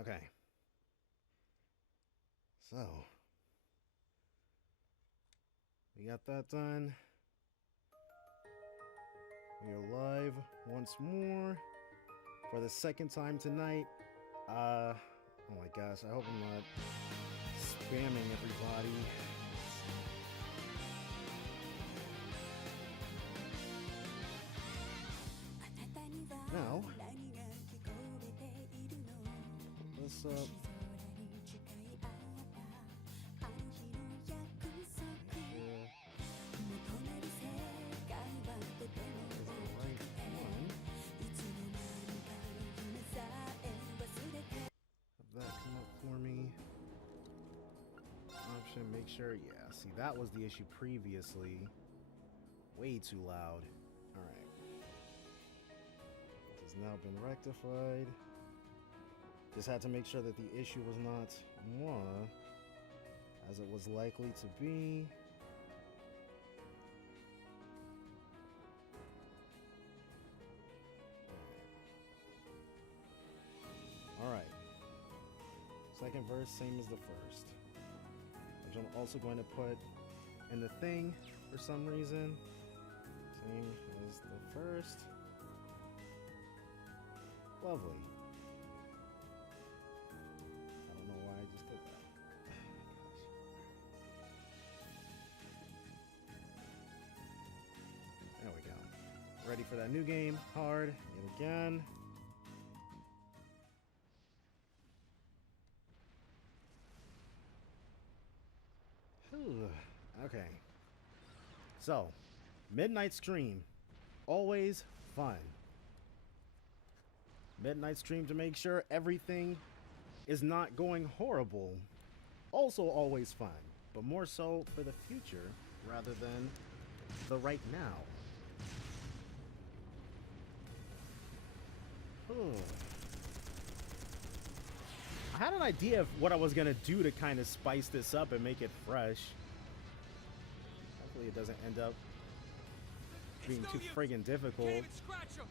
Okay. So, we got that done. We are live once more for the second time tonight. Oh my gosh, I hope I'm not spamming everybody. Now, let's have that come up for me. Option, make sure, yeah, see that was the issue previously. Way too loud. Alright. It has now been rectified. Just had to make sure that the issue was not moi, as it was likely to be. Alright. Second verse, same as the first. Which I'm also going to put in the thing for some reason. Same as the first. Lovely. I don't know why I just did that. There we go. Ready for that new game. Hard. Yet again. Okay. So, midnight stream. Always fun. Midnight stream to make sure everything is not going horrible. Also always fun, but more so for the future rather than the right now. I had an idea of what I was gonna do to kind of spice this up and make it fresh. Hopefully it doesn't end up being too friggin' difficult. Can't even scratch them.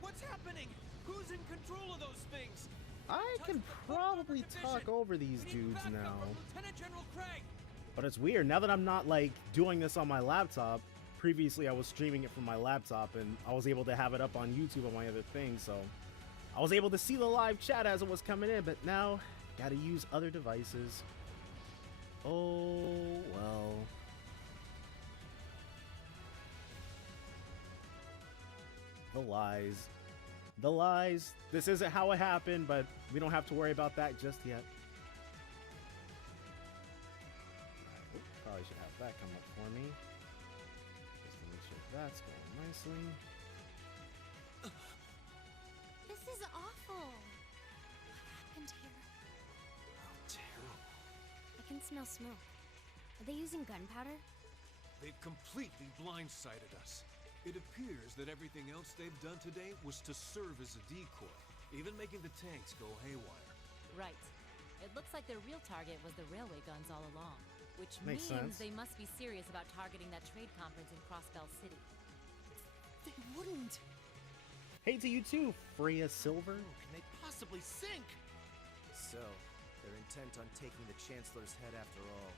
What's happening? Who's in control of those things? I can probably talk over these dudes now. Lieutenant General Craig. But it's weird, now that I'm not like doing this on my laptop. Previously I was streaming it from my laptop and I was able to have it up on YouTube on my other thing, so I was able to see the live chat as it was coming in, but now gotta use other devices. Oh well. The lies. The lies. This isn't how it happened, but we don't have to worry about that just yet. Right, probably should have that come up for me. Just to make sure that's going nicely. This is awful. What happened here? How terrible. I can smell smoke. Are they using gunpowder? They've completely blindsided us. It appears that everything else they've done today was to serve as a decoy, even making the tanks go haywire. Right. It looks like their real target was the railway guns all along, which Makes means sense. they must be serious about targeting that trade conference in Crossbell City. They wouldn't. Hey to you too, Freya Silver. How can they possibly sink? So, they're intent on taking the Chancellor's head after all.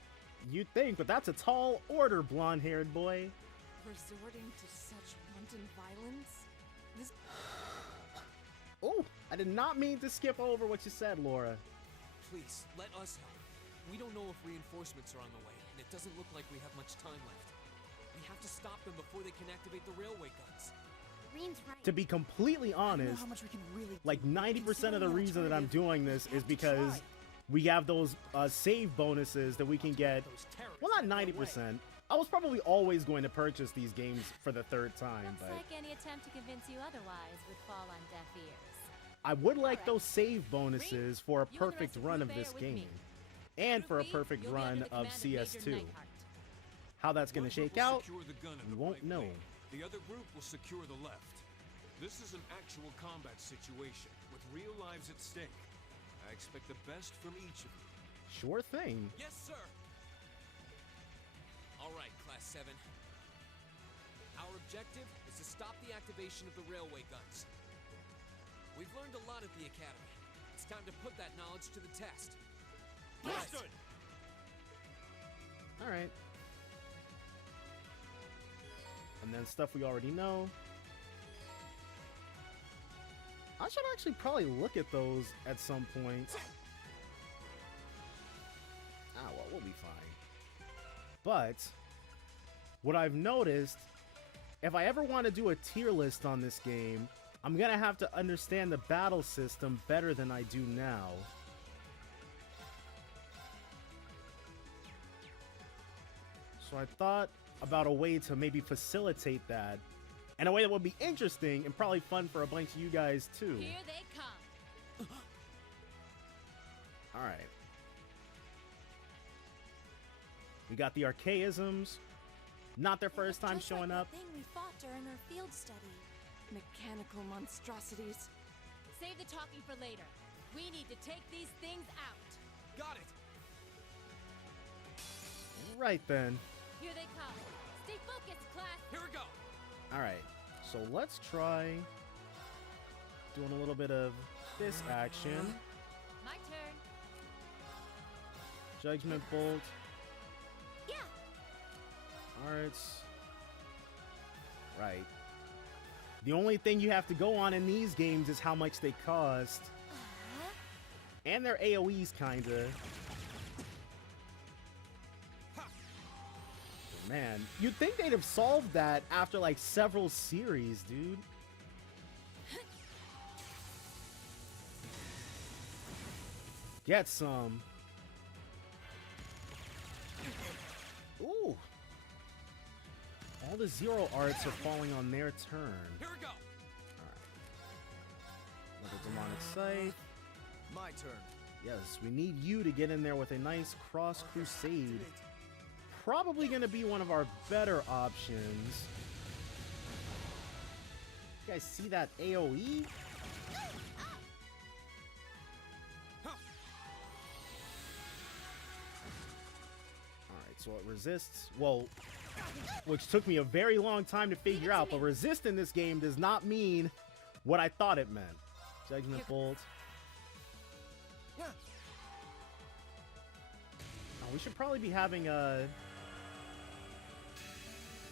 You'd think, but that's a tall order, blonde-haired boy. Resorting to such wanton violence? This... Oh, I did not mean to skip over what you said, Laura. Please, let us help. We don't know if reinforcements are on the way, and it doesn't look like we have much time left. We have to stop them before they can activate the railway guns. Green's right. To be completely I don't know honest, how much we can really like do. 90% of the reason that I'm doing this is because we have those save bonuses that we can get. Well, not 90%. I was probably always going to purchase these games for the third time, Looks but like any attempt to convince you otherwise would fall on deaf ears. I would like Alright. those save bonuses for a You and the perfect rest of run Group of A this are with game. me. And for a Group B, perfect you'll be run under the of command Major CS2. Neidhart. How that's going to One group shake will out, secure the gun in we the won't right know. lane. The other group will secure the left. This is an actual combat situation with real lives at stake. I expect the best from each of you. Sure thing. Yes, sir. All right, Class 7. Our objective is to stop the activation of the railway guns. We've learned a lot at the Academy. It's time to put that knowledge to the test. Understood. All right. And then stuff we already know. I should actually probably look at those at some point. Ah, well, we'll be fine. But what I've noticed, if I ever want to do a tier list on this game, I'm gonna have to understand the battle system better than I do now. So I thought about a way to maybe facilitate that in a way that would be interesting and probably fun for a bunch of you guys too. Here they come. All right. We got the Archaisms. Not their first time Just like showing that up. thing we fought during our field study. Mechanical monstrosities. Save the talking for later. We need to take these things out. Got it. Right then. Here they come. Stay focused, class. Here we go. All right. So let's try doing a little bit of this action. My turn. Judgment Bolt. Yeah. Arts. Right. The only thing you have to go on in these games is how much they cost. And their AoEs, kinda. Man, you'd think they'd have solved that after like several series, dude. Get some. Ooh. All the zero arts are falling on their turn. Here we go. Another demonic scythe. My turn. Yes, we need you to get in there with a nice cross crusade. Probably gonna be one of our better options. You guys see that AoE? Alright, so it resists. Well, which took me a very long time to figure out, but resist in this game does not mean what I thought it meant. Judgment Bolt. Oh, we should probably be having a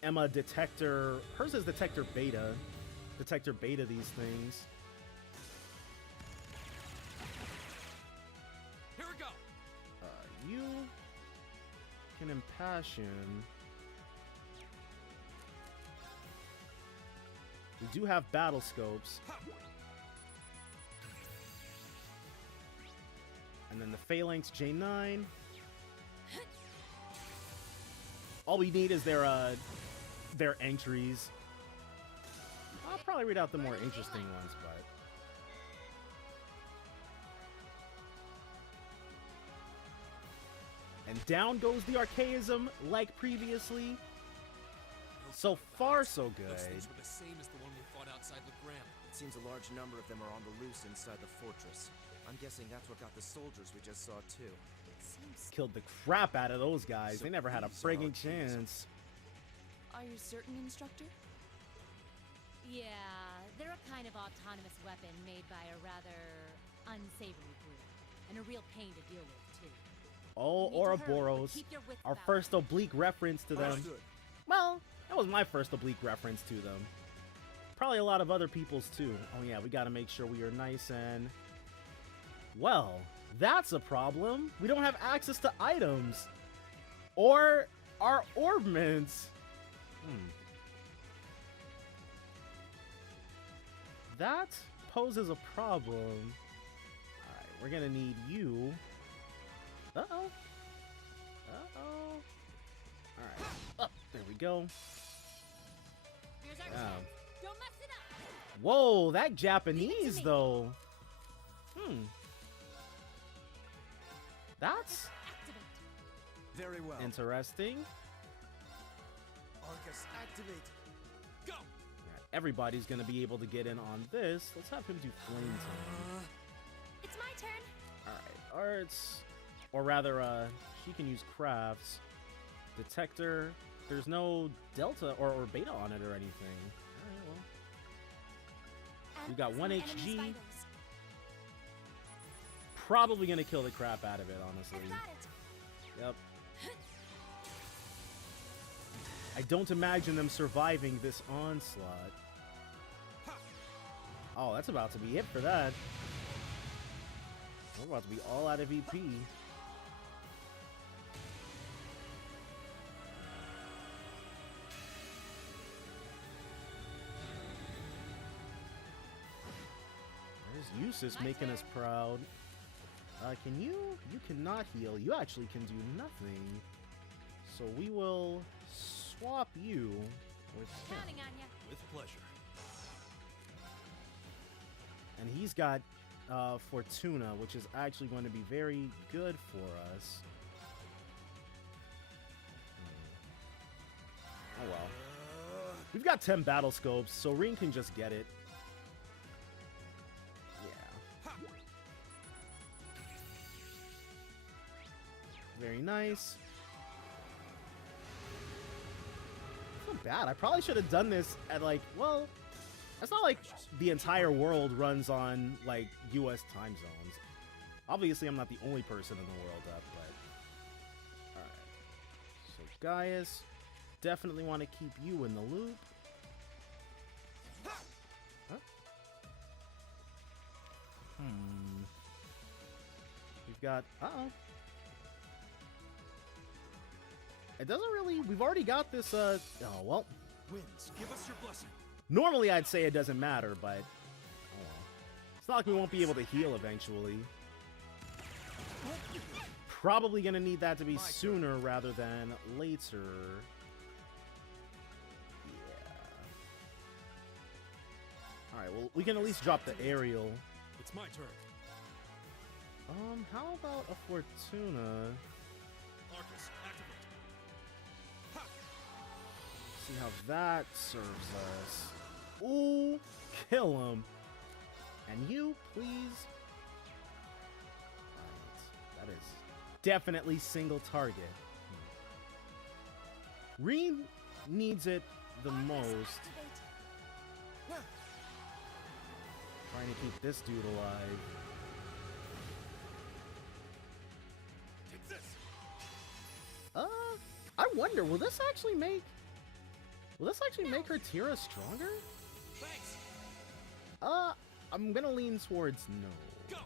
Emma detector. Hers is detector beta. Detector beta these things. Here we go. You can impassion. We do have battle scopes. And then the Phalanx J9. All we need is their entries. I'll probably read out the more interesting ones, but and down goes the Archaism like previously. So far, so Those good. things were the same as the one we fought outside Legram. It seems a large number of them are on the loose inside the fortress. I'm guessing that's what got the soldiers we just saw too. Seems. Killed the crap out of those guys. So They never had a these are friggin' Archaisms. chance. Are you certain, Instructor? Yeah, they're a kind of autonomous weapon made by a rather unsavory group. And a real pain to deal with, too. Oh, You need to hurry, but Ouroboros. keep your wits Our about first you. oblique reference to them. Understood. Well, that was my first oblique reference to them. Probably a lot of other people's too. Oh yeah, we gotta make sure we are nice and... Well, that's a problem. We don't have access to items. Or our orbments. That poses a problem. Alright, we're gonna need you. Uh-oh. Uh-oh. Alright. Up. There we go. Here's our Yeah. chance. Don't mess it up. Whoa, that Japanese me. though. That's Activate. Very well. interesting. Arcus, activate. Go. Yeah, everybody's gonna be able to get in on this. Let's have him do flame tongue. It's my turn. Alright, arts. Or rather, she can use crafts. Detector. There's no delta or beta on it or anything. Alright, well. And We got some one enemy's HG. vitals. probably gonna kill the crap out of it, honestly. I've got it. Yep. I don't imagine them surviving this onslaught. Oh, that's about to be it for that. We're about to be all out of EP. There's Eustace making us proud. Can you? You cannot heal. You actually can do nothing. So we will swap you with him. Counting on ya. With pleasure. And he's got Fortuna, which is actually going to be very good for us. Oh well. We've got 10 battle scopes, so Ring can just get it. Yeah. Very nice. Not bad. I probably should have done this at like, well, it's not like the entire world runs on like US time zones. Obviously, I'm not the only person in the world up, but alright. So Gaius, definitely want to keep you in the loop. Huh? We've got it doesn't really, we've already got this oh well. Winds, give us your blessing. Normally I'd say it doesn't matter, but oh well. It's not like we won't be able to heal eventually. Probably gonna need that to be sooner rather than later. Yeah. Alright, well, we can at least drop the aerial. It's my turn. How about a Fortuna? Arcus, activate. See how that serves us. Ooh, kill him. And you, please. Alright, that is definitely single target. Reen needs it the most. Trying to keep this dude alive. Take this. I wonder, will this actually make her Tira stronger? Thanks. I'm gonna lean towards no. Go.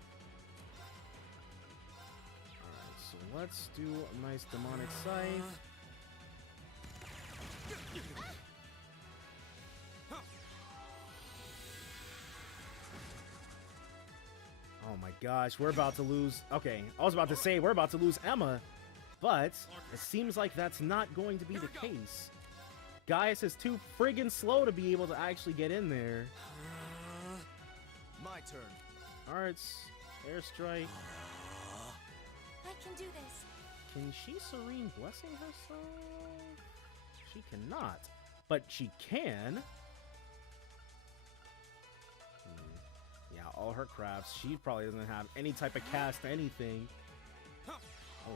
Alright, so let's do a nice demonic scythe. Oh my gosh, we're about to lose. Okay, I was about to say we're about to lose Emma, but it seems like that's not going to be the case. Gaius is too friggin' slow to be able to actually get in there. My turn. Alright, airstrike. I can do this. Can she Serene Blessing herself? She cannot, but she can. Yeah, all her crafts. She probably doesn't have any type of cast or anything. Oh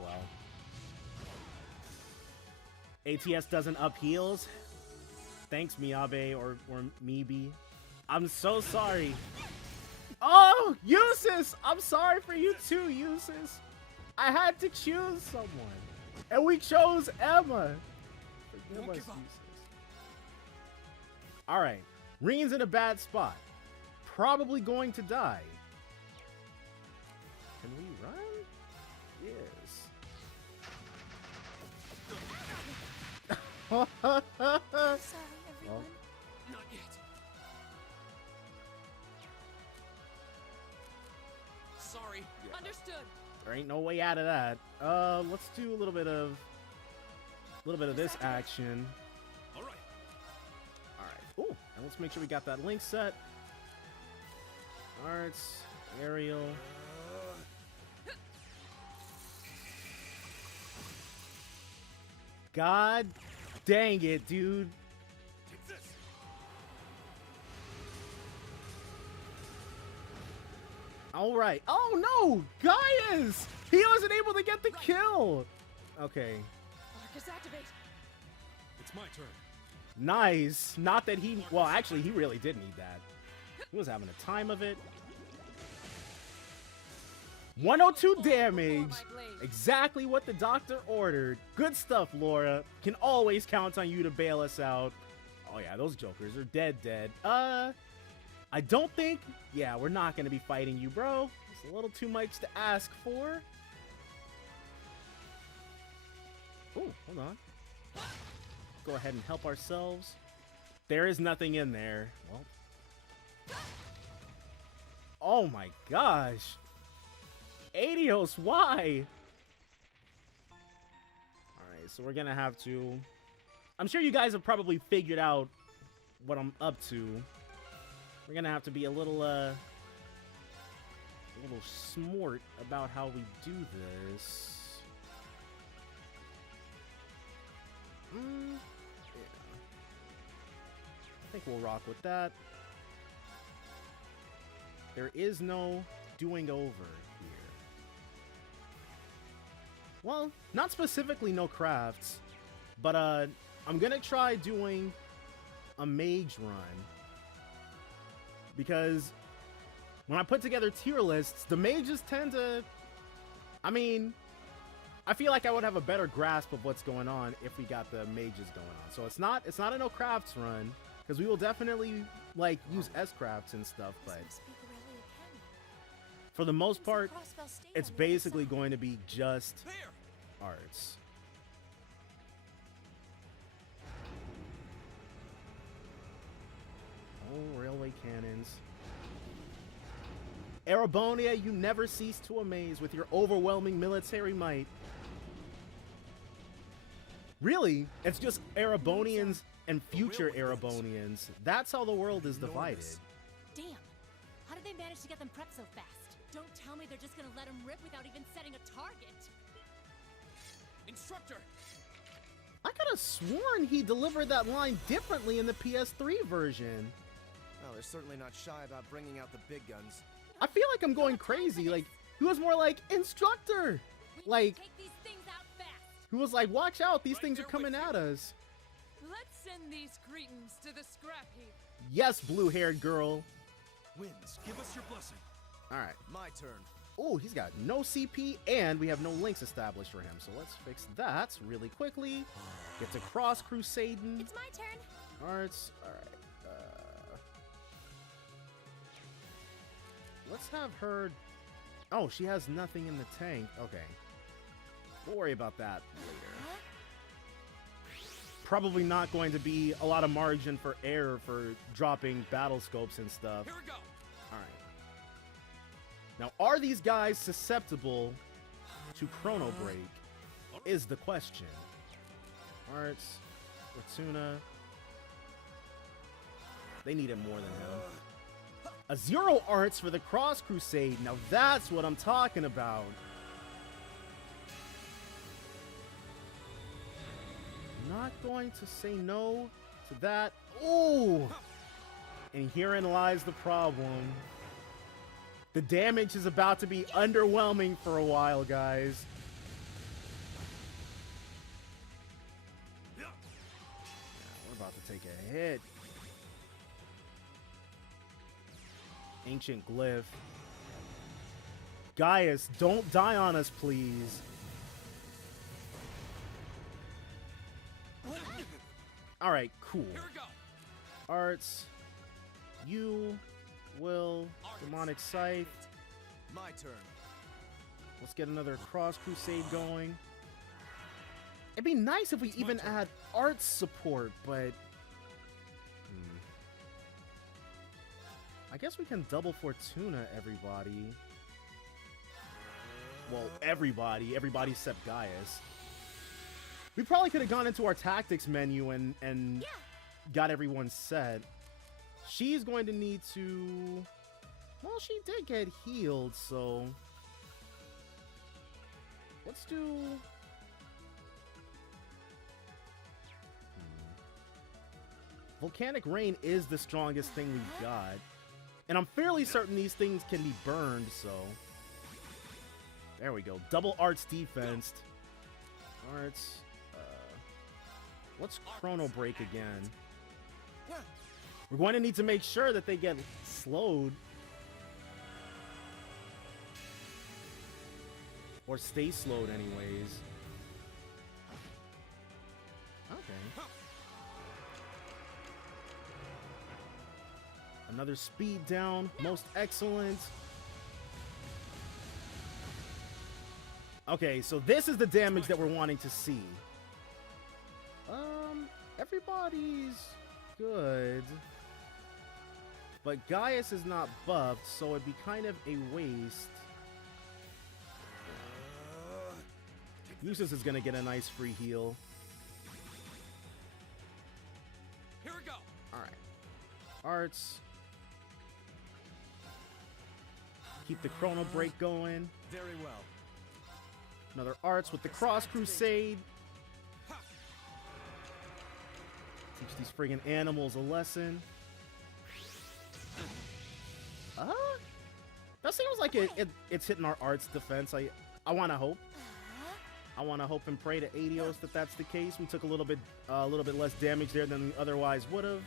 well. ATS doesn't up heals. Thanks, Miyabe or Mibi. I'm so sorry. Oh, Eustace! I'm sorry for you too, Eustace. I had to choose someone, and we chose Emma. Forgive us, Eustace. All right, Reen's in a bad spot. Probably going to die. Can we run? Yes. Sorry, everyone. Not yet. Sorry. Understood. There ain't no way out of that. Let's do a little bit of this action. All right. All right. Ooh, and let's make sure we got that link set. All right, aerial. God dang it, dude. Take this. All right. Oh no, Gaius! He wasn't able to get the kill. Okay. Arcus, activate. It's my turn. Nice. Not that he. Well, actually, he really did need that. He was having a time of it. 102 damage. Exactly what the doctor ordered. Good stuff, Laura. Can always count on you to bail us out. Oh yeah, those jokers are dead. I don't think... Yeah, we're not going to be fighting you, bro. It's a little too much to ask for. Oh, hold on. Go ahead and help ourselves. There is nothing in there. Well. Oh my gosh. Adios, why? Alright, so we're gonna have to... I'm sure you guys have probably figured out what I'm up to. We're gonna have to be a little smart about how we do this. Yeah. I think we'll rock with that. There is no doing over here. Well, not specifically no crafts, but I'm gonna try doing a mage run. Because when I put together tier lists, the mages tend to... I mean, I feel like I would have a better grasp of what's going on if we got the mages going on. So it's not a no crafts run, because we will definitely like use S-crafts and stuff, but for the most part, it's basically going to be just arts. Oh, railway cannons. Erebonia, you never cease to amaze with your overwhelming military might. Really, it's just Erebonians and future Erebonians. That's how the world is divided. Damn. How did they manage to get them prepped so fast? Don't tell me they're just gonna let them rip without even setting a target. Instructor! I could have sworn he delivered that line differently in the PS3 version. Well, they're certainly not shy about bringing out the big guns. I feel like I'm going crazy. Like, he was more like, instructor! Like, Take these things out fast. he was like, watch out, these Right things are there coming with at us. Let's send these cretins to the scrap heap. Yes, blue-haired girl. Winds, give us your blessing. Alright. My turn. Oh, he's got no CP, and we have no links established for him. So let's fix that really quickly. Get to cross-crusading. It's my turn. Alright. Let's have her... Oh, she has nothing in the tank. Okay. We'll worry about that later. Probably not going to be a lot of margin for error for dropping battle scopes and stuff. Here we go! Alright. Now, are these guys susceptible to Chrono Break? Is the question. Arts, Fortuna. They need it more than him. A 0 arts for the Cross Crusade. Now that's what I'm talking about. Not going to say no to that. Ooh! And herein lies the problem. The damage is about to be underwhelming for a while, guys. Yeah, we're about to take a hit. Ancient glyph. Gaius, don't die on us, please. Alright, cool. Here we go! Arts. You will demonic scythe. My turn. Let's get another cross crusade going. It'd be nice if we even add arts support, but I guess we can double Fortuna everybody. Well, everybody except Gaius. We probably could have gone into our tactics menu and got everyone set. She's going to need to... Well, she did get healed, so... Let's do... Volcanic Rain is the strongest thing we've got. And I'm fairly certain these things can be burned, so... There we go. Double arts defense. Arts... Let's Chrono Break again. We're going to need to make sure that they get slowed. Or stay slowed anyways. Okay. Another speed down. Most excellent. Okay, so this is the damage that we're wanting to see. Everybody's good. But Gaius is not buffed, so it'd be kind of a waste. Eustace is gonna get a nice free heal. Here we go. Alright. Arts. Keep the Chrono Break going. Very well. Another Arts with the Cross Crusade. Teach these friggin' animals a lesson. That seems like it's hitting our Arts defense. I want to hope. I want to hope and pray to Adios that that's the case. We took a little bit less damage there than we otherwise would have.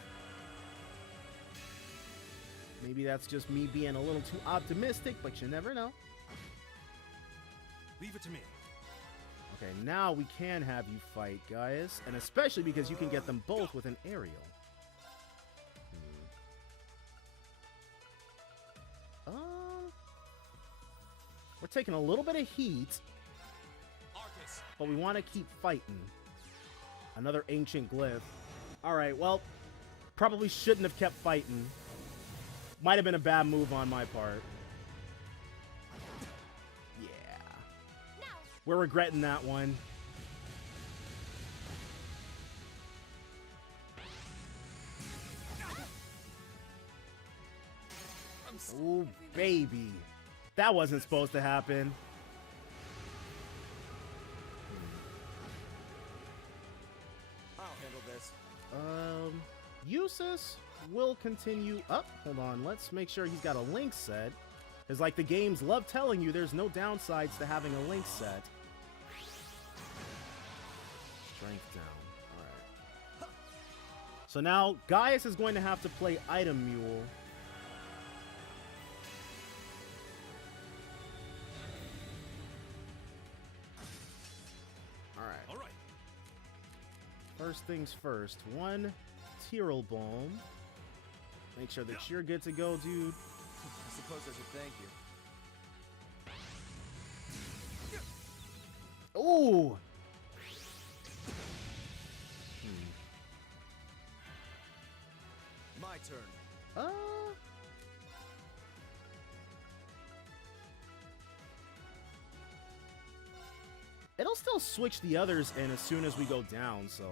Maybe that's just me being a little too optimistic, but you never know. Leave it to me. Okay, now we can have you fight, Gaius, and especially because you can get them both with an aerial. We're taking a little bit of heat, but we want to keep fighting. Another ancient glyph. All right, well, probably shouldn't have kept fighting. Might have been a bad move on my part. Yeah. We're regretting that one. Ooh, baby. That wasn't supposed to happen. I'll handle this. Eustace will continue up. Hold on, let's make sure he's got a link set. Because like the games love telling you, there's no downsides to having a link set. Strength down. Alright. So now, Gaius is going to have to play Item Mule. Alright. First things first. One Tyrrell Bomb. Make sure that you're good to go, dude. I suppose I should thank you. Ooh! My turn. It'll still switch the others in as soon as we go down, so...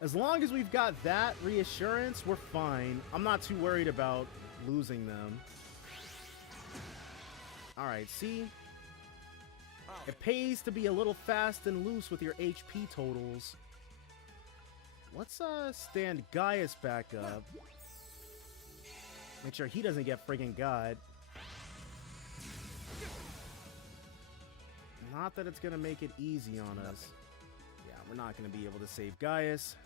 As long as we've got that reassurance, we're fine. I'm not too worried about losing them. Alright, see? It pays to be a little fast and loose with your HP totals. Let's stand Gaius back up. Make sure he doesn't get friggin' God. Not that it's gonna make it easy on us. Yeah, we're not gonna be able to save Gaius.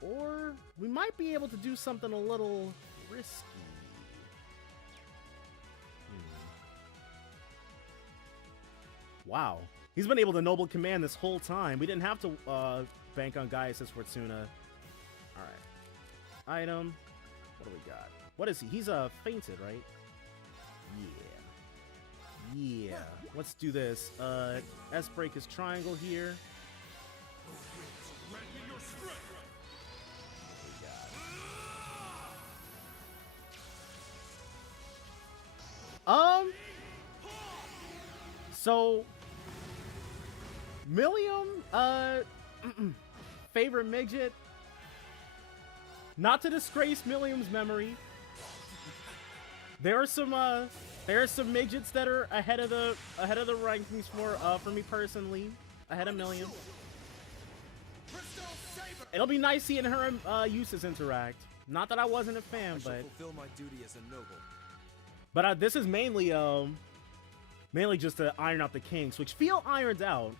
Or we might be able to do something a little risky. Wow. He's been able to Noble Command this whole time. We didn't have to bank on Gaius' Fortuna. Alright. Item. What do we got? What is he? He's fainted, right? Yeah. Yeah. Let's do this. S-break is triangle here. So Millium, favorite midget. Not to disgrace Millium's memory. There are some midgets that are ahead of the rankings for me personally, ahead of Millium. It'll be nice seeing her and Eustace interact. Not that I wasn't a fan, I shall but fulfill my duty as a noble. But this is mainly just to iron out the kinks, which feel ironed out.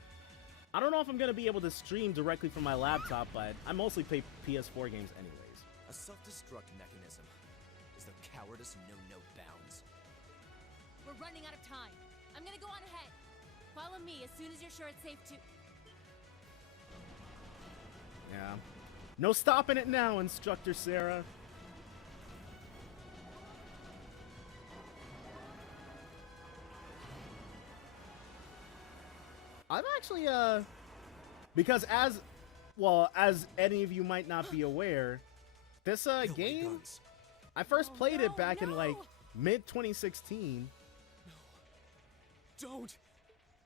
I don't know if I'm gonna be able to stream directly from my laptop, but I mostly play PS4 games anyways. A self-destruct mechanism. Is there cowardice know no bounds? We're running out of time. I'm gonna go on ahead. Follow me as soon as you're sure it's safe to... Yeah. No stopping it now, Instructor Sarah. I've actually, because as any of you might not be aware, this, game, I first played it back in, like, mid-2016. Don't!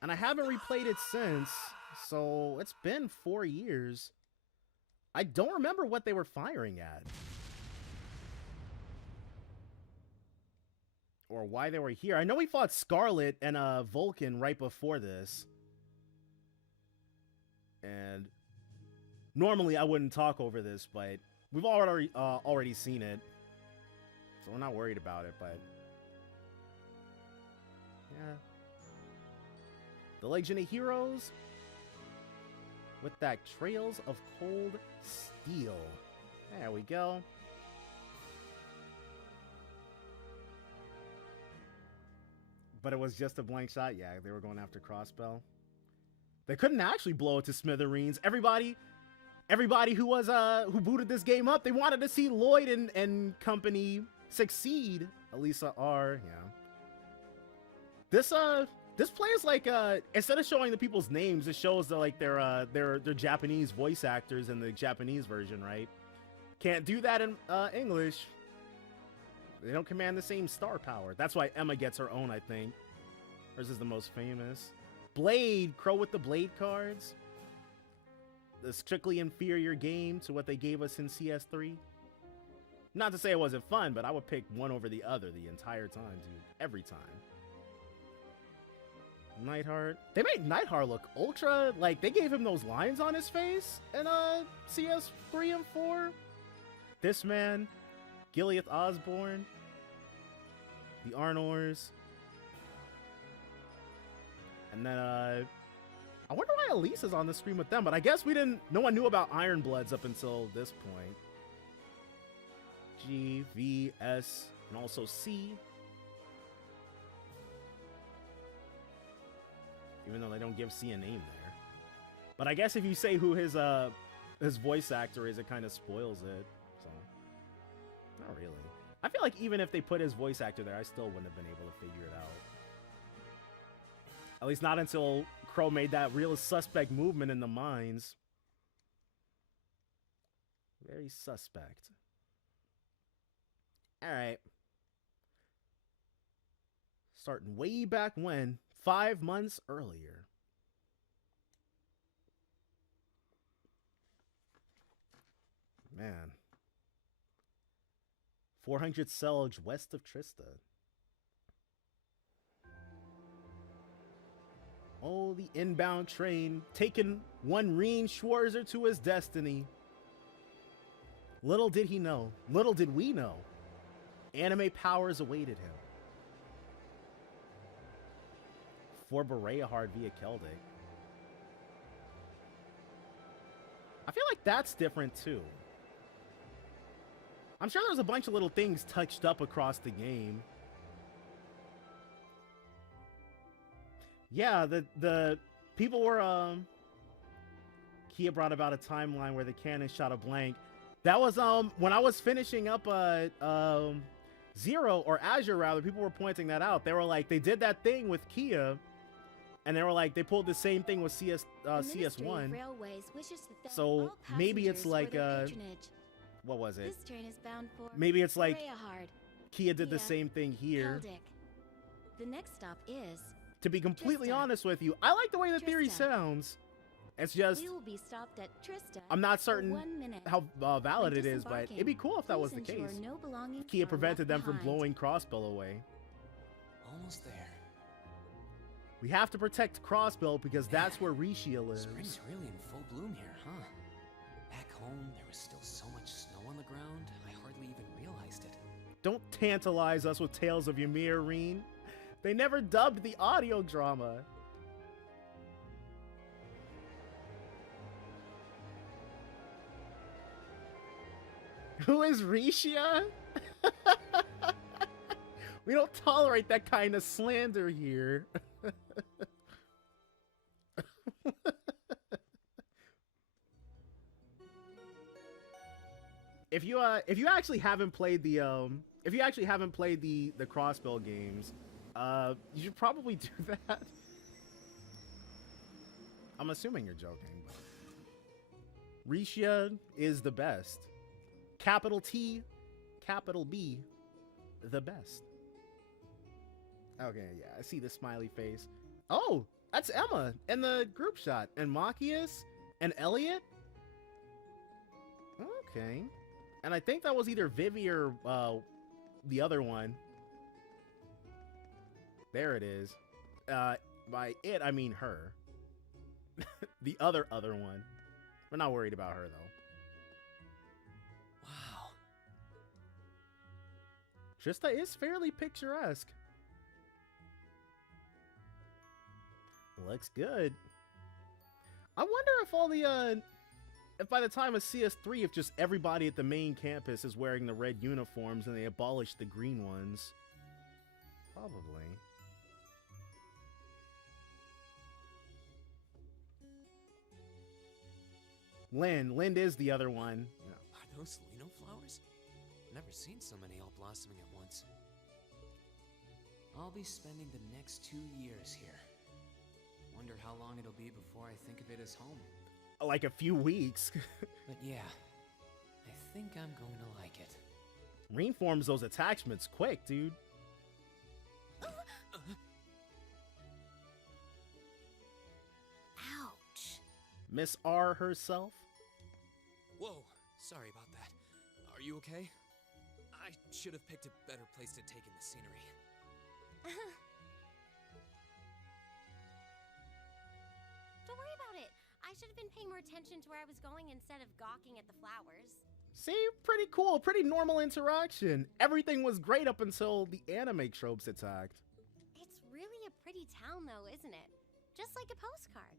And I haven't replayed it since, so it's been 4 years. I don't remember what they were firing at. Or why they were here. I know we fought Scarlet and Vulcan right before this. And normally I wouldn't talk over this, but we've already seen it. So we're not worried about it, but yeah. The Legion of Heroes with that Trails of Cold Steel. There we go. But it was just a blank shot. Yeah, they were going after Crossbow. They couldn't actually blow it to smithereens. Everybody who was who booted this game up, they wanted to see Lloyd and company succeed. Elisa R. Yeah. This plays like instead of showing the people's names, it shows the, like their Japanese voice actors in the Japanese version, right? Can't do that in English. They don't command the same star power. That's why Emma gets her own, I think. Hers is the most famous. Blade, Crow with the Blade cards. The strictly inferior game to what they gave us in CS3. Not to say it wasn't fun, but I would pick one over the other the entire time, dude. Every time. Nightheart. They made Nightheart look ultra, like they gave him those lines on his face in CS3 and 4. This man, Gileath Osborne, the Arnors. And then I wonder why Elise is on the screen with them, but I guess no one knew about Ironbloods up until this point. G, V, S, and also C. Even though they don't give C a name there. But I guess if you say who his voice actor is, it kind of spoils it. So, not really. I feel like even if they put his voice actor there, I still wouldn't have been able to figure it out. At least not until Crow made that real suspect movement in the mines. Very suspect. Alright. Starting way back when, 5 months earlier. Man. 400 Selge west of Trista. Oh, the inbound train, taking one Reen Schwarzer to his destiny. Little did he know, little did we know, anime powers awaited him. For Bereahard via Keldic. I feel like that's different too. I'm sure there's a bunch of little things touched up across the game. Yeah, the people were Kia brought about a timeline where the cannon shot a blank. That was when I was finishing up Zero or Azure rather, people were pointing that out. They were like, they did that thing with Kia, and they were like, they pulled the same thing with CS1. So maybe it's like what was it? This train is bound for maybe it's like Bereahard. Kia did the same thing here. Keldic. The next stop is To be completely Trista. honest with you, I like the way the theory Trista. sounds. It's just we will be stopped at Trista. I'm not for certain 1 minute. how valid When it is, but disembarking, it'd be cool if that was the please ensure case. No belongings Kia are prevented them left from behind. blowing Crossbill away. Almost there. We have to protect Crossbill because that's where Rishia lives. Spring's really in full bloom here, huh? Back home, there was still so much snow on the ground, I hardly even realized it. Don't tantalize us with tales of Ymir, Reen. They never dubbed the audio drama. Who is Rishia? We don't tolerate that kind of slander here. If you actually haven't played the crossbow games, you should probably do that. I'm assuming you're joking. Risha is the best. Capital T, capital B, the best. Okay, yeah, I see the smiley face. Oh, that's Emma in the group shot. And Machias and Elliot. Okay. And I think that was either Vivi or the other one. There it is. By it, I mean her. The other one. We're not worried about her, though. Wow. Trista is fairly picturesque. Looks good. I wonder if all the, if by the time of CS3, if just everybody at the main campus is wearing the red uniforms and they abolish the green ones. Probably. Lind is the other one. Yeah. Are those Lino flowers? Never seen so many all blossoming at once. I'll be spending the next 2 years here. Wonder how long it'll be before I think of it as home. Like a few weeks. But yeah, I think I'm going to like it. Reforms those attachments quick, dude. Ouch. Miss R herself. Whoa, sorry about that. Are you okay? I should have picked a better place to take in the scenery. Don't worry about it. I should have been paying more attention to where I was going instead of gawking at the flowers. See, pretty cool, pretty normal interaction. Everything was great up until the anime tropes attacked. It's really a pretty town, though, isn't it? Just like a postcard.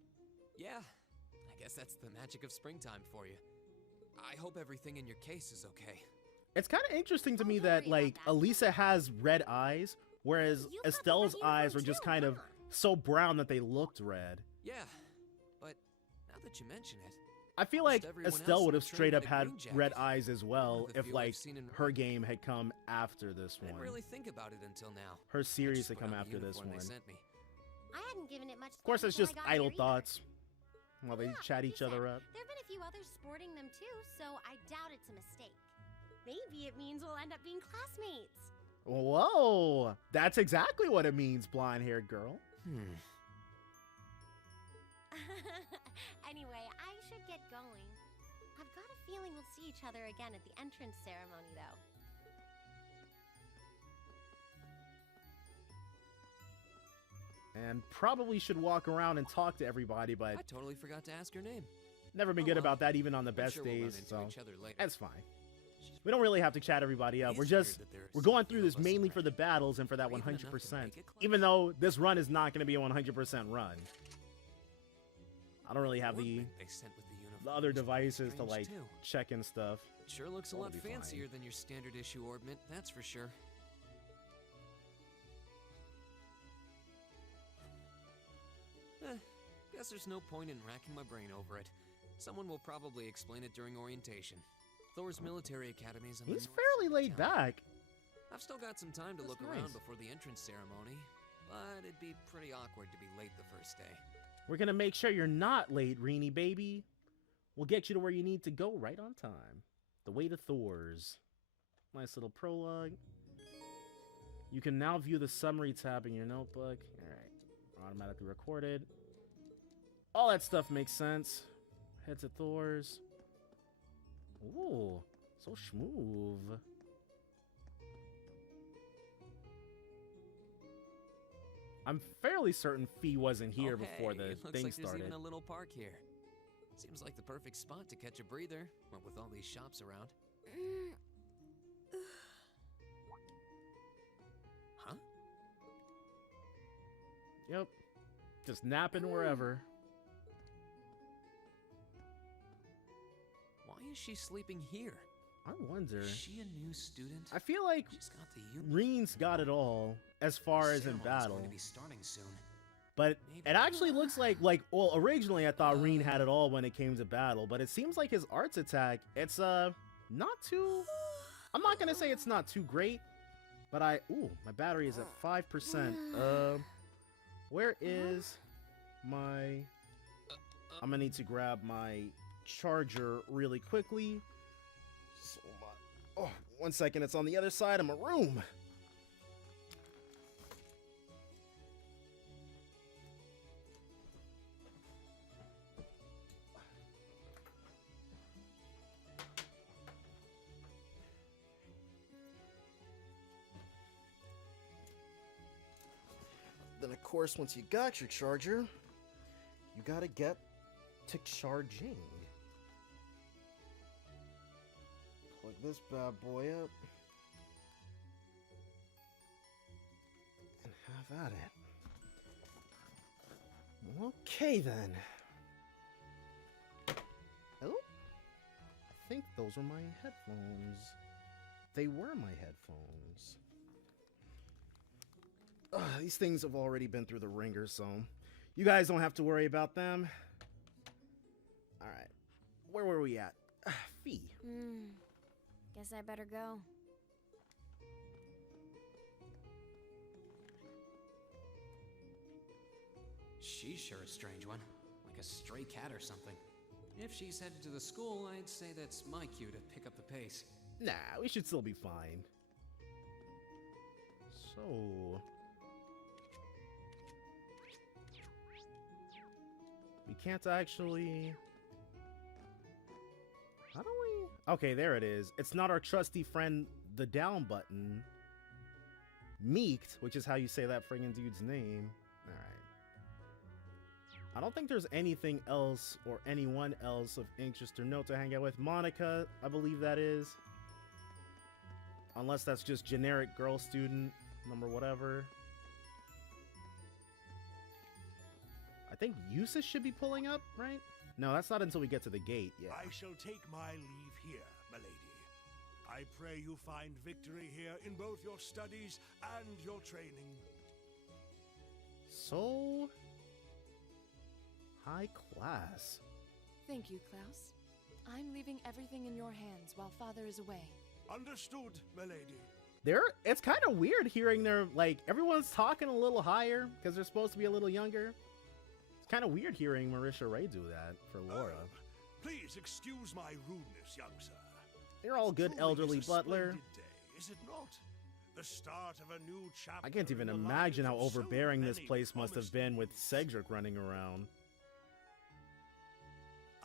Yeah, I guess that's the magic of springtime for you. I hope everything in your case is okay. It's kind of interesting to Oh, me don't that, worry about like, that. Elisa has red eyes, whereas You have the Estelle's red eyes were uniform just too, kind of huh? so brown that they looked red. Yeah, but now that you mention it, I feel Almost like everyone else Estelle in would the have train straight had up a had green jacket. red eyes as well One of the if, few like, I've seen in her Rome. game had come after this I didn't one. really think about it until now. Her I series just had put come on the after this uniform one. they sent me. I hadn't given it much Of course, thought that's until just I got idle here either. thoughts while they Yeah, chat like each you other said, up. There have been a few others sporting them too, so I doubt it's a mistake. Maybe it means we'll end up being classmates. Whoa, that's exactly what it means, blonde-haired girl. Anyway, I should get going. I've got a feeling we'll see each other again at the entrance ceremony, though. And probably should walk around and talk to everybody, but I totally forgot to ask your name. never been Oh good well. about that even on the I'm best sure we'll run days, into so each other later. that's fine. We don't really have to chat everybody up. It We're is weird just that there are we're so going few through this of us mainly for around. the battles and for that Or even enough to 100%. make it Even close. though this run is not going to be a 100% run. I don't really have the Ornament they sent with the uniform other was pretty devices to strange, like too. check and stuff. It sure looks a That'll lot be fine. fancier than your standard issue ornament, that's for sure. Guess there's no point in racking my brain over it. Someone will probably explain it during orientation. Thor's military academies on the He's north fairly side of laid town. back. I've still got some time to That's look nice. around before the entrance ceremony, but it'd be pretty awkward to be late the first day. We're going to make sure you're not late, Reenie baby. We'll get you to where you need to go right on time. The way to Thor's. Nice little prologue. You can now view the summary tab in your notebook. Alright. Automatically recorded. All that stuff makes sense. Head to Thor's. Ooh, so smooth. I'm fairly certain Fee wasn't here Oh, before hey, the it looks thing like there's started. even a little park here. Seems like the perfect spot to catch a breather, what with all these shops around. Huh? Yep. Just napping wherever. Why is she sleeping here? I wonder. Is she a new student? I feel like She's got the uniform. Reen's got it all as far as in Ceremony's battle. going to be starting soon. But Maybe. it actually looks like, well, originally I thought Reen had it all when it came to battle, but it seems like his arts attack, it's, not too, I'm not gonna say it's not too great, but ooh, my battery is at 5%. Where is my, I'm gonna need to grab my charger really quickly. So oh, 1 second, it's on the other side of my room. Then of course, once you got your charger, you gotta get to charging. Plug this bad boy up and have at it. Okay then. Oh, I think those are my headphones. They were my headphones. These things have already been through the ringer, so you guys don't have to worry about them. Alright, where were we at? Fee. Guess I better go. She's sure a strange one, like a stray cat or something. If she's headed to the school, I'd say that's my cue to pick up the pace. Nah, we should still be fine. So... we can't actually... how do we... okay, there it is. It's not our trusty friend, the down button. Meeked, which is how you say that friggin' dude's name. Alright. I don't think there's anything else or anyone else of interest or note to hang out with. Monica, I believe that is. Unless that's just generic girl student, number whatever. I think Eustace should be pulling up, right? No, that's not until we get to the gate. Yeah. I shall take my leave here, my lady. I pray you find victory here in both your studies and your training. So high class. Thank you, Klaus. I'm leaving everything in your hands while Father is away. Understood, my lady. It's kind of weird hearing their, like, everyone's talking a little higher because they're supposed to be a little younger. It's kind of weird hearing Marisha Ray do that for Laura. Please excuse my rudeness, young sir. You're all good, Truly elderly is a butler. splendid day, is it not? The start of a new chapter. I can't even in the imagine how lives of so overbearing this many place must have promised been with youths. Cedric running around.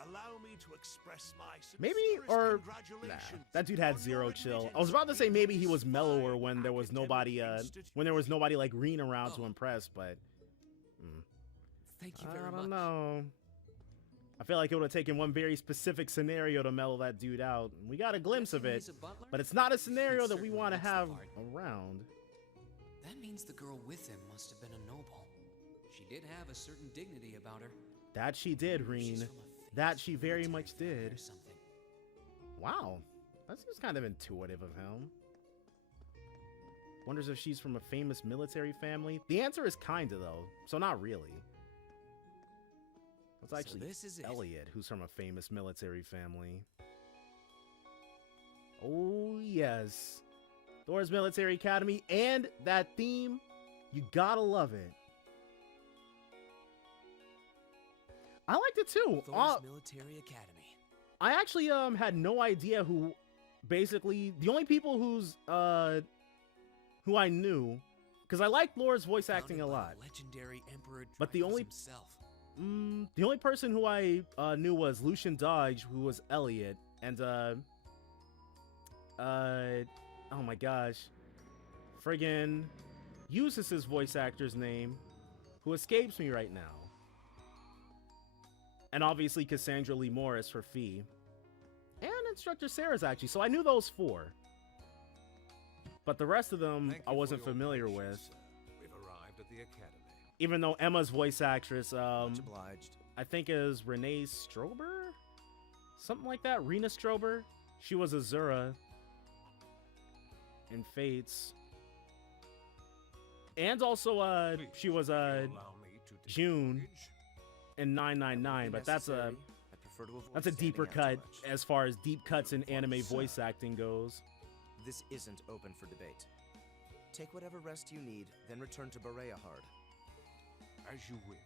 Allow me to express my Maybe, sincerest or nah, congratulations that dude had on zero your chill. I was about to say maybe he was mellower when there was nobody, like Reen around to impress, but Thank you very I much. don't know. I feel like it would have taken one very specific scenario to mellow that dude out. We got a glimpse of Guessing it, he's a butler? but it's not a scenario that we Certainly want to fits the have part. around. That means the girl with him must have been a noble. She did have a certain dignity about her. That she did, Maybe she's Reen. from a That famous she very military much family did. or something. Wow, that seems kind of intuitive of him. Wonders if she's from a famous military family. The answer is kinda though, so not really. It's actually this is it. Elliot who's from a famous military family. Oh yes, Thor's Military Academy, and that theme, you gotta love it. I liked it too. Thor's Military Academy. I actually had no idea who, basically the only people who I knew, because I liked Laura's voice acting a Founded by lot. the legendary Emperor But the Dreyfus only- himself. The only person who I knew was Lucian Dodge, who was Elliot, and oh my gosh, friggin' Eustace's voice actor's name, who escapes me right now. And obviously Cassandra Lee Morris for Fee. And Instructor Sarah's actually, so I knew those four. But the rest of them Thank I you wasn't for your familiar patience, with. sir. We've arrived at the academy. Even though Emma's voice actress, Much obliged. I think is Renee Strober? Something like that? Rena Strober? She was Azura in Fates. And also she was June in 999, but that's a deeper cut as far as deep cuts in anime voice acting goes. This isn't open for debate. Take whatever rest you need, then return to Bereahard. As you wish.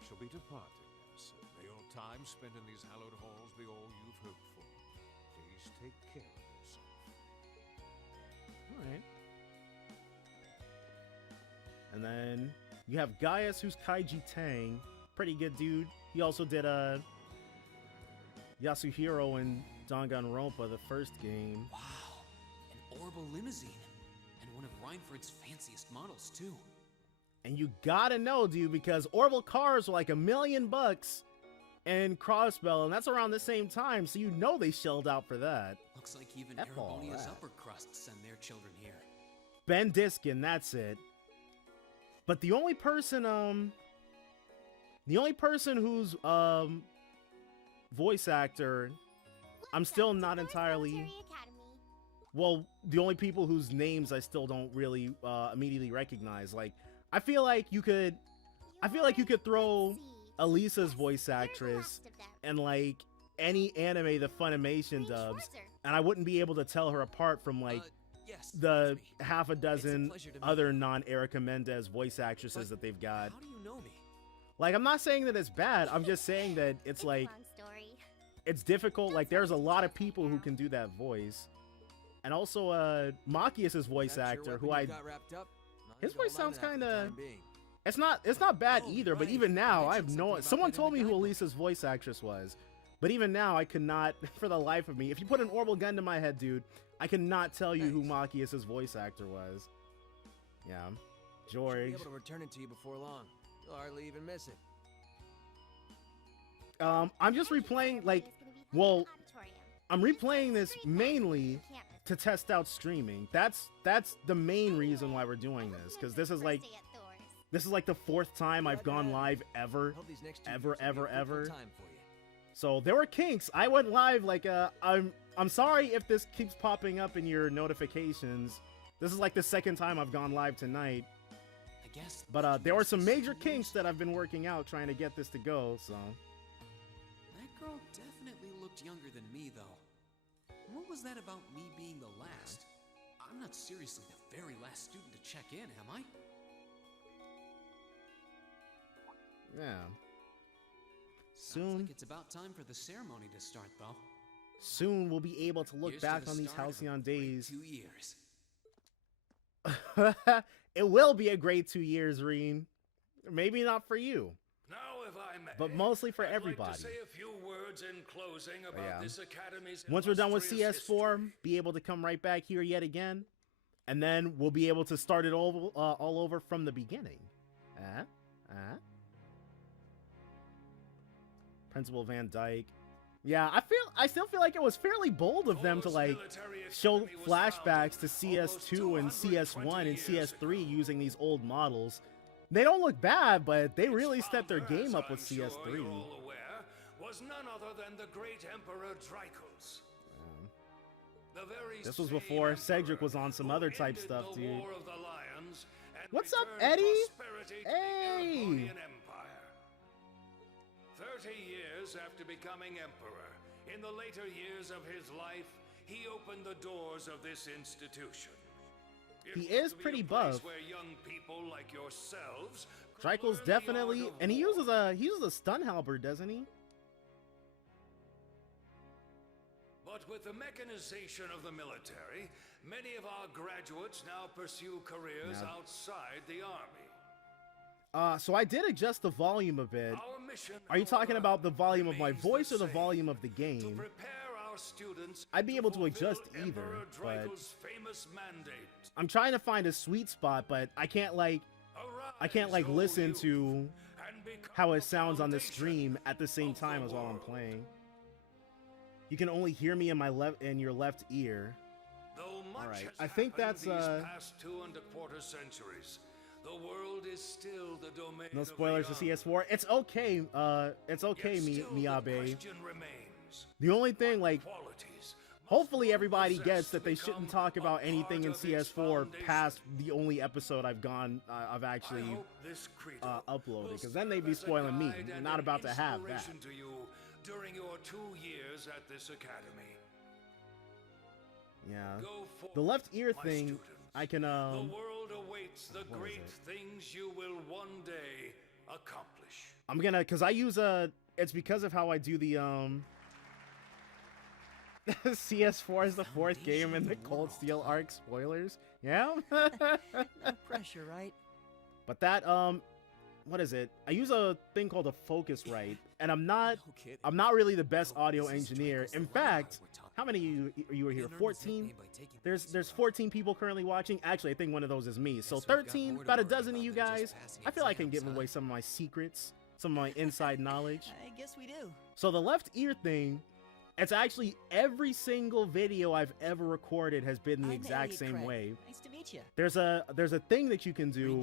I shall be departing, yes. May your time spent in these hallowed halls be all you've hoped for. Please take care of yourself. Alright. And then you have Gaius, who's Kaiji Tang. Pretty good dude. He also did Yasuhiro in Danganronpa, the first game. Wow, an orbital limousine. And one of Reinford's fanciest models, too. And you gotta know, dude, because orbital cars were like $1 million in Crossbell, and that's around the same time, so you know they shelled out for that. Looks like even F all Erebonia's that. upper crust send their children here. Ben Diskin, that's it. But the only person who's voice actor, I'm still not entirely. Well, the only people whose names I still don't really immediately recognize. Like, I feel like you could throw Elisa's voice actress in like any anime the Funimation dubs, and I wouldn't be able to tell her apart from like Yes, the that's me. half a dozen pleasure to meet other you. non-Erica Mendez voice actresses that they've got. How do you know me? Like, I'm not saying that it's bad. I'm just saying that it's like, it's difficult. Like, there's a lot of people who can do that voice. And also, Machias's voice actor, who his voice sounds kind of, it's not bad either, but even now, I have no, someone told me who Elisa's voice actress was. But even now, I could not, for the life of me, if you put an orbital gun to my head, dude, I could not tell you who Machias's voice actor was. Yeah. George. Should be able to return it to you before long. You'll hardly even miss it. I'm just replaying, like, well, I'm replaying this mainly to test out streaming. That's the main reason why we're doing this, because this is like the 4th time I've gone live ever. So there were kinks. I went live like I'm sorry if this keeps popping up in your notifications. This is like the 2nd time I've gone live tonight. I guess. But there were some major kinks that I've been working out trying to get this to go, so. That girl definitely looked younger than me, though. What was that about me being the last? I'm not seriously the very last student to check in, am I? Yeah. Sounds Soon, like it's about time for the ceremony to start, though. soon we'll be able to look Here's back to on the these start of a halcyon great days. 2 years. It will be a great 2 years, Reen. Maybe not for you, Now, if I may, but mostly for I'd everybody. like to say a few words in closing about Yeah. this academy's Once we're done with illustrious CS4, history. be able to come right back here yet again, and then we'll be able to start it all over from the beginning. Principal Van Dyke. Yeah, I still feel like it was fairly bold of them to like show flashbacks to CS2 and CS1 and CS3 using these old models. They don't look bad, but they really stepped their game up with CS3. You're all aware, was none other than the great Emperor Dracos. The very This was same before Cedric emperor was on some who other type ended stuff, the dude. War of the Lions and What's up, returned Eddie? prosperity to Hey! the Archaism Empire. 30 years after becoming emperor, in the later years of his life, he opened the doors of this institution. It He was is to be pretty a place buff. where young people like yourselves could Draco's learn the art definitely, of and he war. uses a stun halberd, doesn't he? But with the mechanization of the military, many of our graduates now pursue careers Yeah. outside the army. So I did adjust the volume a bit. Our mission, Are you talking however, about the volume of my remains voice or the same, volume of the to game? prepare our students I'd be able to fulfill adjust either, Emperor but Draco's famous mandate. I'm trying to find a sweet spot, but I can't like Arise, O listen youth, to and become how it the sounds on the foundation stream at the same of the time as while I'm world. playing. You can only hear me in your left ear. Though much Alright, has I think happened that's, these past 2.25 centuries, the world is still the domain No of the spoilers for young. CS4. It's okay. It's okay, Yet still the Miyabe. question remains, The only thing, what like, qualities hopefully everybody gets that they shouldn't talk about anything in CS4 past the only episode I've actually uploaded, because then they'd be spoiling me. I'm not about to have that. To you during your 2 years at this academy. Yeah. Go forth, The left ear my thing, students. I can The world awaits the what is great it? things you will one day accomplish. I'm gonna, because I use it's because of how I do the CS4 is the fourth game in the Cold Steel arc spoilers. Yeah. No pressure, right? But that what is it? I use a thing called a Focusrite, and I'm not really the best audio engineer. In fact, how many of you are here? 14? There's 14 people currently watching. Actually, I think one of those is me. So 13, about a dozen of you guys. I feel like I can give away some of my secrets, some of my inside knowledge. I guess we do. So the left ear thing, it's actually every single video I've ever recorded has been the exact same way. Nice to meet you. There's a thing that you can do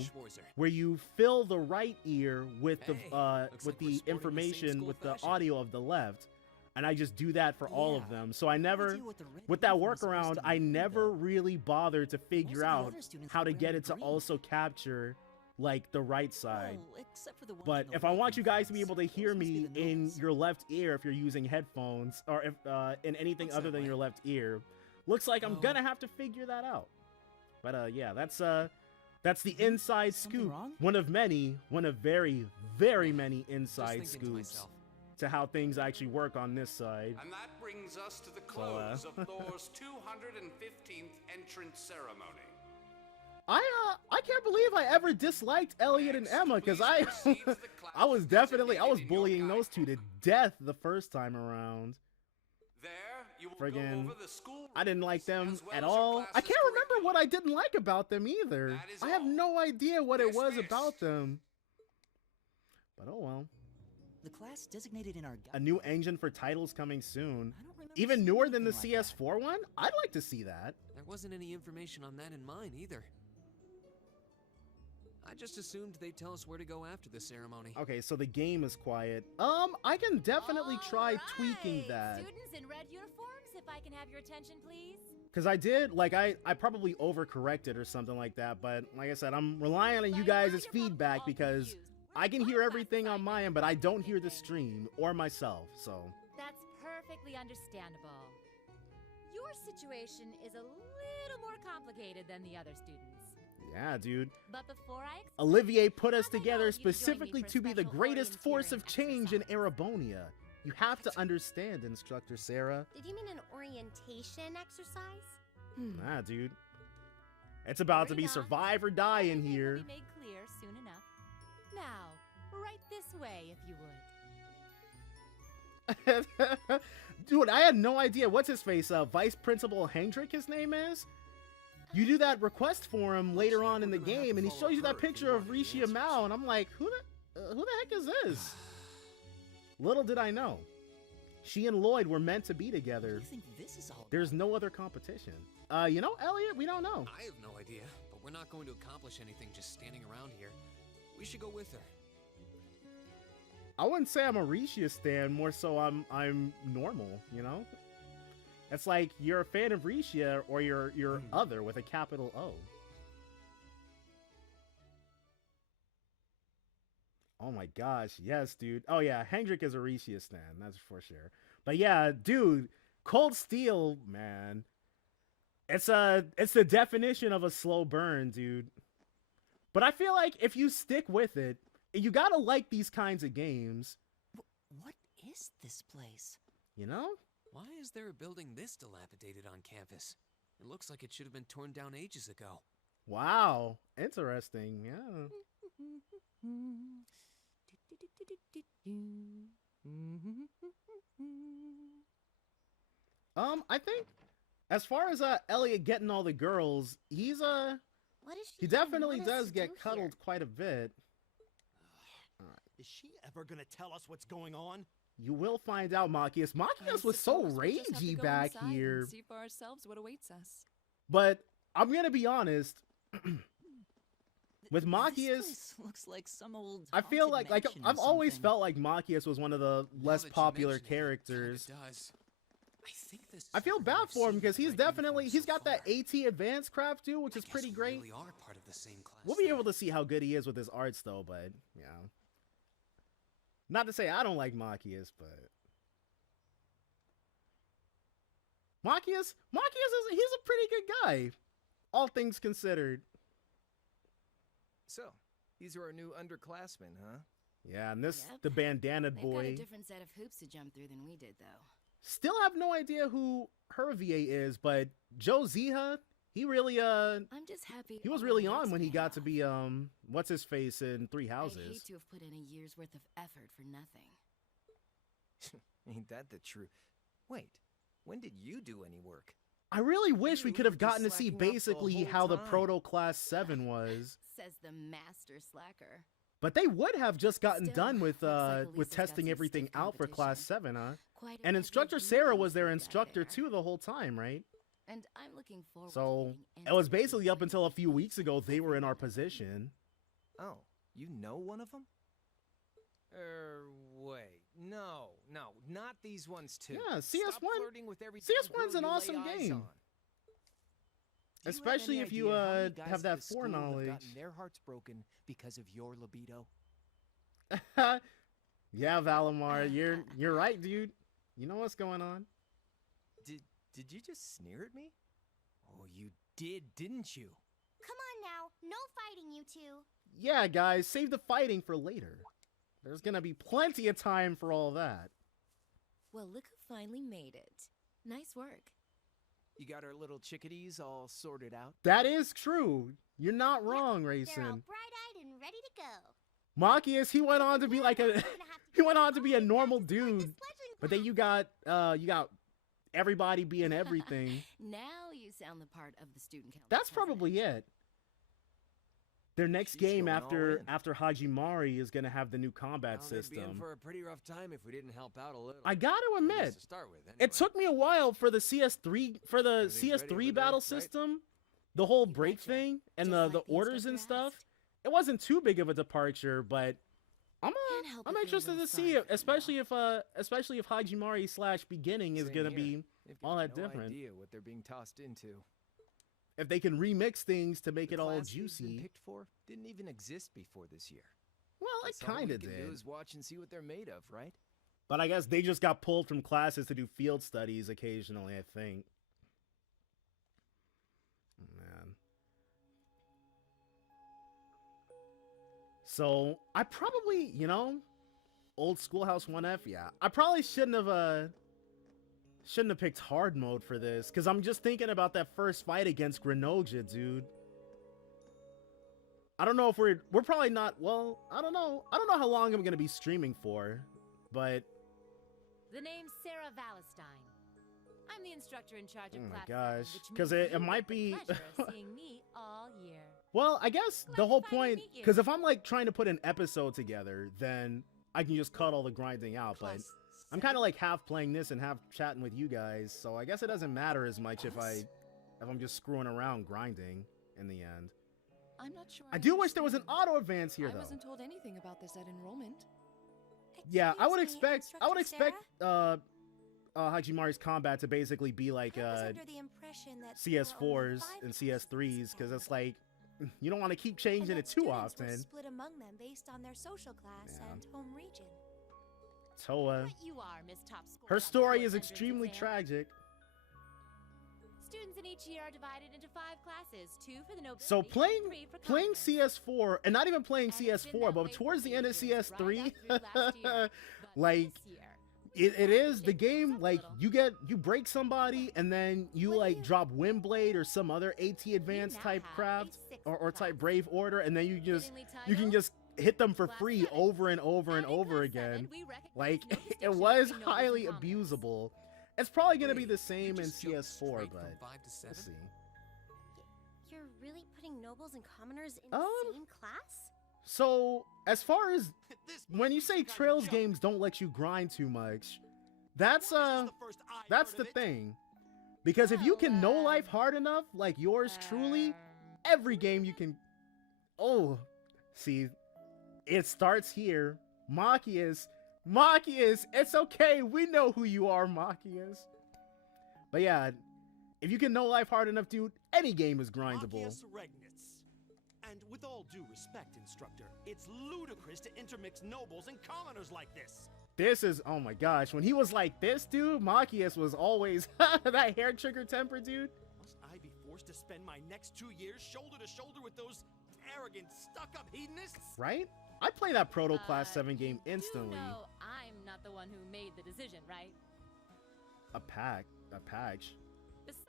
where you fill the right ear with the information with the audio of the left, and I just do that for all of them. So I never, with that workaround, I never really bothered to figure out how to get it to also capture like the right side. But if I want you guys to be able to hear me in your left ear, if you're using headphones, or if in anything other than your left ear, looks like I'm gonna have to figure that out. But yeah, that's the inside scoop. One of very, very many inside scoops to how things actually work on this side. And that brings us to the close of Thor's 215th entrance ceremony. I can't believe I ever disliked Elliot and Emma, because I was bullying those two to death the first time around. Friggin', I didn't like them at all. I can't remember what I didn't like about them either. I have no idea what it was about them. But oh well. The class designated in our A new engine for titles coming soon. Even newer than the CS4 one? I'd like to see that. There wasn't any information on that in mine either. I just assumed they'd tell us where to go after the ceremony. Okay, so the game is quiet. I can definitely try tweaking that. Students in red uniforms, if I can have your attention, please. Because I did, like, I probably overcorrected or something like that, but like I said, I'm relying on you guys' feedback because I can hear everything on my end, but I don't hear the stream or myself, so. That's perfectly understandable. Your situation is a little more complicated than the other students. Yeah, dude. But before Olivier put us together specifically to be the greatest force of change in Erebonia. You have to understand, Instructor Sarah. Did you mean an orientation exercise? Nah, dude. It's about to be survive or die in here. Will be made clear soon enough. Now, right this way, if you would. Dude, I had no idea. What's his face? Vice Principal Hendrik, his name is? You do that request for him later on in the game, and he shows you that picture of Rishia Mao, and I'm like, who the heck is this? Little did I know. She and Lloyd were meant to be together. There's no other competition. You know, Elliot, we don't know. I have no idea, but we're not going to accomplish anything just standing around here. We should go with her. I wouldn't say I'm a Rishia stan, more so I'm normal, you know? It's like you're a fan of Rishia or you're other with a capital O. Oh my gosh, yes, dude. Oh yeah, Hendrik is a Rishia stan, that's for sure. But yeah, dude, Cold Steel, man. It's the definition of a slow burn, dude. But I feel like if you stick with it, you gotta like these kinds of games. What is this place? You know? Why is there a building this dilapidated on campus? It looks like it should have been torn down ages ago. Wow, interesting, yeah. I think as far as Elliot getting all the girls, he definitely does get cuddled quite a bit. Is she ever gonna tell us what's going on? You will find out, Machias. Machias was so ragey back here. See for ourselves what awaits us. But I'm gonna be honest. With Machias, looks like some old. I feel like I've always felt like Machias was one of the less popular characters. think this. I feel bad for him because he's definitely got that AT advanced craft too, which is pretty great. We are part of the same class. We'll be able to see how good he is with his arts though, but yeah. Not to say I don't like Machias, but Machias he's a pretty good guy, all things considered. So, these are our new underclassmen, huh? Yeah, and this Yep. the bandana They've boy. got a different set of hoops to jump through than we did, though. Still have no idea who her VA is, but Joe Ziha, he really I'm just happy. he was all really the on work's when he paying got to off. be what's his face in Three I'd Houses. hate to have put in a year's worth of effort for nothing. Ain't that the truth? Wait, when did you do any work? I really wish we We could were have just gotten to see slacking off the basically whole how the time. Proto Class 7 was. Says the master slacker. But they would have just gotten Still, done with looks like Elisa's got testing some everything stiff out for Class competition. 7, huh? Quite a And heavy Instructor duty Sarah was their for that instructor there. too the whole time, right? And I'm looking forward to So getting it was into basically up the until a few weeks ago they were in our position. Oh, you know one of them? Wait. No, not these ones too. Yeah, Stop CS1 flirting with every CS1's girl an you lay awesome eyes game. on. Do you have Especially any if you idea how many guys have at that this school have foreknowledge. gotten their hearts broken because of your libido? Yeah, Valimar, you're right, dude. You know what's going on. Did you just sneer at me? Oh, you did, didn't you? Come on now, no fighting, you two. Yeah, guys, save the fighting for later. There's gonna be plenty of time for all that. Well, look who finally made it. Nice work. You got our little chickadees all sorted out? That is true. You're not wrong, They're all Racing. bright-eyed and ready to go. Machias, he went on to be like a he went on to be a normal dude. But then you got everybody being everything. Now you sound the part of the student council. That's probably it. Their next She's game going all in. after Hajimari is gonna have the new combat Well, they'd be in system. for a pretty rough time if we didn't help out a little. I gotta At least admit, to start with, it took me a while for the CS3 Everything's ready over there, battle right? system, the whole break betcha. thing, and Just the like the orders and instructor stuff. asked. It wasn't too big of a departure, but Can't help but I'm feel a interested little to sorry see for it, you especially if Hajimari / beginning is Same gonna here. be They've all got that no different. idea what they're being tossed into. If they can remix things to make The it all class we've been juicy. picked for didn't even exist before this year. Well, it Guess all we kind of can did. do is watch and see what they're made of, right? But I guess they just got pulled from classes to do field studies occasionally, I think. Man. So, I probably, old Schoolhouse 1F, yeah. I probably shouldn't have picked hard mode for this, because I'm just thinking about that first fight against Greninja, dude. I don't know if we're probably not, well, I don't know how long I'm going to be streaming for, but The name's Sarah Valestine. I'm the instructor in charge of oh my class gosh, 7, which because means it you might get the be, pleasure of seeing me all year. well, I guess Glad the to whole finally point, meet you. because if I'm like trying to put an episode together, then I can just cut all the grinding out, but I'm kind of like half playing this and half chatting with you guys, so I guess it doesn't matter as much if I'm just screwing around grinding in the end. I'm not sure. I do wish there was an auto advance here I though. wasn't told anything about this at enrollment. Yeah, I would Excuse me, expect Instructor Hajimari's combat to basically be like I was under the impression that there were only CS4s 5 and classes in CS3s, this because town, it's like you don't want to keep and changing that it too students were often. split among them based on their social class Yeah. and home region. Toa, But you are Miss Top Score. her on the story core is entrance extremely exam. tragic. Students in each year are divided into 5 classes, 2 for the nobility, So and playing 3 for playing commoners. CS4 and not even playing And it's been CS4, that but way towards for the end of ages, right CS3, up through last year. But like this year, it is the shake things game up a like little. you break somebody and then you What do like you- drop Windblade or some other AT advanced now type have a craft 6th or type class. Brave Order, and then you can Fittingly just hit them for Class free 7. over and over and And in over Class again. 7, we recognize Like no it distinction was between nobles highly and commoners. abusable. It's probably gonna be Wait, the you same in just jumped CS4, straight but from 5 to 7? we'll see. You're really putting nobles and commoners in Um, the same class? So as far as This when you must say be kind of Trails joke. games don't let you grind too much, that's Why is this the first I've that's heard the of it? thing. Because if you can know Well, life hard enough, like yours truly, every game you can. Oh, see, it starts here. Machias, it's okay. We know who you are, Machias. But yeah, if you can know life hard enough, dude, any game is grindable. Archaeus Regnitz. And with all due respect, instructor, it's ludicrous to intermix nobles and commoners like this. This is, oh my gosh, when he was like this, dude, Machias was always that hair trigger temper, dude. Must I be forced to spend my next 2 years shoulder to shoulder with those arrogant, stuck-up hedonists? Right? I'd play that Proto Class 7 game instantly. You know I'm not the one who made the decision, right? A patch Besides,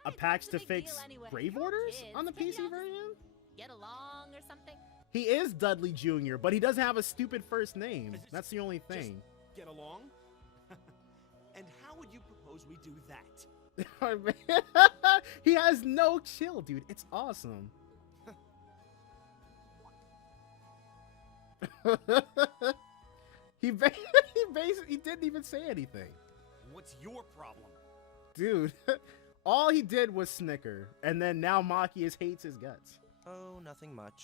to what's the big fix deal anyway? Grave You're Orders kids. on the Can't PC y'all version? Get along or something? He is Dudley Jr., but he doesn't have a stupid first name. That's the only thing. Get along? And how would you propose we do that? He has no chill, dude. It's awesome. he didn't even say anything. What's your problem? Dude, all he did was snicker, and then now Machias hates his guts. Oh, nothing much.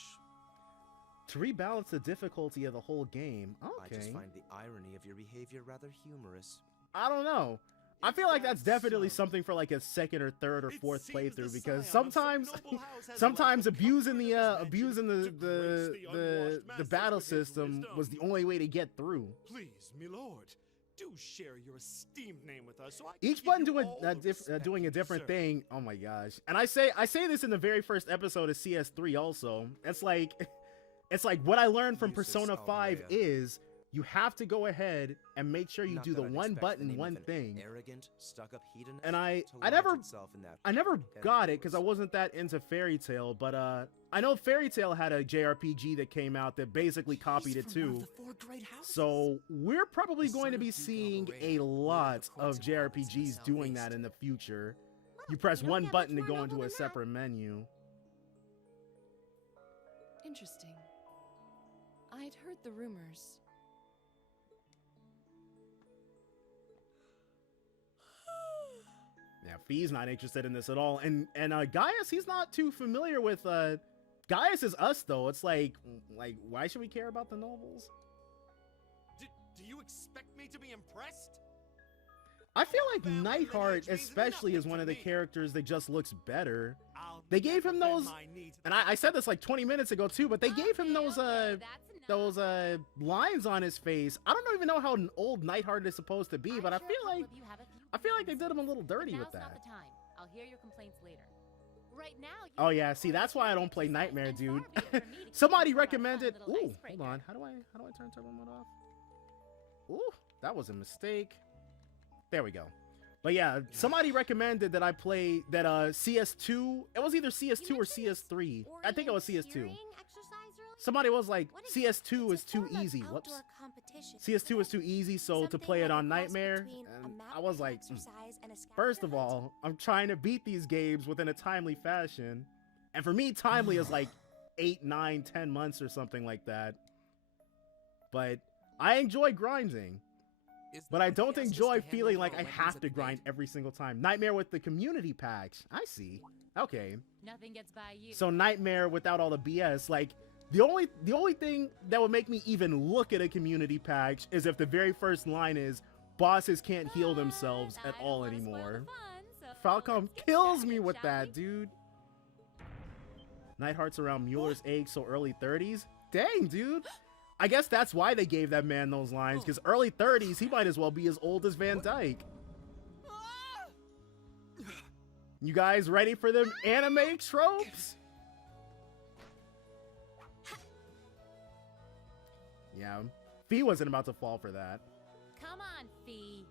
To rebalance the difficulty of the whole game, okay. I just find the irony of your behavior rather humorous. I don't know. I feel like that's definitely something for like a second or third or fourth playthrough, because sometimes abusing the battle system was the only way to get through. Please, my lord, do share your esteemed name with us. So Each button doing a different thing. Oh my gosh! And I say this in the very first episode of CS3 also. It's like what I learned from Persona 5 is you have to go ahead and make sure you do the one button, one thing. Arrogant, stuck-up hedonist And I never got it because I wasn't that into Fairy Tail, but I know Fairy Tail had a JRPG that came out that basically copied it too. So we're probably going to be seeing a lot of JRPGs doing that in the future. You press one button to go into a separate menu. Interesting. I'd heard the rumors. Yeah, Fee's not interested in this at all, and Gaius, he's not too familiar with Gaius is us though. It's like why should we care about the nobles? Do you expect me to be impressed? I feel like Nightheart especially is one of the characters that just looks better. They gave him those, and I said this like 20 minutes ago too, but they gave him those lines on his face. I don't even know how old Nightheart is supposed to be, but I feel like they did him a little dirty with that. Not the time. I'll hear your complaints later. Right now. Oh yeah, see that's why I don't play Nightmare, dude. Somebody recommended. Ooh, hold on. How do I turn turbo mode off? Ooh, that was a mistake. There we go. But yeah, somebody recommended that I play that CS2. It was either CS2 or CS3. I think it was CS2. Somebody was like, CS2 is too easy. Whoops. CS2 is too easy, so to play it on Nightmare. And I was like, first of all, I'm trying to beat these games within a timely fashion. And for me, timely is like 8, 9, 10 months or something like that. But I enjoy grinding. But I don't enjoy feeling like I have to grind every single time. Nightmare with the community packs. I see. Okay. Nothing gets by you. So Nightmare without all the BS. Like the only thing that would make me even look at a community pack is if the very first line is bosses can't heal themselves at all anymore. Falcom kills me with that, dude. Nightheart's around Mueller's egg, so early 30s. Dang, dude. I guess that's why they gave that man those lines, because early 30s, he might as well be as old as Van Dyke. You guys ready for them anime tropes? Yeah, Fee wasn't about to fall for that. Come on, Fee.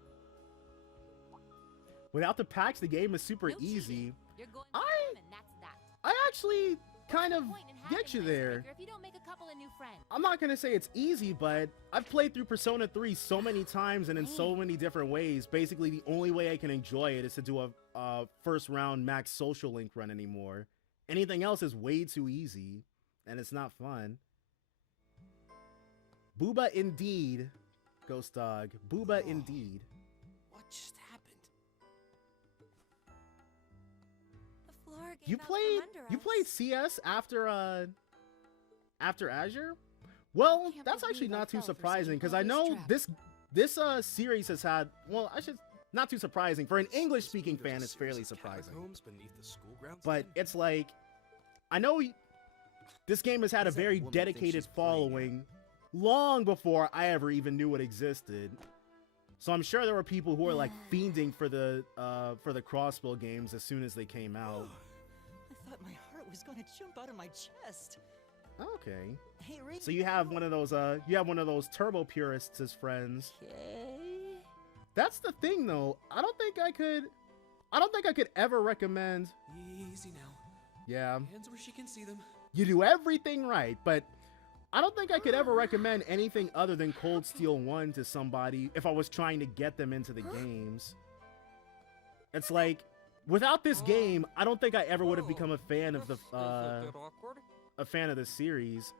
Without the packs, the game is super easy. You're going I actually kind of get you there. if you don't make a couple of new friends. I'm not gonna say it's easy, but I've played through Persona 3 so many times and in so many different ways. Basically, the only way I can enjoy it is to do a first round max social link run anymore. Anything else is way too easy, and it's not fun. Booba indeed, Ghost Dog. Booba indeed. What just happened? The floor gave You out played from under you us. played CS after Azure? Well, can't that's actually believe I not too fell for such a surprising because I obvious know trap. this series has had, well, not too surprising. For an English-speaking fan, it's fairly surprising. Beneath the school grounds, But then? it's like, I know this game has had a very dedicated following long before I ever even knew it existed. So I'm sure there were people who were like fiending for the Crossbow games as soon as they came out. I thought my heart was gonna jump out of my chest. Okay. Hey, Reed. So you have one of those turbo purists as friends. Okay. That's the thing though. I don't think I could ever recommend. Easy now. Yeah. Hands where she can see them. You do everything right, but I don't think I could ever recommend anything other than Cold Steel 1 to somebody if I was trying to get them into the games. It's like, without this game, I don't think I ever would have become a fan of the series.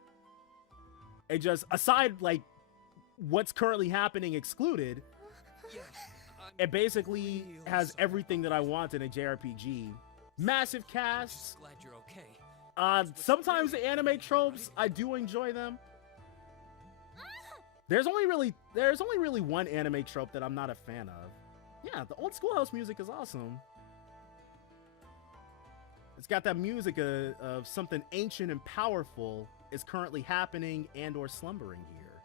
It just, aside like what's currently happening excluded, it basically has everything that I want in a JRPG. Massive casts. Glad you're okay. Sometimes the anime tropes, I do enjoy them. There's only really one anime trope that I'm not a fan of. Yeah, the old schoolhouse music is awesome. It's got that music of something ancient and powerful is currently happening and or slumbering here.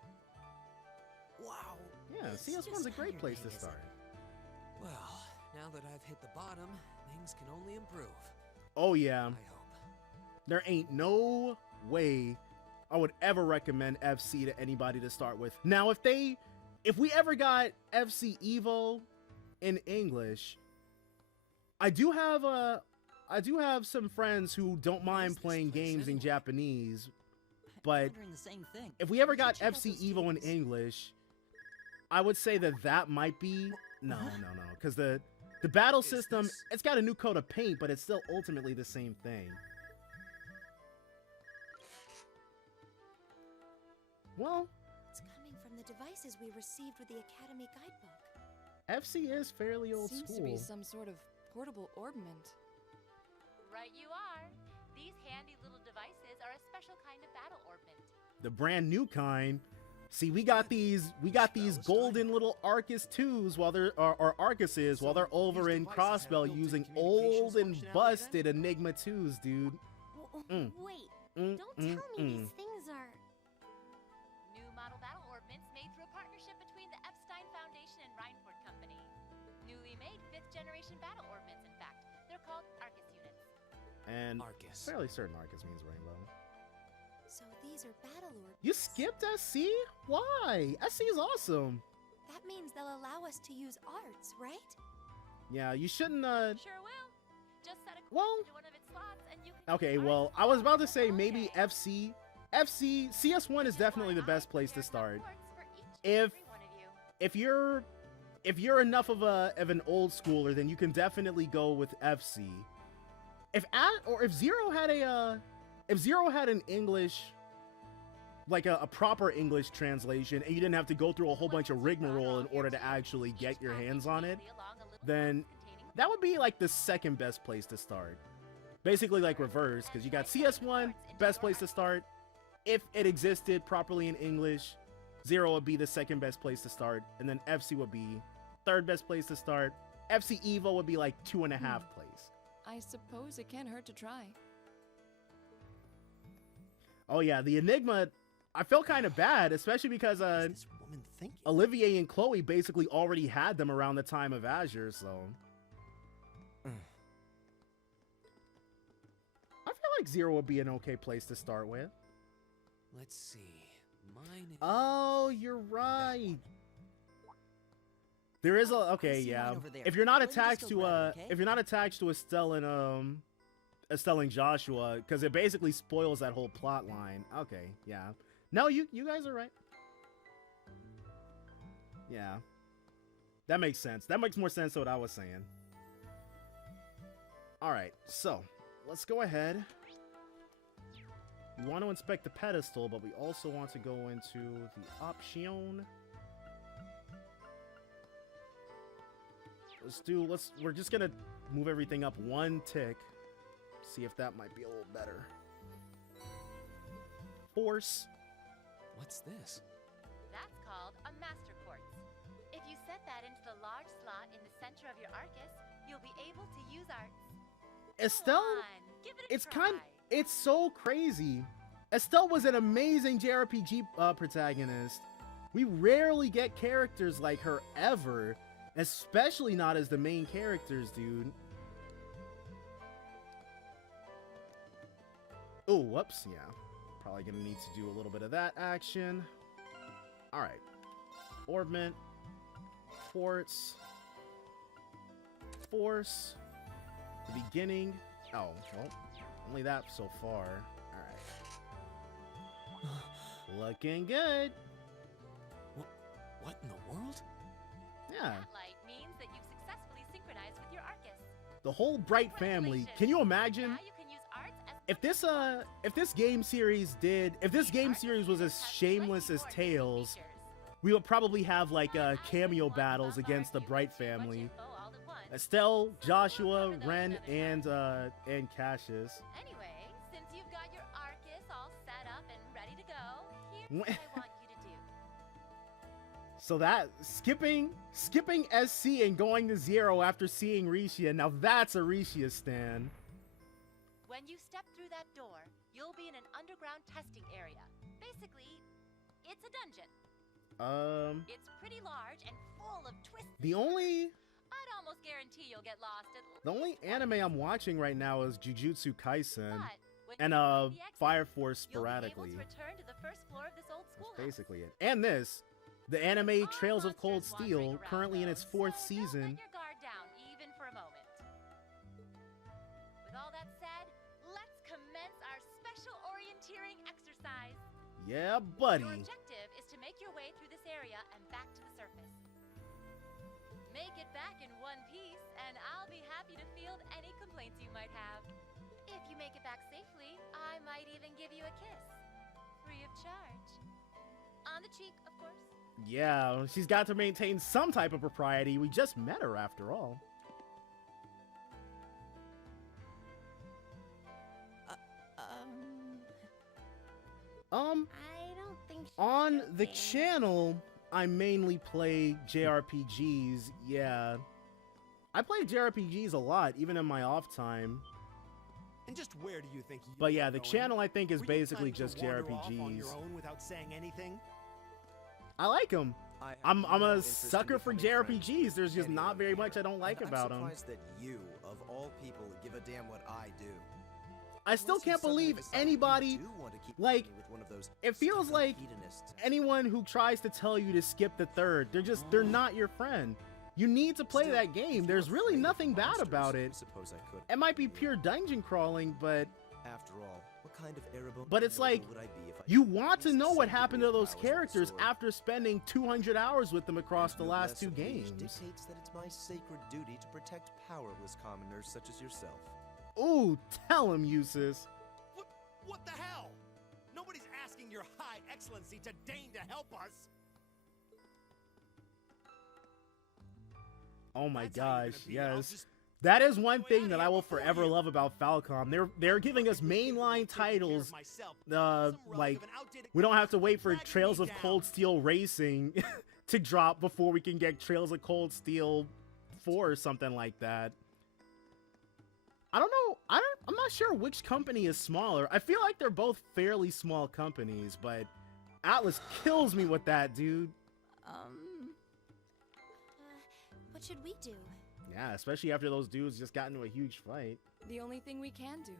Wow. Yeah, CS1's a great place to start. Well, now that I've hit the bottom, things can only improve. Oh yeah. I hope. There ain't no way I would ever recommend FC to anybody to start with. Now, if we ever got FC Evo in English, I do have some friends who don't mind playing games in Japanese, but if we ever got FC Evo in English, I would say that might be no, because the battle system, it's got a new coat of paint, but it's still ultimately the same thing. Well, It's coming from the devices we received with the Academy guidebook. FC is fairly old Seems school. to be some sort of portable orbment. Right you are. These handy little devices are a special kind of battle orbment. The brand new kind. See, we got these golden little Arcus 2s while they're or Arcuses while they're over in Crossbell using old and busted Enigma 2s, dude. Wait, don't tell me these things are... New model battle orbments made through a partnership between the Epstein Foundation and Reinford Company. Newly made 5th generation battle orbments, in fact. They're called Arcus units. And Arcus. fairly certain Arcus means rainbow. So these are battle orbs. You skipped SC? Why? SC is awesome. That means they'll allow us to use arts, right? Yeah, you shouldn't Sure will. Just set a well, into one of its slots and you can okay, well, I was about to say maybe FC CS1 is definitely the best place to start. If you're enough of an old schooler, then you can definitely go with FC. If Zero had an English, like a proper English translation, and you didn't have to go through a whole bunch of rigmarole in order to actually get your hands on it, then that would be like the second best place to start. Basically like reverse, because you got CS1, best place to start. If it existed properly in English, Zero would be the second best place to start, and then FC would be third best place to start. FC Evo would be like 2.5 place. I suppose it can't hurt to try. Oh yeah, the Enigma, I felt kind of bad, especially because Olivier and Chloe basically already had them around the time of Azure, so I feel like Zero would be an okay place to start with. Let's see. Mine is... Oh, you're right. There is a okay, yeah. If you're not attached to Estelle and Joshua, because it basically spoils that whole plot line. Okay, yeah. No, you guys are right. Yeah. That makes sense. That makes more sense than what I was saying. Alright, so let's go ahead. We want to inspect the pedestal, but we also want to go into the option. We're just gonna move everything up one tick. See if that might be a little better. Force. What's this? That's called a master quartz. If you set that into the large slot in the center of your Arcus, you'll be able to use arts. Estelle, Give it a it's try. it's so crazy. Estelle was an amazing JRPG protagonist. We rarely get characters like her ever, especially not as the main characters, dude. Oh, whoops, yeah. Probably gonna need to do a little bit of that action. Alright. Orbment. Forts. Force. The beginning. Oh, well, only that so far. Alright. Looking good. What in the world? Yeah. That light means that you've successfully synchronized with your Arcus. The whole Bright family. Can you imagine? Now you can use arts as If this game series was as shameless as Tales, we would probably have like cameo battles against the Bright family. Estelle, Joshua, Ren, and Cassius. Anyway, since you've got your Arcus all set up and ready to go, here's what I want you to do. So that skipping SC and going to 0 after seeing Rishia, now that's a Rishia stan. When you step through that door, you'll be in an underground testing area. Basically, it's a dungeon. It's pretty large and full of twists. I'd almost guarantee you'll get lost at The only anime I'm watching right now is Jujutsu Kaisen when and you find the exit, Fire Force you'll be able sporadically. to return to the first floor of this old That's schoolhouse. basically it. And this, the anime Trails of Cold Steel, currently in its 4th season. Let your guard down even for a moment. With all that said, let's commence our special orienteering exercise. Yeah, buddy. Your objective is to make your way through this area and back to the surface. Make it back in one piece, and I'll be happy to field any complaints you might have. If you make it back safely, I might even give you a kiss. Free of charge. On the cheek, of course. Yeah, she's got to maintain some type of propriety. We just met her after all. I don't think she's On the joking. channel, I mainly play JRPGs. Yeah, I play JRPGs a lot, even in my off time. And just where do you think you But yeah, were the going? channel I think is Were you basically planning to just wander off on JRPGs. your own without saying anything? I like them. I'm no a interest in sucker for becoming friends JRPGs. with There's just not anyone very here, much I don't like and about I'm them. surprised that you, of all people, give a damn what I do. I still Unless you can't suddenly believe decide you anybody, do want to keep like, me with one of those it feels stupid like hedonists. anyone who tries to tell you to skip the third, they're not your friend. You need to play Still, that game. if There's you're really afraid of nothing bad monsters, about I it. suppose I could. It might be pure dungeon crawling, but After all, what kind of Erebone it's noble like, would I be if I you didn't want at to least know some what happened degree to of those powers with the characters sword? after spending 200 hours with them across the last Noblesse 2 of Mage games. dictates that it's my sacred duty to protect powerless commoners such as yourself. Ooh, tell him, Eustace. What the hell? Nobody's asking your high excellency to deign to help us. Oh my That's how you're gosh, gonna beat it. I'll yes. just That is one go thing out that here I will before forever you. love about Falcom. They're giving us mainline titles. Like, we don't have to wait for Trails of Cold Steel Racing to drop before we can get Trails of Cold Steel 4 or something like that. I don't know. I'm not sure which company is smaller. I feel like they're both fairly small companies, but Atlas kills me with that, dude. What should we do? Yeah, especially after those dudes just got into a huge fight. The only thing we can do.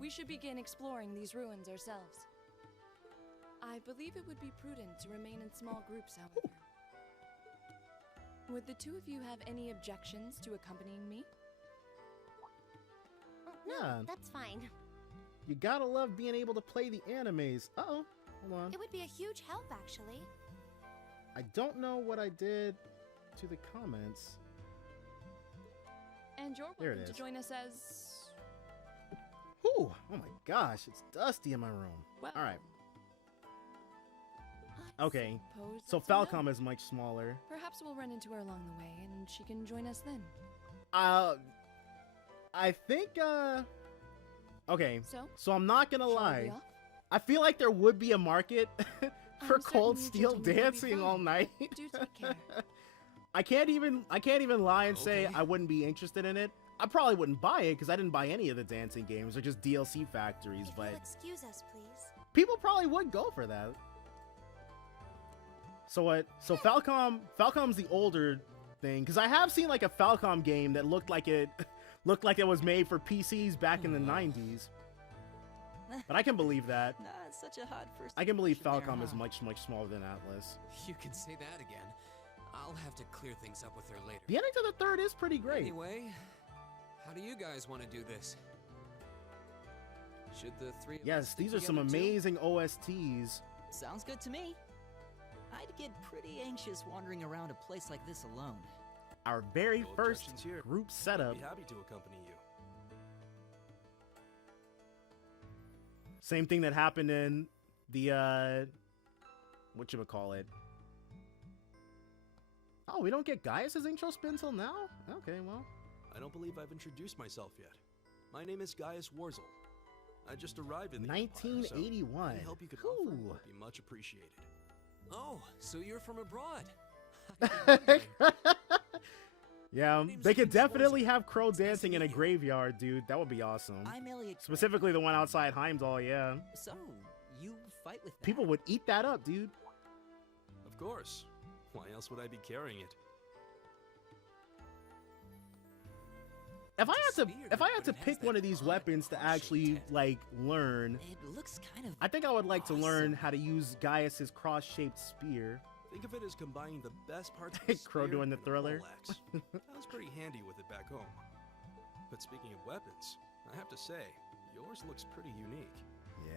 We should begin exploring these ruins ourselves. I believe it would be prudent to remain in small groups, however. Would the two of you have any objections to accompanying me? No, Yeah. that's fine. You gotta love being able to play the animes. Uh-oh, hold on. It would be a huge help, actually. I don't know what I did to the comments. And you're There it welcome to is. join us as... Whew, oh my gosh, it's dusty in my room. Well, All right, I okay. suppose So that's a no. Falcom is much smaller. Perhaps we'll run into her along the way, and she can join us then. I think, okay. So I'm not gonna shall we lie. be off? I feel like there would be a market for I'm Cold certain you Steel gentlemen will be dancing all fine. night. Do take care. I I can't even lie and say I wouldn't be interested in it. I probably wouldn't buy it because I didn't buy any of the dancing games or just DLC factories, If but you'll excuse us, please. people probably would go for that. So what? So Falcom's the older thing, because I have seen like a Falcom game that looked like it was made for PCs back in the 90s. But I can believe that. Nah, it's such a hot first. I can believe impression Falcom there, is much smaller than Atlas. You can say that again. I'll have to clear things up with her later. The ending to the third is pretty great. Anyway, how do you guys want to do this? Should the three of us Yes, stick these are some together too? amazing OSTs. Sounds good to me. I'd get pretty anxious wandering around a place like this alone. Our very No first objections here. group setup. I'd be happy to accompany you. Same thing that happened in the whatchamacallit. Oh, we don't get Gaius' intro spin till now? Okay, well. I don't believe I've introduced myself yet. My name is Gaius Warzel. I just arrived in the Empire, so 1981. any help you could offer Ooh. would be much appreciated. Oh, so you're from abroad. Yeah, they could definitely have Crow dancing in a graveyard, dude. That would be awesome. I'm Elliot. Specifically the one outside Heimdall, yeah. So, you fight with that? People would eat that up, dude. Of course. Why else would I be carrying it? If I had to pick one of these weapons to actually like learn, It looks kind of I think I would like to learn how to use Gaius's cross-shaped spear. Think of it as combining the best parts of the Crow spear doing the and a thriller. poleaxe. I was pretty handy with it back home. But speaking of weapons, I have to say, yours looks pretty unique.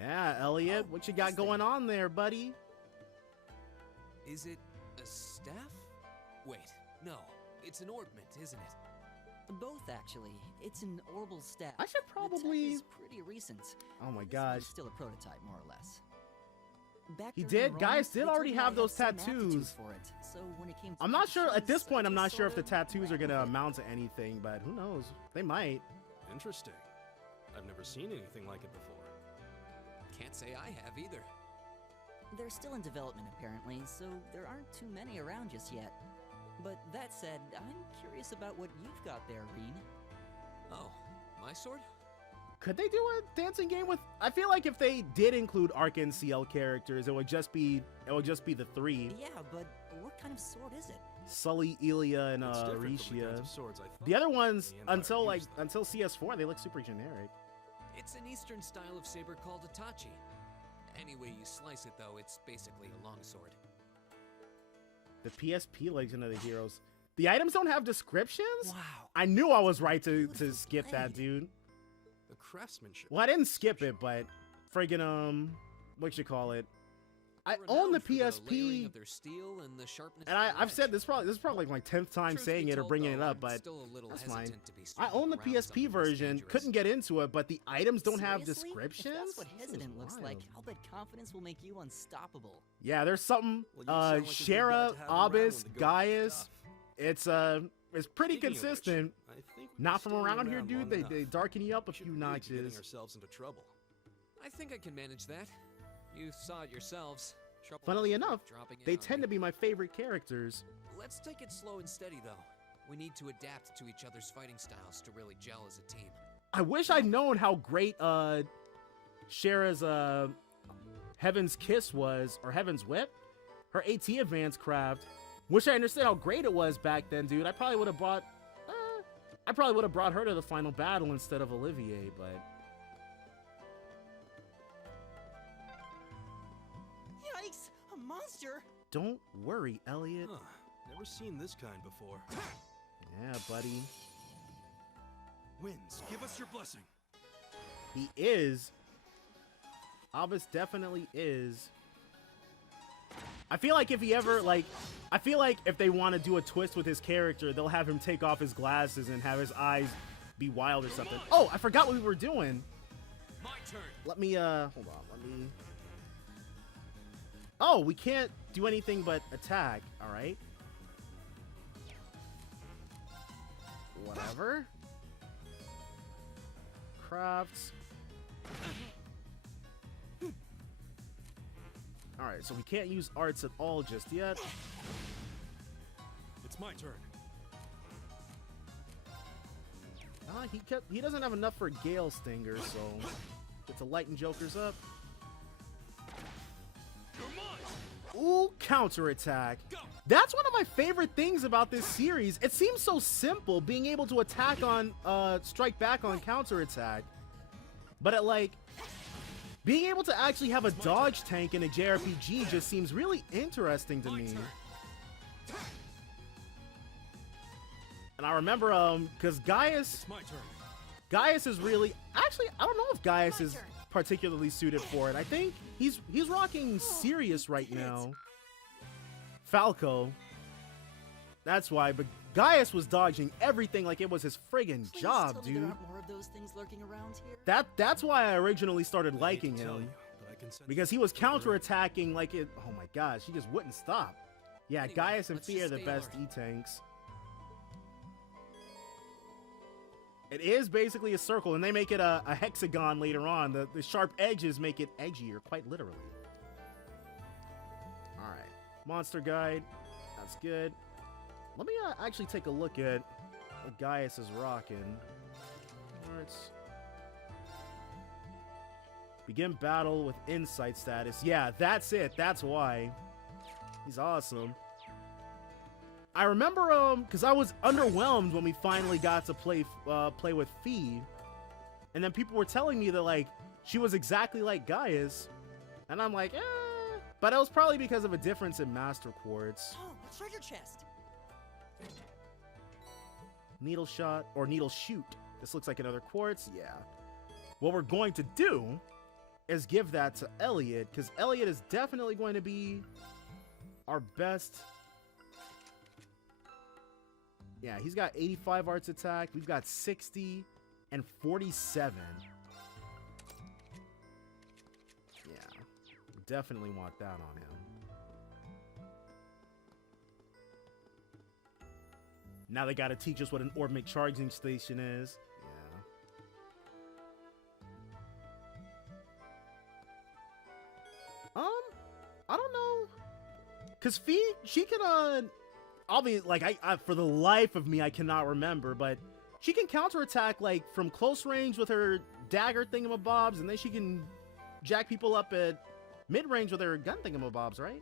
Yeah, Elliot, what you got going on there, buddy? Is it a staff? Wait, no. It's an ornament, isn't it? both actually. It's an orbital staff. I should The tech probably- is pretty recent. Oh my This gosh. one's still a prototype, more or less. Back He during did. Rome, Guys they did told already me I have had those some aptitude tattoos. for it. So when it came to I'm not sure at this competitions, point. I I'm not just sure if the sorta tattoos are ran gonna with it. amount to anything, but who knows? They might. Interesting. I've never seen anything like it before. Can't say I have either. They're still in development, apparently, so there aren't too many around just yet. But that said, I'm curious about what you've got there, Reen. Oh, my sword? Could they do a dancing game with? I feel like if they did include Arc and CL characters, it would just be the three: Yeah, but what kind of sword is it? Sully, Elia, and It's different from the kinds Risha. of swords I thought The other ones, the Empire used. until CS4, they look super generic. It's an Eastern style of saber called Itachi. Any way you slice it, though, it's basically a longsword. The PSP Legend of the Heroes. The items don't have descriptions? Wow. I knew I was right to skip that, dude. The craftsmanship. Well, I didn't skip it, but friggin' what you call it? I They're own the renowned for layering PSP, of their steel and the sharpness and of their I've said edge. this is probably like my 10th time Truth saying be it or told, bringing it though, up, I'm but still a little that's fine. hesitant to be I standing own the around PSP something this version, dangerous. couldn't get into it, but the items don't have Seriously? descriptions? If that's what This is hesitant looks like, wild. I'll bet confidence will make you unstoppable. Yeah, there's something. Well, you sound like a good guy Shara, to have around Abyss, when the going Gaius. gets tough. It's pretty Speaking of which, consistent. I think we've Not been from standing around here, long dude. They enough. darken you up a We few should really be getting notches. ourselves into trouble. I think I can manage that. You saw it yourselves. Trouble Funnily is enough, dropping in they on tend me. to be my favorite characters. Let's take it slow and steady, though. We need to adapt to each other's fighting styles to really gel as a team. I wish I'd known how great Shara's Heaven's Kiss was, or Heaven's Whip, her AT Advanced craft. Wish I understood how great it was back then, dude. I probably would have brought her to the final battle instead of Olivier, but Yikes! A monster! don't worry, Elliot. Huh. Never seen this kind before. Yeah, buddy. Winds, give us your blessing. He is. Abbas definitely is. I feel like if he ever, I feel like if they want to do a twist with his character, they'll have him take off his glasses and have his eyes be wild or something. Oh, I forgot what we were doing. My turn. Let me, hold on, let me. Oh, we can't do anything but attack, alright. Whatever. Crafts. Alright, so we can't use arts at all just yet. It's my turn. He doesn't have enough for Gale Stinger, so get to lighten Jokers up. Ooh, counterattack. That's one of my favorite things about this series. It seems so simple, being able to attack on, strike back on counterattack. But it, like, being able to actually have a dodge tank in a JRPG just seems really interesting to me. And I remember, because Gaius is really, actually, I don't know if Gaius is particularly suited for it. I think he's rocking Sirius right now. Falco. That's why, but Gaius was dodging everything like it was his friggin' job, dude. There aren't more of those things lurking around here? That's why I originally started liking him. Because he was counterattacking like it, oh my gosh, he just wouldn't stop. Yeah, Gaius and Fee are the best E-tanks. It is basically a circle, and they make it a hexagon later on. The sharp edges make it edgier, quite literally. Alright, monster guide, that's good. Let me actually take a look at what Gaius is rocking. Let's begin battle with insight status. Yeah, that's it. That's why. He's awesome. I remember, because I was underwhelmed when we finally got to play with Fee. And then people were telling me that, like, she was exactly like Gaius. And I'm like, eh. But it was probably because of a difference in Master Quartz. Oh, a treasure chest. Needle shot, or needle shoot. This looks like another quartz. Yeah. What we're going to do is give that to Elliot, because Elliot is definitely going to be our best. Yeah, he's got 85 arts attack. We've got 60 and 47. Yeah, we definitely want that on him. Now they got to teach us what an Orbmic charging station is. Yeah. I don't know. Cause Fee, she can obviously, like, I for the life of me, I cannot remember, but she can counterattack, like, from close range with her dagger thingamabobs, and then she can jack people up at mid-range with her gun thingamabobs, right?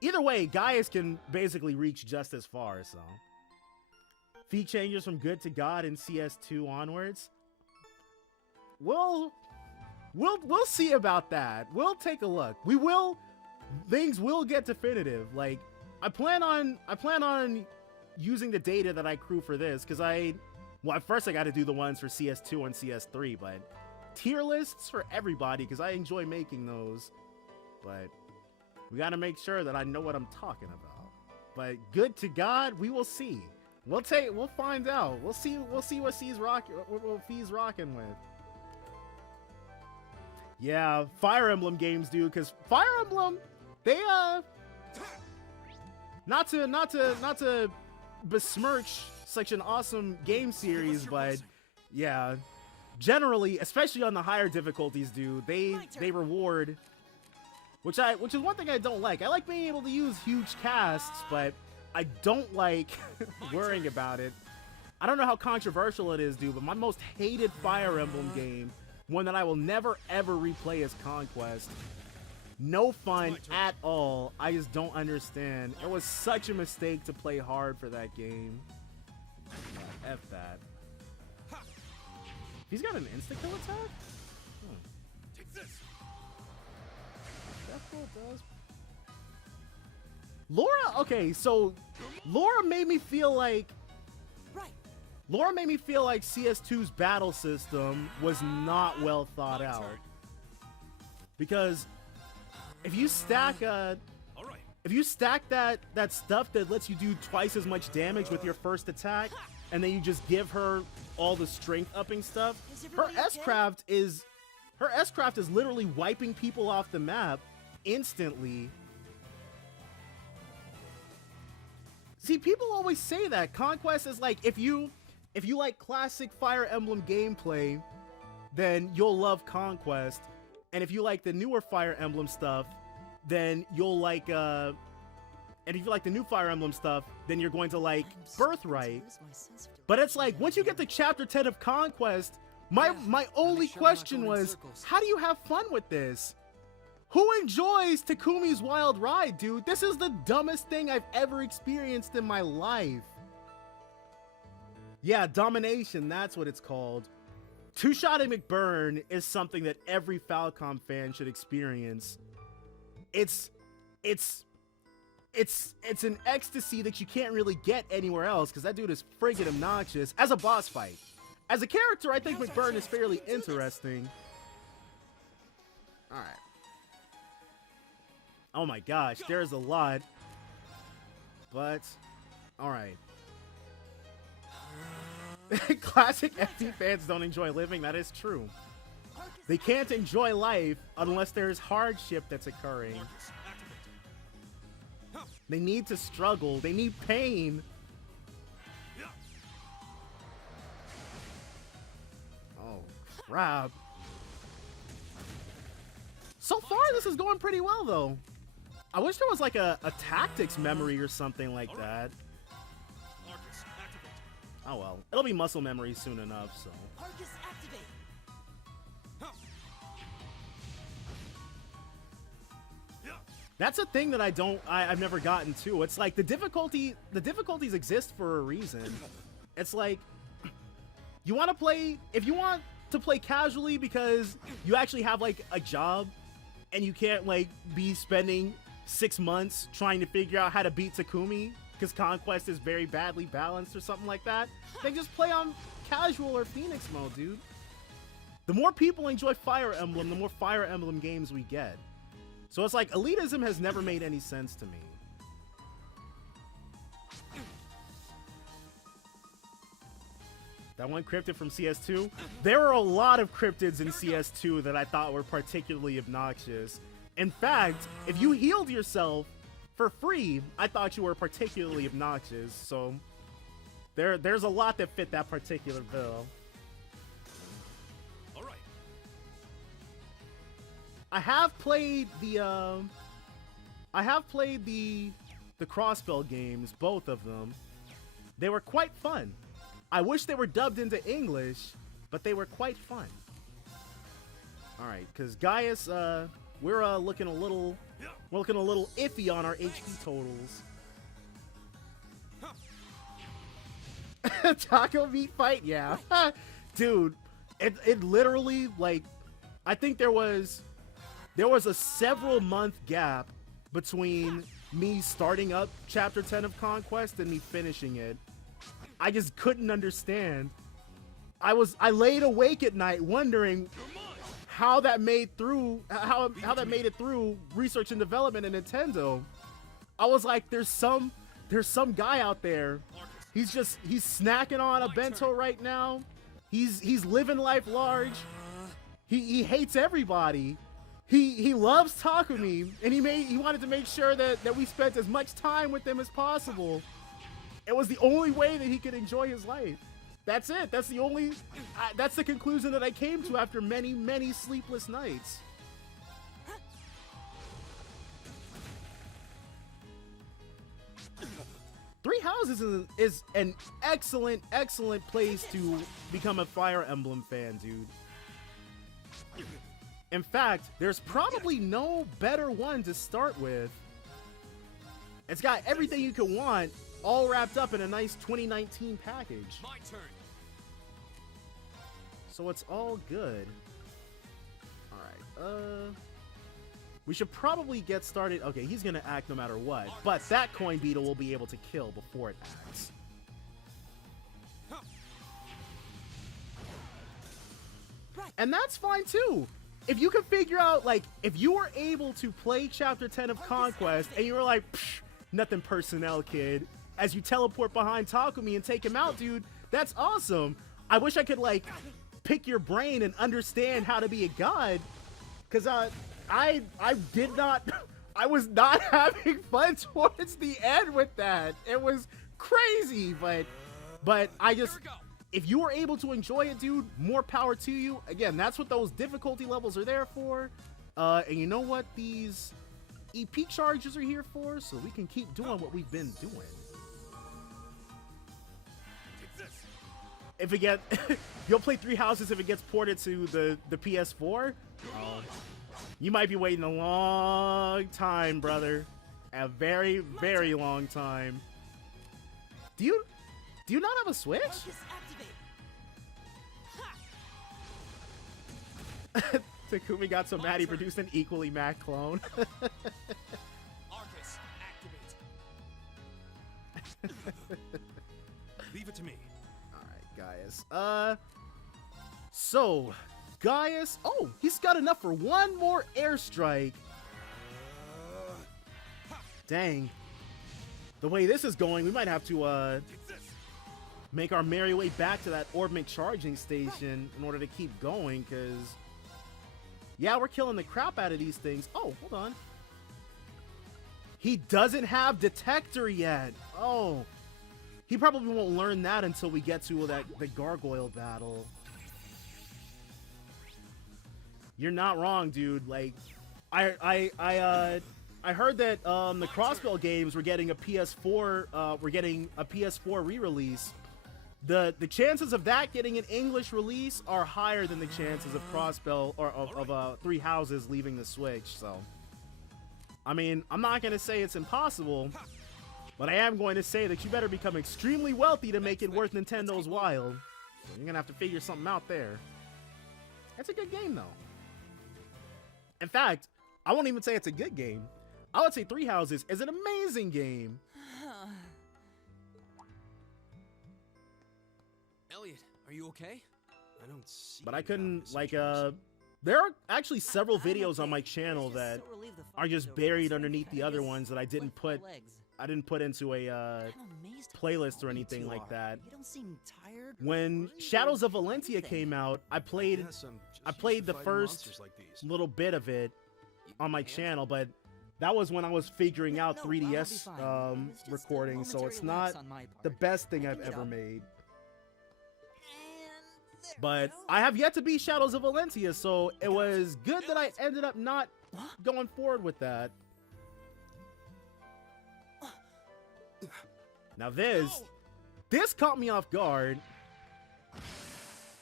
Either way, Gaius can basically reach just as far, so. Fee changes from good to god in CS2 onwards. We'll see about that. We'll take a look. Things will get definitive. Like, I plan on using the data that I accrue for this, because well, at first I got to do the ones for CS2 and CS3, but tier lists for everybody, because I enjoy making those. But we got to make sure that I know what I'm talking about. But good to god, we will see. We'll find out. We'll see what Fee's rocking with. Yeah, Fire Emblem games do, because Fire Emblem, they not to besmirch such an awesome game series, but yeah, generally, especially on the higher difficulties, dude, they reward, which is one thing I don't like. I like being able to use huge casts, but I don't like worrying about it. I don't know how controversial it is, dude, but my most hated Fire Emblem game, one that I will never ever replay, is Conquest. No fun at all. I just don't understand. It was such a mistake to play hard for that game. F that. He's got an insta-kill attack? Take this. That's what it does. Laura, okay, so Laura made me feel like CS2's battle system was not well thought out. Because if you stack that stuff that lets you do twice as much damage with your first attack, and then you just give her all the strength upping stuff, her S-Craft is literally wiping people off the map instantly. See, people always say that Conquest is like, if you like classic Fire Emblem gameplay, then you'll love Conquest. And if you like the newer Fire Emblem stuff, then you'll like And if you like the new Fire Emblem stuff, then you're going to like Birthright. But it's like, once you get to Chapter 10 of Conquest, my only question was, how do you have fun with this? Who enjoys Takumi's Wild Ride, dude? This is the dumbest thing I've ever experienced in my life. Yeah, Domination, that's what it's called. Two-Shot and McBurn is something that every Falcom fan should experience. It's an ecstasy that you can't really get anywhere else, because that dude is friggin' obnoxious as a boss fight. As a character, I think McBurn is fairly interesting. Alright. Oh my gosh, there's a lot. But, alright. Classic FT fans don't enjoy living, that is true. They can't enjoy life unless there's hardship that's occurring. They need to struggle, they need pain. Oh, crap. So far, this is going pretty well, though. I wish there was like a tactics memory or something like that. Oh well, it'll be muscle memory soon enough, so. That's a thing that I've never gotten to. It's like the difficulties exist for a reason. It's like, you want to play, if you want to play casually because you actually have like a job and you can't like be spending 6 months trying to figure out how to beat Takumi because Conquest is very badly balanced or something like that, then just play on casual or Phoenix mode, dude. The more people enjoy Fire Emblem, the more Fire Emblem games we get. So it's like, elitism has never made any sense to me. That one cryptid from CS2? There are a lot of cryptids in CS2 that I thought were particularly obnoxious. In fact, if you healed yourself for free, I thought you were particularly obnoxious. So there's a lot that fit that particular bill. All right. I have played the Crossbell games, both of them. They were quite fun. I wish they were dubbed into English, but they were quite fun. All right, because Gaius, we're looking a little iffy on our HP totals. Taco meat fight, yeah, dude. It literally, like, I think there was a several month gap between me starting up Chapter 10 of Conquest and me finishing it. I just couldn't understand. I laid awake at night wondering how that made that made it through research and development in Nintendo. I was like, there's some guy out there. He's snacking on a bento right now. He's living life large. He hates everybody. He loves Takumi, and he wanted to make sure that we spent as much time with him as possible. It was the only way that he could enjoy his life. That's it. That's the conclusion that I came to after many, many sleepless nights. Three Houses is an excellent, excellent place to become a Fire Emblem fan, dude. In fact, there's probably no better one to start with. It's got everything you could want, all wrapped up in a nice 2019 package. My turn. So it's all good. Alright, we should probably get started. Okay, he's gonna act no matter what, but that coin beetle will be able to kill before it acts. And that's fine too. If you can figure out, like, if you were able to play Chapter 10 of Conquest and you were like, psh, nothing personnel, kid, as you teleport behind Takumi and take him out, dude, that's awesome. I wish I could, like, pick your brain and understand how to be a god, because I was not having fun towards the end with that. It was crazy, but I just, if you were able to enjoy it, dude, more power to you. Again, that's what those difficulty levels are there for. And you know what? These EP charges are here for, so we can keep doing what we've been doing. If it get, you'll play Three Houses if it gets ported to the PS4. You might be waiting a long time, brother. A very, very long time. Do you not have a Switch? Takumi got so mad he produced an equally mad clone. Arcus, activate. Leave it to me. Alright, Gaius. So, Gaius. Oh, he's got enough for one more airstrike. Dang. The way this is going, we might have to make our merry way back to that Orbmic charging station in order to keep going, because yeah, we're killing the crap out of these things. Oh, hold on. He doesn't have detector yet. Oh, he probably won't learn that until we get to the gargoyle battle. You're not wrong, dude. Like, I heard that the Crossbell games were getting a PS4 re-release. The chances of that getting an English release are higher than the chances of Crossbell or of Three Houses leaving the Switch. So, I mean, I'm not gonna say it's impossible, but I am going to say that you better become extremely wealthy to make it worth Nintendo's while. So you're gonna have to figure something out there. It's a good game, though. In fact, I won't even say it's a good game. I would say Three Houses is an amazing game. Elliot, are you okay? I don't see. But I couldn't, like, there are actually several videos on my channel that are just buried underneath the other ones that I didn't put into a playlist or anything like that. When Shadows of Valentia came out, I played the first little bit of it on my channel, but that was when I was figuring out 3DS recording, so it's not the best thing I've ever made. But I have yet to beat Shadows of Valentia, so it was good that I ended up not going forward with that. Now this caught me off guard,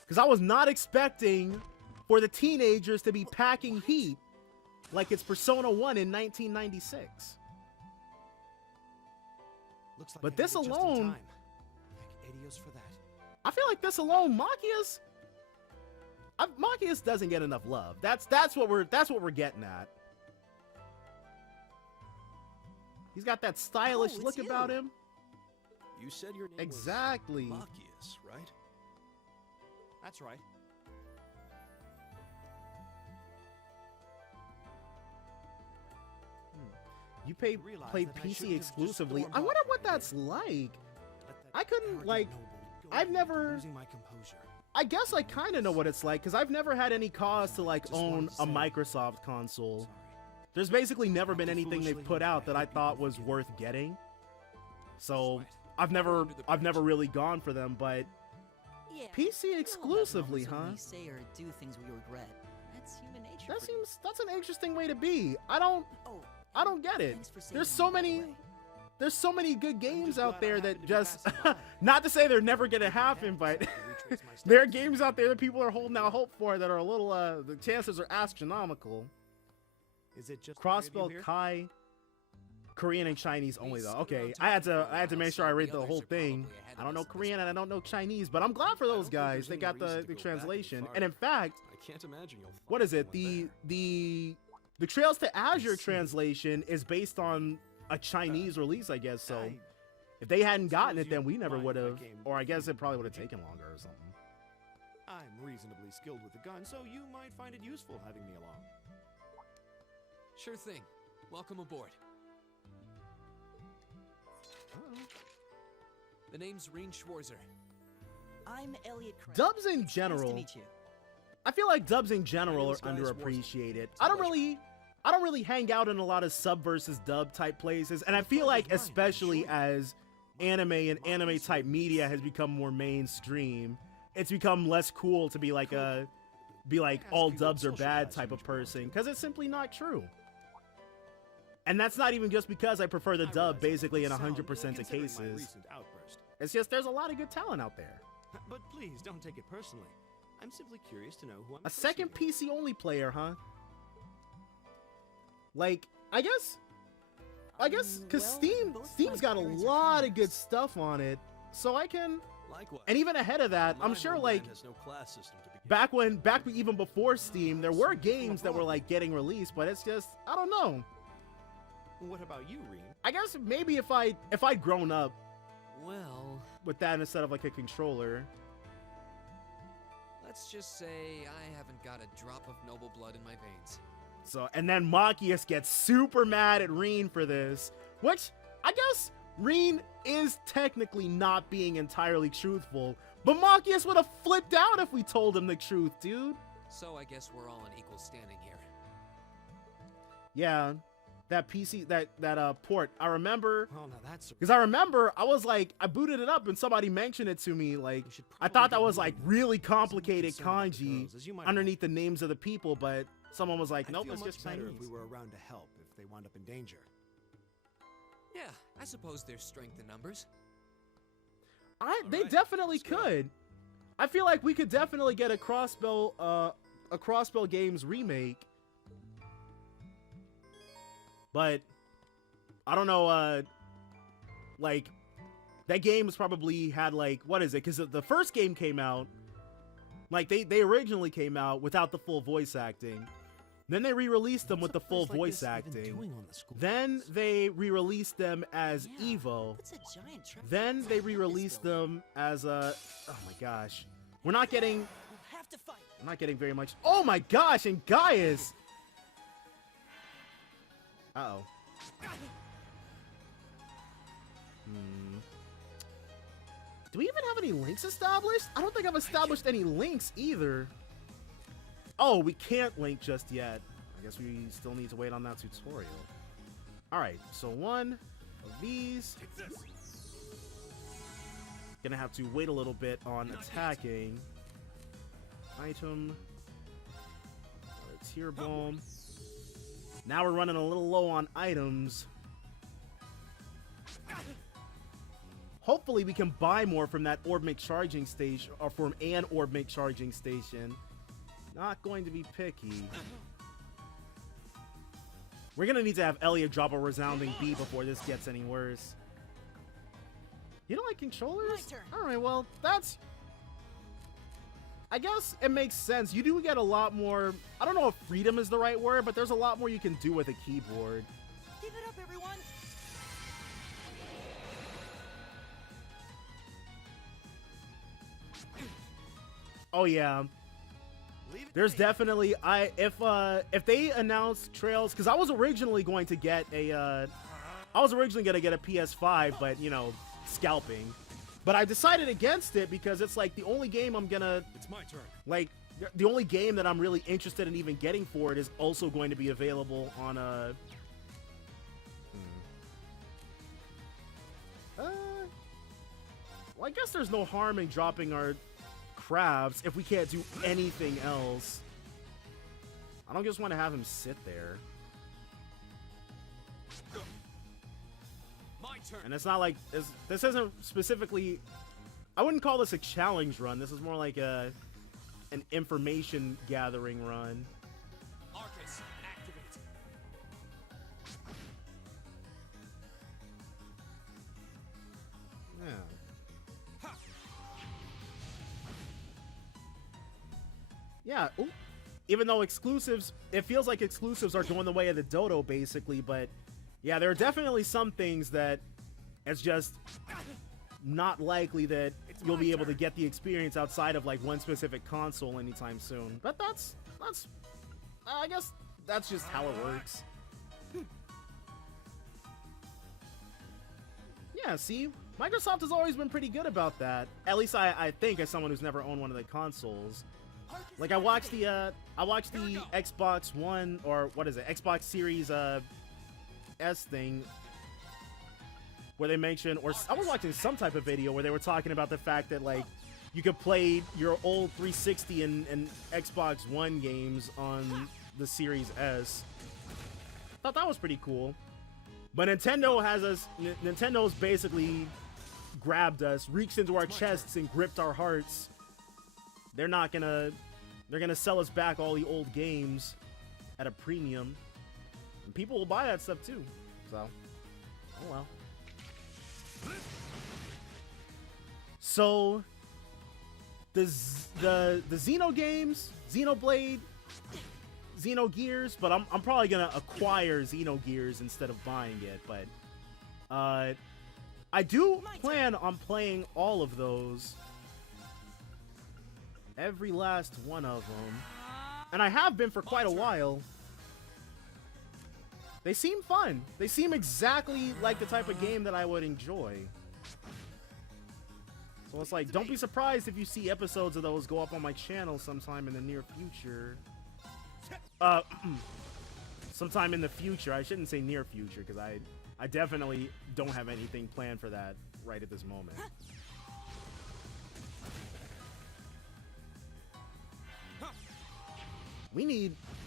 because I was not expecting for the teenagers to be packing heat like it's Persona 1 in 1996. But this alone, I feel like this alone, Machias doesn't get enough love. That's what we're getting at. He's got that stylish look about him. You said your name exactly. was Machias, right? That's right. You played PC exclusively. I wonder what that's like. I couldn't, like, I've never. I guess I kind of know what it's like, because I've never had any cause to, like, own a Microsoft console. There's basically never been anything they've put out that I thought was worth getting. So I've never really gone for them, but PC exclusively, huh? Say or do things we regret. That's human nature. That's an interesting way to be. I don't get it. There's so many good games out there that just not to say they're never gonna happen, but there are games out there that people are holding out hope for that are a little the chances are astronomical. Is it just Crossbell Kai? Korean and Chinese only though. Okay, I had to make sure I read the whole thing. I don't know Korean and I don't know Chinese, but I'm glad for those guys. They got the translation. And in fact, I can't imagine what is it? The Trails to Azure translation is based on a Chinese release, I guess. So if they hadn't gotten it, then we never would have, or I guess it probably would have taken longer or something. I'm reasonably skilled with the gun, so you might find it useful having me along. Sure thing. Welcome aboard. The name's Reen Schwarzer. I'm Elliot Craig. Dubs in general. Nice to meet you. I feel like dubs in general are underappreciated. I don't really hang out in a lot of sub versus dub type places, and I feel like especially as anime and anime type media has become more mainstream, it's become less cool to be like all dubs are bad type of person, because it's simply not true. And that's not even just because I prefer the dub basically in 100% of cases. It's just there's a lot of good talent out there. But please don't take it personally. I'm simply curious to know who I'm A second PC only player, huh? Like, I guess because Steam's got a lot of good stuff on it, so I can. Likewise. And even ahead of that, I'm sure like back even before Steam, there were games that were like getting released, but it's just I don't know. What about you, Reem? I guess maybe if I'd grown up, Well, with that instead of like a controller. let's just say I haven't got a drop of noble blood in my veins. So, and then Machias gets super mad at Reen for this, which I guess Reen is technically not being entirely truthful, but Machias would have flipped out if we told him the truth, dude. So I guess we're all on equal standing here. Yeah, that PC, that port, I remember, Oh, now that's because I remember I was like, I booted it up and somebody mentioned it to me, like, I thought that was like really complicated kanji underneath the names of the people, but someone was like, nope, it's just Chinese. If we were around to help if they wound up in danger. Yeah, I suppose there's strength in numbers. They definitely could. I feel like we could definitely get a Crossbell Games remake. But I don't know, like that game was probably had like, what is it? Because the first game came out, like they originally came out without the full voice acting. Then they re-released them with the full voice acting. Then they re-released them as Evo. Then they re-released them as oh my gosh. We're not getting very much. Oh my gosh, and Gaius. Uh-oh. Do we even have any links established? I don't think I've established any links either. Oh, we can't link just yet. I guess we still need to wait on that tutorial. Alright, so one of these. Gonna have to wait a little bit on attacking. Item. Tear bomb. Now we're running a little low on items. Hopefully we can buy more from that Orbmic charging station, or from an Orbmic charging station. Not going to be picky. We're gonna need to have Elliot drop a resounding B before this gets any worse. You don't like controllers? Alright, well, that's... I guess it makes sense. You do get a lot more... I don't know if freedom is the right word, but there's a lot more you can do with a keyboard. Give it up, everyone! Oh yeah. There's definitely if they announce Trails, because I was originally going to get a PS5, but you know, scalping. But I decided against it because it's like the only game I'm gonna. It's my turn. Like the only game that I'm really interested in even getting for it is also going to be available on a. Well, I guess there's no harm in dropping our crabs if we can't do anything else. I don't just want to have him sit there. My turn. And it's not like this isn't specifically. I wouldn't call this a challenge run. This is more like an information gathering run. Archaism, activate. Yeah. Yeah, ooh. Even though exclusives, it feels like exclusives are going the way of the dodo, basically, but yeah, there are definitely some things that it's just not likely that you'll be able to get the experience outside of like one specific console anytime soon. But that's I guess that's just how it works. Yeah, see? Microsoft has always been pretty good about that. At least I think, as someone who's never owned one of the consoles. Like I watched the Xbox One, or what is it, Xbox Series S thing, where they mentioned, or I was watching some type of video where they were talking about the fact that like you could play your old 360 and Xbox One games on the Series S. Thought that was pretty cool. But Nintendo has us. Nintendo's basically grabbed us, reached into our chests, and gripped our hearts. They're not gonna. They're gonna sell us back all the old games at a premium, and people will buy that stuff too. So, oh well. So, the Xeno games, Xenoblade, Xenogears, but I'm probably gonna acquire Xenogears instead of buying it. But I do plan on playing all of those, every last one of them, and I have been for quite a while. They seem fun. They seem exactly like the type of game that I would enjoy. So it's like, don't be surprised if you see episodes of those go up on my channel sometime in the near future. Sometime in the future. I shouldn't say near future, because I definitely don't have anything planned for that right at this moment.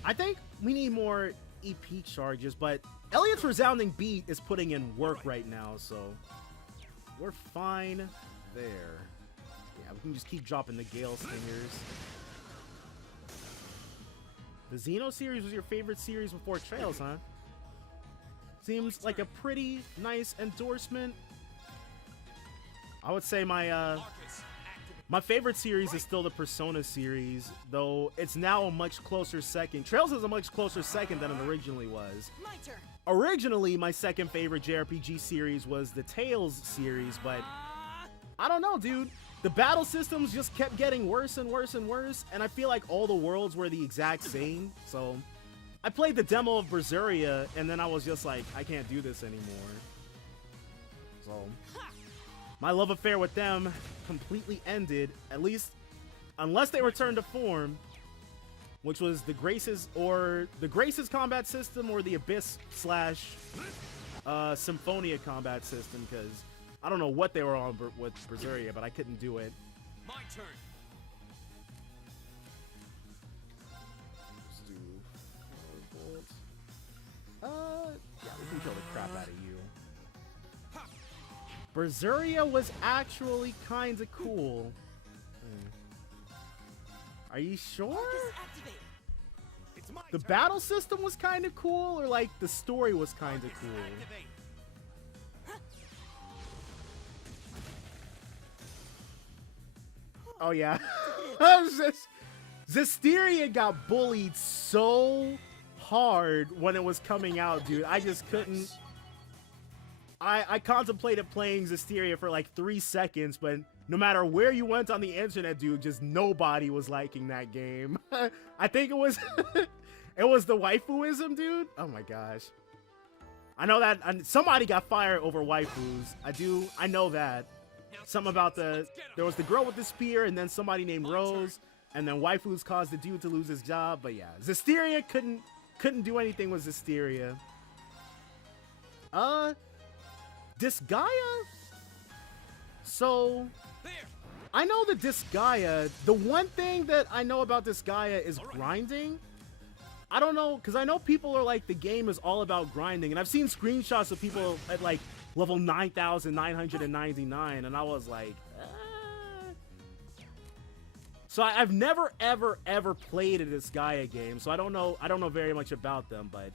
I think we need more EP charges, but Elliot's Resounding Beat is putting in work right now, so we're fine there. Yeah, we can just keep dropping the Gale Stingers. The Xeno series was your favorite series before Trails, huh? Seems like a pretty nice endorsement. I would say my favorite series is still the Persona series, though it's now a much closer second. Trails is a much closer second than it originally was. Originally, my second favorite JRPG series was the Tales series, but I don't know, dude. The battle systems just kept getting worse and worse and worse, and I feel like all the worlds were the exact same. So I played the demo of Berseria, and then I was just like, I can't do this anymore. So my love affair with them completely ended, at least unless they returned to form, which was the Graces combat system or the Abyss / Symphonia combat system, because I don't know what they were on with Berseria, but I couldn't do it. My turn. Let's do yeah, we can kill the crap out of you. Berseria was actually kind of cool. Are you sure? The battle system was kind of cool, or like the story was kind of cool? Oh yeah. Zestiria got bullied so hard when it was coming out, dude. I just couldn't. I contemplated playing Zestiria for like 3 seconds, but no matter where you went on the internet, dude, just nobody was liking that game. I think it was it was the waifuism, dude. Oh my gosh. I know that somebody got fired over waifus. I know that. Something about there was the girl with the spear, and then somebody named Rose, and then waifus caused the dude to lose his job. But yeah, Zestiria couldn't do anything with Zestiria. Disgaea? So I know the Disgaea, the one thing that I know about Disgaea is grinding. I don't know, because I know people are like, the game is all about grinding, and I've seen screenshots of people at like level 9,999, and I was like, So I've never ever played a Disgaea game, so I don't know very much about them, but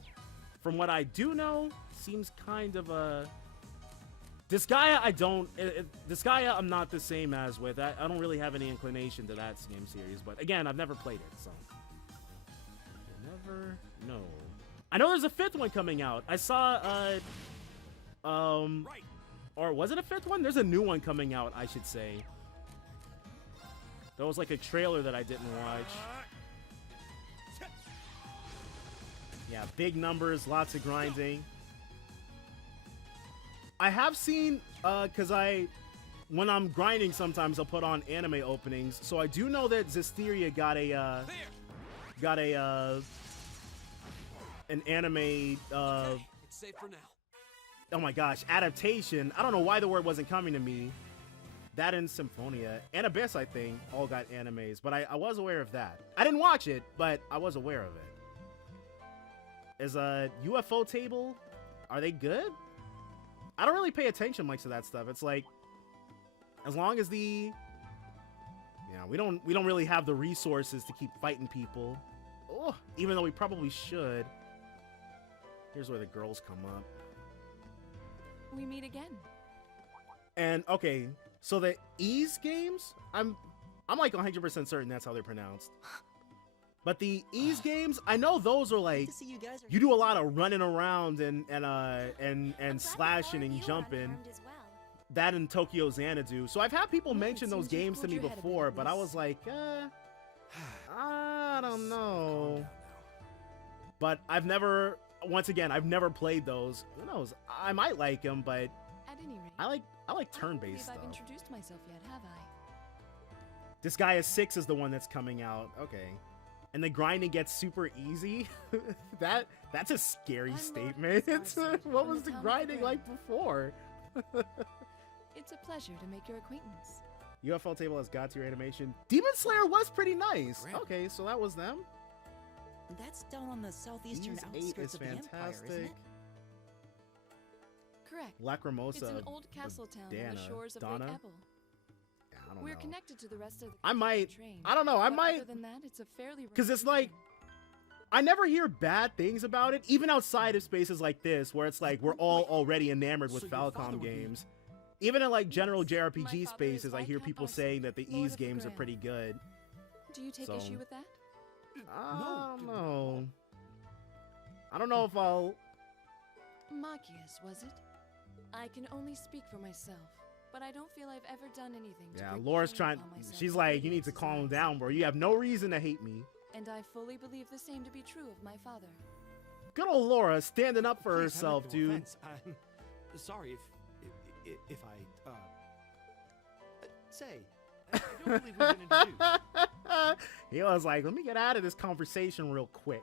from what I do know, seems kind of a Disgaea. Disgaea I'm not the same as with. I don't really have any inclination to that game series, but again, I've never played it, so you never know. I know there's a 5th one coming out. I saw or was it a 5th one? There's a new one coming out, I should say. There was like a trailer that I didn't watch. Yeah, big numbers, lots of grinding. I have seen, because when I'm grinding sometimes I'll put on anime openings, so I do know that Zestiria got an anime, It's safe for now. Oh my gosh, adaptation. I don't know why the word wasn't coming to me. That and Symphonia and Abyss, I think, all got animes, but I was aware of that. I didn't watch it, but I was aware of it. Is a UFO table are they good? I don't really pay attention much to that stuff. It's like, as long as the, yeah, we don't really have the resources to keep fighting people. Oh, even though we probably should. Here's where the girls come up. We meet again. And okay, so the Ease games, I'm like 100% certain that's how they're pronounced. But the Ease games, I know those are like, you do a lot of running around and slashing and jumping. That and Tokyo Xanadu. So I've had people mention those games to me before, but I was like, I don't know. But I've never, once again, I've never played those. Who knows? I might like them, but At any rate, I like turn-based stuff. I've introduced myself yet, have I? Disgaea 6 is the one that's coming out. Okay. And the grinding gets super easy. That's a scary statement. What was the grinding like before? It's a pleasure to make your acquaintance. UFO table has got your animation. Demon Slayer was pretty nice. Okay, so that was them. That's down on the southeastern Ys 8 outskirts is of the Empire, isn't fantastic. it? Correct. Lacrimosa It's an of old castle town on Dana. the shores of Donna? Lake Apple. Yeah, I don't We're know. connected to the rest of the I might. train, I don't know. I but might. Other than that, it's a fairly Because it's like, I never hear bad things about it, even outside of spaces like this, where it's like we're all already enamored with Falcom games. Even in like general JRPG spaces, I hear people saying that the Ys games are pretty good. Do you take So, issue with that? I don't know. I don't know if I'll. Machias, was it? I can only speak for myself, but I don't feel I've ever done anything to Yeah, bring Laura's shame trying. upon myself She's for like, you need previous to calm designs. down, bro. You have no reason to hate me. And I fully believe the same to be true of my father. Good old Laura standing up for Please, I meant herself, no dude. offense. I'm sorry if I say. I don't believe we've been introduced. He was like, let me get out of this conversation real quick.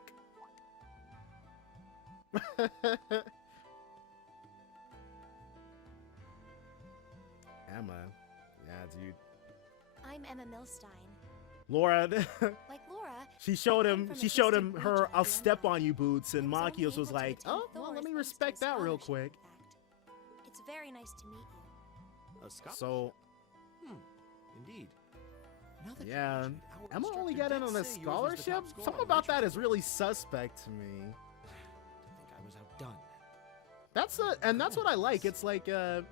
Emma. Yeah, dude. I'm Emma Milstein. Laura. Like Laura, She showed I him. came from She a showed distant him region her of "I'll the step on you" boots, and I was only Machios was able to like, attend "Oh, well, let me Thor's respect that real quick." It's very nice to meet you. A scholarship? So, Indeed. Now that you yeah, mention it, our Emma only instructor got in did on a say yours was the scholarship. top scorer Something on about that Richard's is really suspect to me. I think I was outdone. That's what I like. It's like You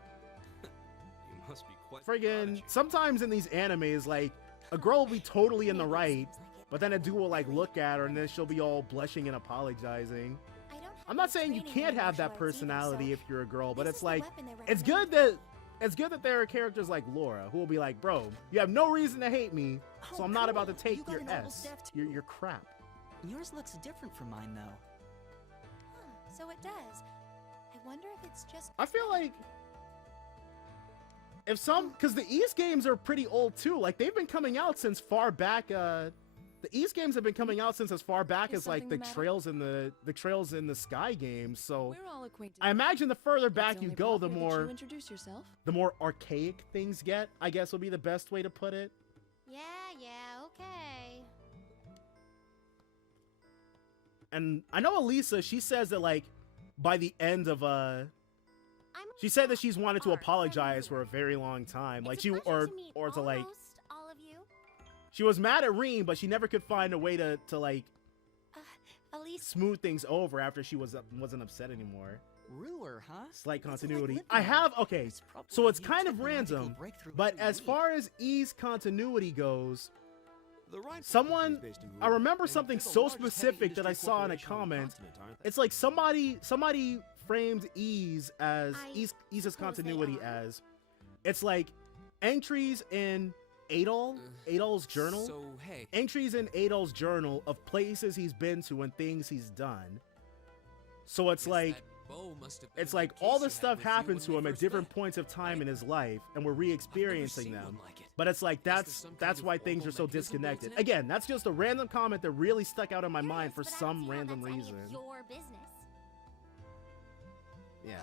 must be quite friggin' sometimes in these animes, like a girl will be totally in the right, but then a dude will like look at her and then she'll be all blushing and apologizing. I'm not saying you can't have that personality if you're a girl, but it's like it's good that there are characters like Laura who will be like, bro, you have no reason to hate me, so I'm not about to take your S, your crap. Yours looks different from mine, though. Huh, so it does. I wonder if it's just. I feel like if because the East games are pretty old too. Like they've been coming out since far back. The East games have been coming out since as far back as like the Trails in the Sky games. So We're all acquainted. I imagine the further It's back you only go, the proper that more you introduce yourself. archaic things get. I guess would be the best way to put it. Yeah, okay. And I know Elisa. She says that like by the end of she said that she's wanted to apologize for a very long time. Like she or to like. All of you. She was mad at Reem, but she never could find a way to like Elise. smooth things over after she wasn't upset anymore. Ruler, huh? Slight What's it like continuity. living I there? have okay, It's probably so it's a kind of technological random, breakthrough but every as week. far as E's continuity goes, The Rhine someone Faculty is based in I Ruhr, remember and something they're the so largest heavy specific that I industry saw in a corporation on the comment. continent, aren't they? It's like somebody framed E's as E's as continuity as it's like entries in Adol's journal. So, hey. Entries in Adol's journal of places he's been to and things he's done. So it's like it's like all this stuff happened to him at different points of time in his life, and we're re-experiencing them. But it's like that's why things are so disconnected. Again, that's just a random comment that really stuck out in my mind for some random reason. Your business. Yeah.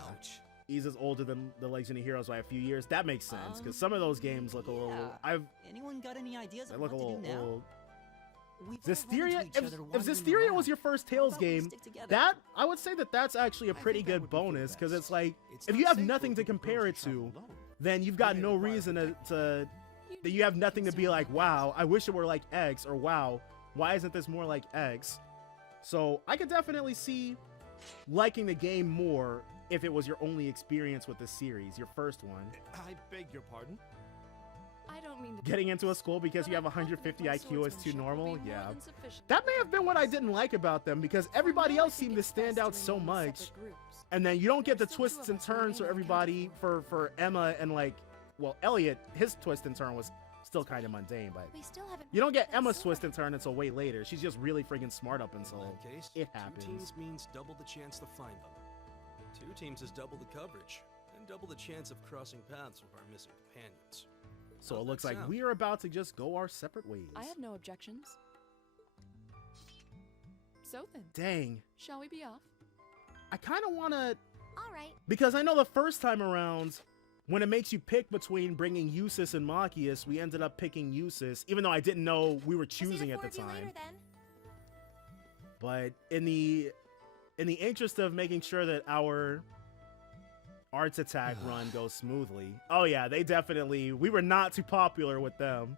Ease is older than the Legacy of Heroes by a few years. That makes sense because some of those games look a little. Anyone got any ideas They on look what a to little do now? old. Zisteria, if Zisteria was your first Tales game, that I would say that that's actually a pretty good bonus, because it's like, if you have nothing to compare it to, then you've got no reason that you have nothing to be like, wow, I wish it were like X, or wow, why isn't this more like X? So I could definitely see liking the game more if it was your only experience with the series, your first one. I beg your pardon? I don't mean to Getting into a school because you have 150 IQ is too normal? Yeah. That may have been what I didn't like about them, because everybody else seemed to stand out so much. And then you don't get the twists and turns for everybody, for Emma and like, well, Elliot, his twist and turn was still kind of mundane, but you don't get Emma's twist and turn until way later. She's just really friggin' smart up until it happens. 2 teams means double the chance to find them. 2 teams is double the coverage, and double the chance of crossing paths with our missing companions. So it looks like we are about to just go our separate ways. I have no objections. So then. Dang. Shall we be off? I kind of want to... All right. Because I know the first time around, when it makes you pick between bringing Eustace and Machias, we ended up picking Eustace, even though I didn't know we were choosing at the time. But in the interest of making sure that our Arts Attack run goes smoothly. Oh yeah, we were not too popular with them.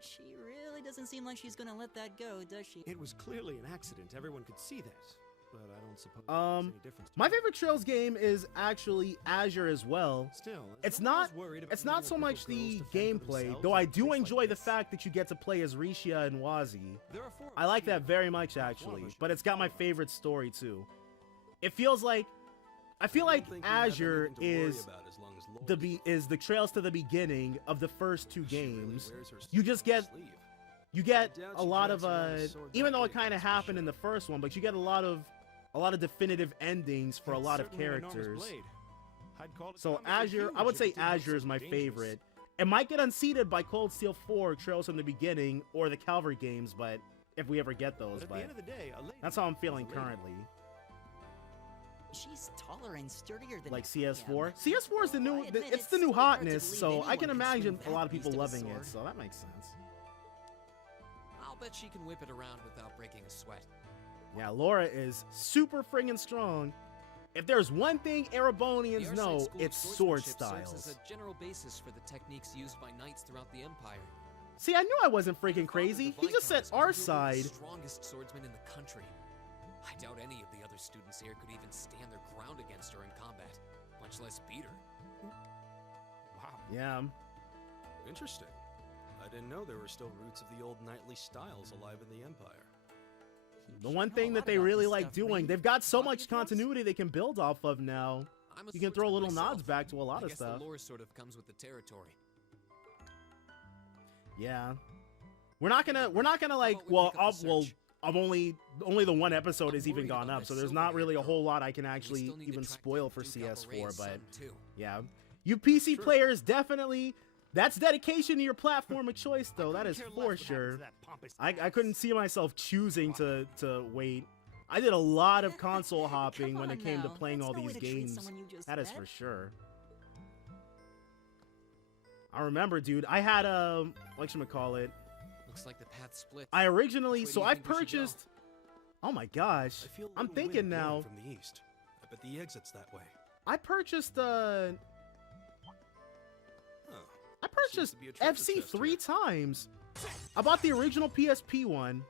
She really doesn't seem like she's gonna let that go, does she? It was clearly an accident. Everyone could see that. But I don't suppose it makes any difference. My favorite Trails game is actually Azure as well. Still, it's not so much the gameplay, though I do enjoy the fact that you get to play as Rishia and Wazi. I like that very much actually, but it's got my favorite story too. It feels like I feel like Azure is the Trails to the beginning of the first 2 games. You get a lot of even though it kind of happened in the first one, but you get a lot of definitive endings for a lot of characters. So Azure, I would say Azure is my favorite. It might get unseated by Cold Steel 4, Trails from the Beginning, or the Calvary games, but if we ever get those, but that's how I'm feeling currently. She's taller and sturdier than like CS4. CS4 is the new, it's the new hotness, so I can imagine a lot of people loving it, so that makes sense. I'll bet she can whip it around without breaking a sweat. Yeah, Laura is super friggin' strong. If there's one thing Erebonians know, it's sword styles. Serves as a general basis for the techniques used by knights throughout the Empire. See, I knew I wasn't freaking crazy. He just said our side. Strongest swordsman in the country. I doubt any of the other students here could even stand their ground against her in combat, much less beat her. Wow. Yeah. Interesting. I didn't know there were still roots of the old knightly styles alive in the Empire. The one thing that they really like doing, they've got so much continuity they can build off of now. You can throw little nods back to a lot of stuff. The lore sort of comes with the territory. Yeah. We're not gonna like, well, I've only the one episode has even gone up, so there's not really a whole lot I can actually even spoil for CS4, but yeah. You PC players definitely, that's dedication to your platform of choice though, that is for sure. I couldn't see myself choosing to wait. I did a lot of console hopping when it came to playing all these games. That is for sure. I remember, dude, I had whatchamacallit. Looks like the path split. I originally, so I've purchased. Oh my gosh, I'm thinking now. From the east, but the exit's that way. I purchased FC 3 times. I bought the original PSP one,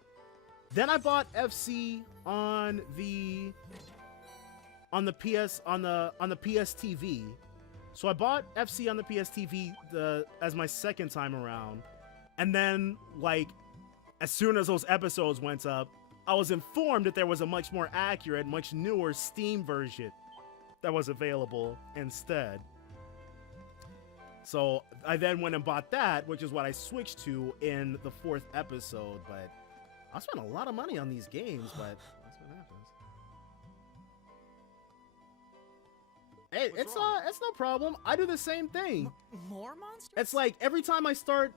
then I bought FC on the PS TV. So I bought FC on the PS TV as my second time around. And then, like, as soon as those episodes went up, I was informed that there was a much more accurate, much newer Steam version that was available instead. So I then went and bought that, which is what I switched to in the 4th episode. But I spent a lot of money on these games, but that's what happens. Hey, it's no problem. I do the same thing. More monsters? It's like every time I start,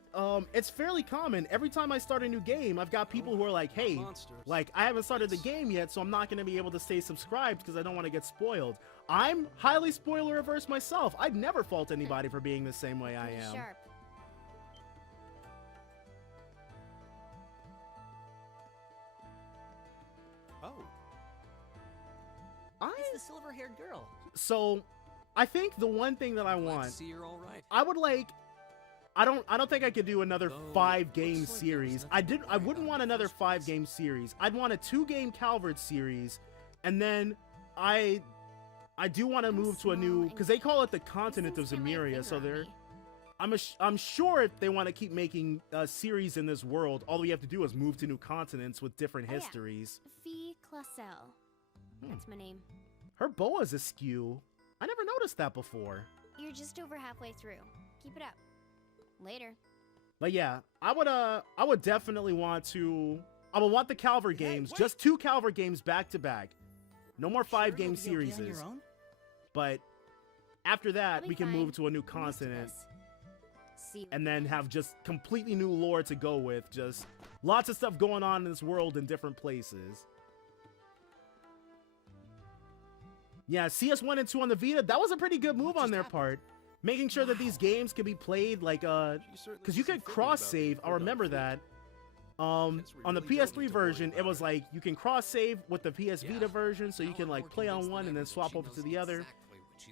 it's fairly common. Every time I start a new game, I've got people who are like, hey, like, I haven't started the game yet, so I'm not going to be able to stay subscribed because I don't want to get spoiled. I'm highly spoiler averse myself. I'd never fault anybody for being the same way I am. Sharp. the silver-haired girl. So, I think the one thing that I want, See, you're all right. I would like. I don't think I could do another 5-game series. I wouldn't want another 5-game series. I'd want a 2-game Calvert series, and then I do want to move to a new, because they call it the continent of Zemuria. So they're, I'm sure if they want to keep making a series in this world, all we have to do is move to new continents with different histories. Fee Classel. That's my name. Her boa's askew. I never noticed that before. You're just over halfway through. Keep it up. Later. But yeah, I would definitely want to. I would want the Calvert games, just 2 Calvert games back to back. No more 5-game series. But after that, we can move to a new continent, and then have just completely new lore to go with. Just lots of stuff going on in this world in different places. Yeah, CS1 and 2 on the Vita, that was a pretty good move on their part. Making sure that these games can be played like because you could cross save. I remember that. On the PS3 version, it was like you can cross save with the PS Vita version, so you can like play on one and then swap over to the other.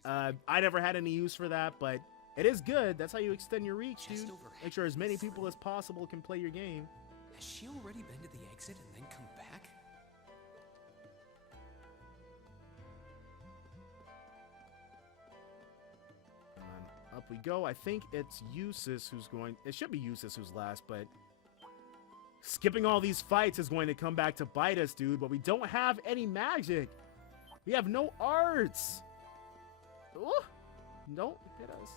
I never had any use for that, but it is good. That's how you extend your reach, dude. Make sure as many people as possible can play your game. Has she already been to the exit and then come back? Up we go. I think it's Eustace who's going. It should be Eustace who's last, but skipping all these fights is going to come back to bite us, dude. But we don't have any magic. We have no arts. Ooh, don't hit us.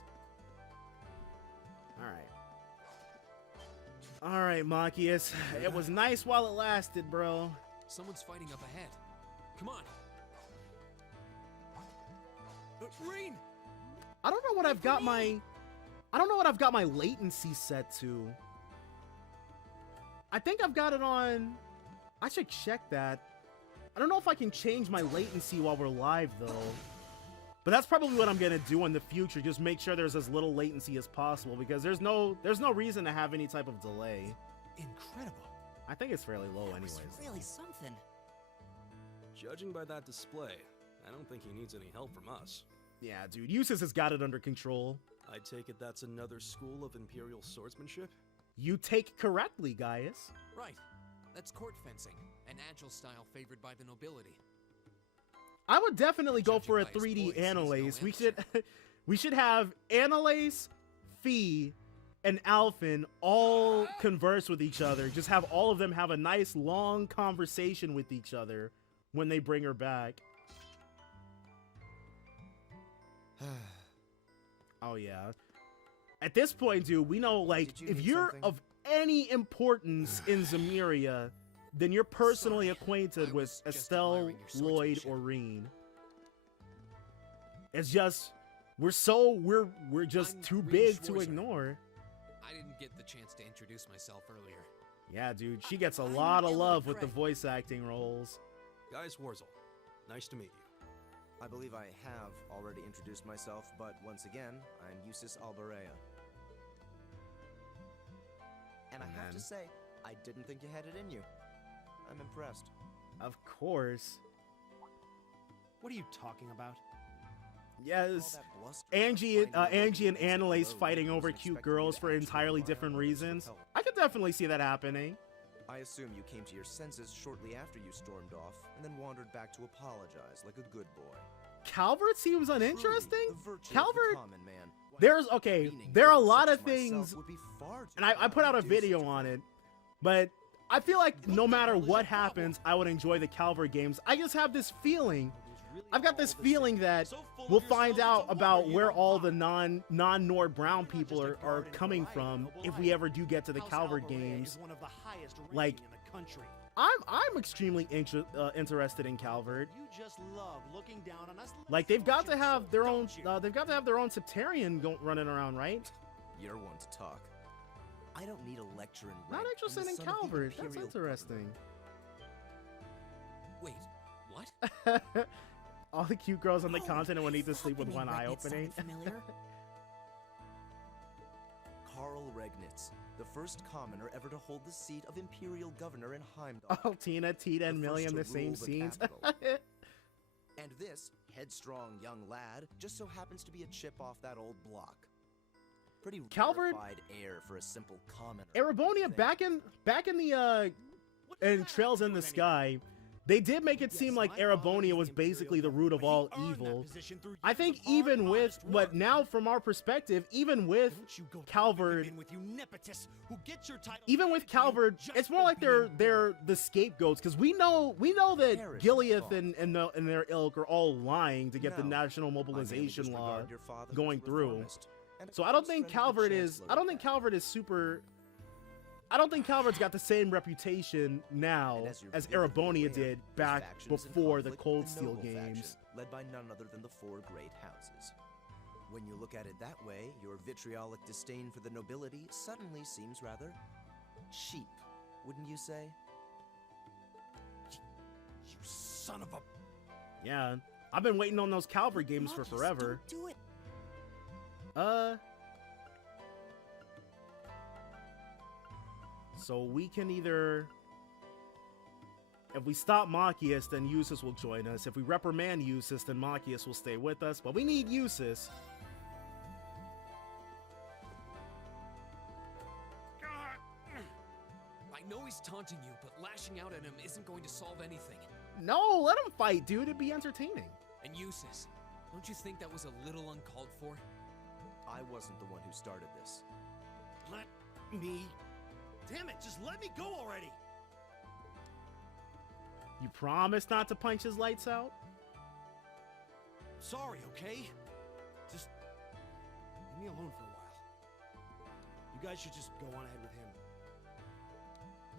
All right, Machias. It was nice while it lasted, bro. Someone's fighting up ahead. Come on. Rain. I don't know what I've got my latency set to. I think I've got it on. I should check that. I don't know if I can change my latency while we're live though. But that's probably what I'm gonna do in the future. Just make sure there's as little latency as possible because there's no reason to have any type of delay. Incredible. I think it's fairly low anyways. Really something. Judging by that display, I don't think he needs any help from us. Yeah, dude, Eustace has got it under control. I take it that's another school of Imperial swordsmanship? You take correctly, Gaius. Right. That's court fencing, an agile style favored by the nobility. I would definitely go for a 3D Analase. We should have Analase, Fee, and Alphen all converse with each other. Just have all of them have a nice long conversation with each other when they bring her back. Oh yeah. At this point, dude, we know like if you're of any importance in Zemuria, then you're personally acquainted with Estelle, Lloyd, or Reen. It's just we're just too big to ignore. I didn't get the chance to introduce myself earlier. Yeah, dude, she gets a lot of love with the voice acting roles. Gaius Warzel, nice to meet you. I believe I have already introduced myself, but once again, I'm Eustace Alberea. And I have to say, I didn't think you had it in you. I'm impressed. Of course. What are you talking about? Yes, Angie and Annalise fighting over cute girls for entirely different reasons. I could definitely see that happening. I assume you came to your senses shortly after you stormed off, and then wandered back to apologize like a good boy. Calvert seems uninteresting? Calvert, man. There are a lot of things, and I put out a video on it, but I feel like no matter what happens, I would enjoy the Calvert games. I just have this feeling, I've got this feeling that we'll find out about where all the non-Nord brown people are coming from if we ever do get to the Calvert games. Like, I'm extremely interested in Calvert. You just love looking down on us. Like they've got to have their own Septarian running around, right? You're one to talk. I don't need a lecture in Not interested in Calvert. That's interesting. Wait, what? All the cute girls on the continent will need to sleep with one eye opening. Karl Regnitz, the first commoner ever to hold the seat of Imperial Governor in Heimdall. Oh, Tina, Tita, and Millie in the same scenes. And this headstrong young lad just so happens to be a chip off that old block. Pretty Calvert rarefied air for a simple comment. Erebonia back in the in Trails in the Sky, they did make it seem like Erebonia was basically the root of all evil. I think even with, but now from our perspective, even with Calvert, it's more like they're the scapegoats, because we know that Gileath and their ilk are all lying to get the national mobilization law going through. So I don't think Calvert's got the same reputation now as Erebonia did back before the Cold Steel games. Led by none other than the four great houses. When you look at it that way, your vitriolic disdain for the nobility suddenly seems rather cheap, wouldn't you say? You son of a... Yeah, I've been waiting on those Calvert games for forever. Do it. So we can either, if we stop Machias, then Eustace will join us. If we reprimand Eustace, then Machias will stay with us. But we need Eustace. I know he's taunting you, but lashing out at him isn't going to solve anything. No, let him fight, dude. It'd be entertaining. And Eustace, don't you think that was a little uncalled for? I wasn't the one who started this. Let me... Damn it, just let me go already! You promise not to punch his lights out? Sorry, okay? Just leave me alone for a while. You guys should just go on ahead with him.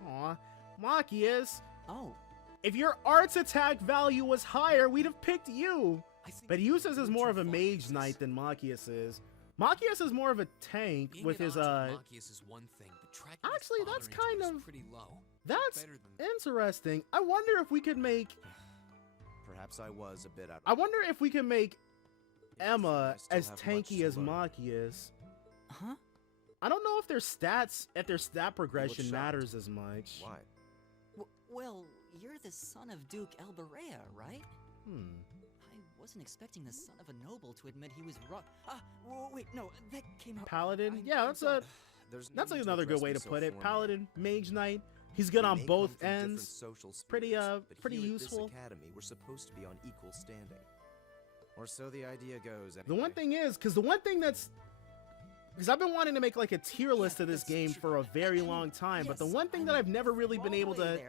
Aw, Machias. Oh. If your art's attack value was higher, we'd have picked you. But Eustace is more of a mage knight than Machias is. Machias is more of a tank with his Machias is one thing, but tracking actually his that's father kind into it is of pretty low. That's interesting. I wonder if we could make Perhaps I was a bit out of... I wonder if we can make Emma as tanky as Machias. Huh? I don't know if their stat progression matters as much. Why? Well, you're the son of Duke Elberea, right? I wasn't expecting the son of a noble to admit he was wrong. Wait, no, that came out... Paladin? Yeah, that's another good way to put it. Paladin, Mage Knight. He's good on both ends. Pretty useful. This academy, we're supposed to be on equal standing. Or so the idea goes. Anyway. The one thing is, because I've been wanting to make like a tier list of this game for a very long time, but the one thing that I've never really been able to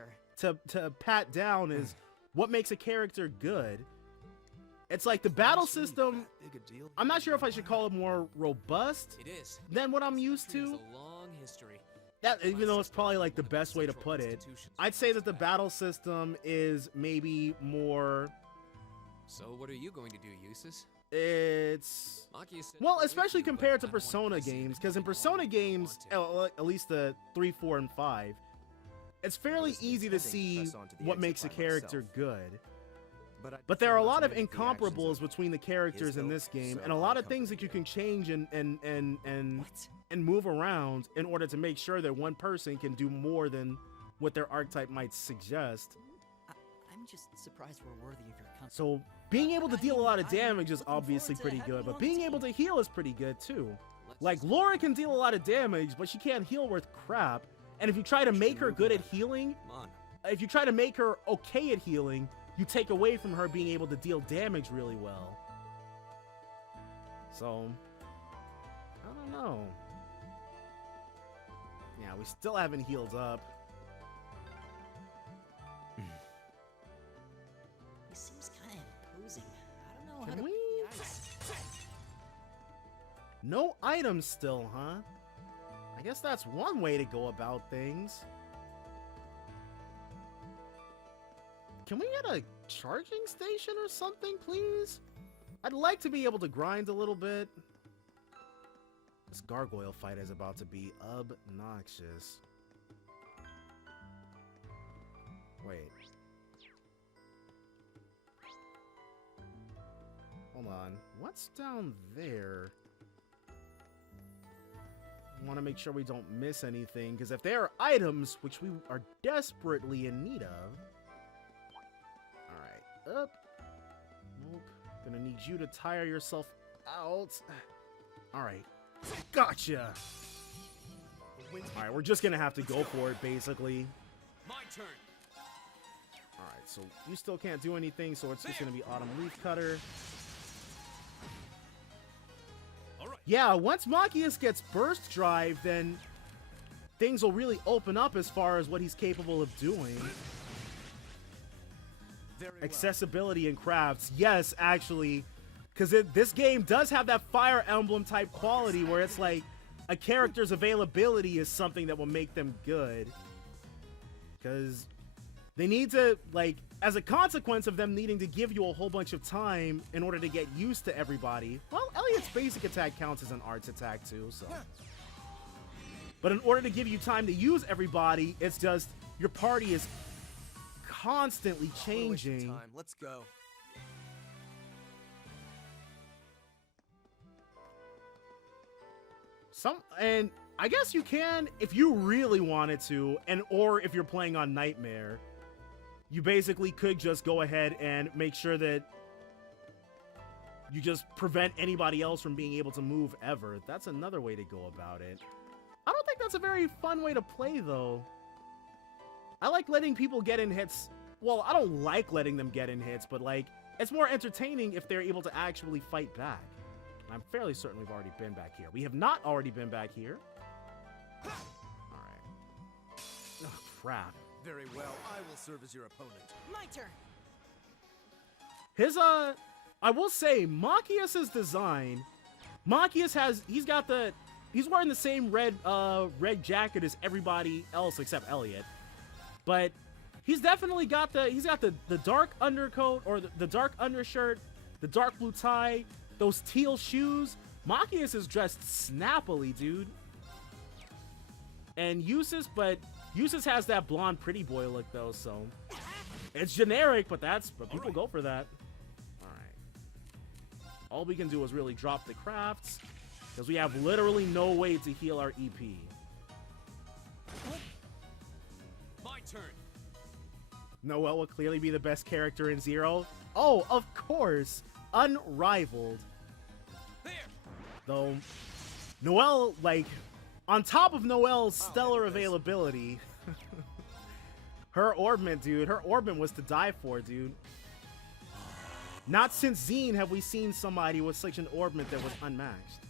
pat down is what makes a character good. It's like the battle system, I'm not sure if I should call it more robust than what I'm used to. A long history. That, even though it's probably like the best way to put it, I'd say that the battle system is maybe more... So what are you going to do, Eustace? It's... Well, especially compared to Persona games, because in Persona games, at least the 3, 4, and 5, it's fairly easy to see what makes a character good. But there are a lot of incomparables between the characters in this game, and a lot of things that you can change and move around in order to make sure that one person can do more than what their archetype might suggest. I'm just surprised we're worthy of your company. So being able to deal a lot of damage is obviously pretty good, but being able to heal is pretty good too. Like, Laura can deal a lot of damage, but she can't heal worth crap. And if you try to make her good at healing, if you try to make her okay at healing, you take away from her being able to deal damage really well. So, I don't know. Yeah, we still haven't healed up. He seems kind of imposing. I don't know Can how we... to... Yeah, No items still, huh? I guess that's one way to go about things. Can we get a charging station or something, please? I'd like to be able to grind a little bit. This gargoyle fight is about to be obnoxious. Wait. Hold on. What's down there? I want to make sure we don't miss anything, because if there are items, which we are desperately in need of... Alright, up. Gonna need you to tire yourself out. Alright. Gotcha! Alright, we're just gonna have to go for it, basically. My turn. Alright, so you still can't do anything, so it's just gonna be Autumn Leaf Cutter. Yeah, once Machias gets Burst Drive, then things will really open up as far as what he's capable of doing. Accessibility and crafts. Yes, actually. Because this game does have that Fire Emblem type quality where it's like a character's availability is something that will make them good. Because they need to, like, as a consequence of them needing to give you a whole bunch of time in order to get used to everybody. Well, Elliot's basic attack counts as an arts attack too, so. But in order to give you time to use everybody, it's just your party is constantly changing. Time. Let's go. And I guess you can if you really wanted to, or if you're playing on Nightmare, you basically could just go ahead and make sure that you just prevent anybody else from being able to move ever. That's another way to go about it. I don't think that's a very fun way to play, though. I like letting people get in hits. Well, I don't like letting them get in hits, but, like, it's more entertaining if they're able to actually fight back. I'm fairly certain we've already been back here. We have not already been back here. Alright. Oh, crap. Very well, I will serve as your opponent. My turn. His, I will say, Machias' design, he's wearing the same red jacket as everybody else except Elliot. But he's definitely got the dark undercoat, or the dark undershirt, the dark blue tie, those teal shoes. Machias is dressed snappily, dude. And Eustace has that blonde pretty boy look, though, so it's generic, but people go for that. Alright. All we can do is really drop the crafts, because we have literally no way to heal our EP. My turn. Noelle will clearly be the best character in Zero. Oh, of course. Unrivaled. There. Though, Noelle, like, on top of Noelle's stellar availability, her orbment, dude, her orbment was to die for, dude. Not since Zine have we seen somebody with such an orbment that was unmatched.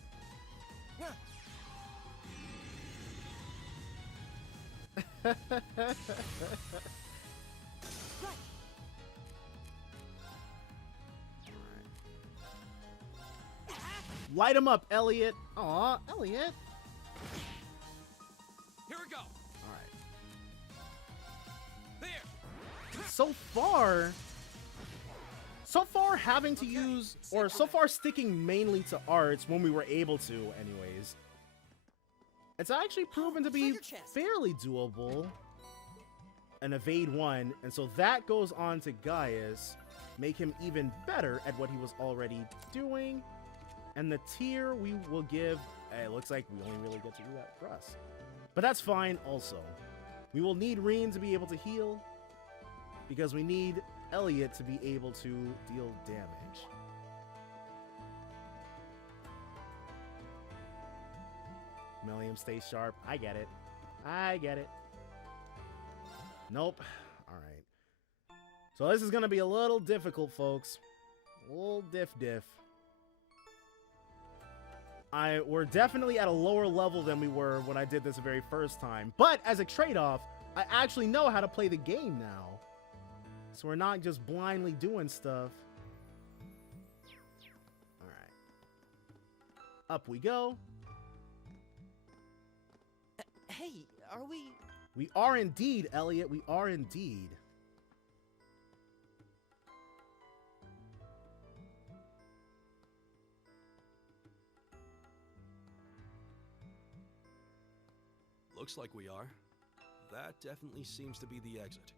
Light him up, Elliot. Aw, Elliot. Here we go. Alright. There. So far having to use, or so far sticking mainly to arts when we were able to anyways, it's actually proven to be fairly doable. An evade 1, and so that goes on to Gaius, make him even better at what he was already doing. And the tier we will give, it looks like we only really get to do that for us. But that's fine also. We will need Reen to be able to heal, because we need Elliot to be able to deal damage. Milliam, stay sharp. I get it. I get it. Nope. Alright. So this is going to be a little difficult, folks. A little diff. We're definitely at a lower level than we were when I did this the very first time. But as a trade-off, I actually know how to play the game now. So we're not just blindly doing stuff. Alright. Up we go. Hey, are we... We are indeed, Elliot. We are indeed. Looks like we are. That definitely seems to be the exit.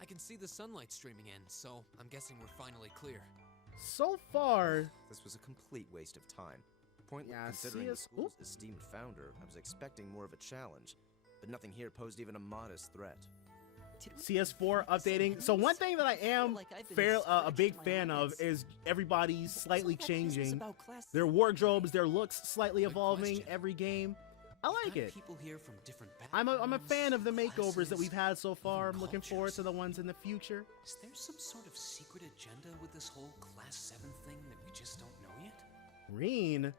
I can see the sunlight streaming in, so I'm guessing we're finally clear. So far... This was a complete waste of time. Pointless Yeah, considering the school's esteemed founder. I was expecting more of a challenge, but nothing here posed even a modest threat. CS4 updating. So one thing that I am a big fan of is everybody's slightly changing. Their wardrobes, their looks slightly evolving every game. I like it. People here from different I'm a fan of the makeovers that we've had so far. I'm looking forward to the ones in the future. Is there some sort of secret agenda with this whole Class 7 thing that we just don't know yet? Reen,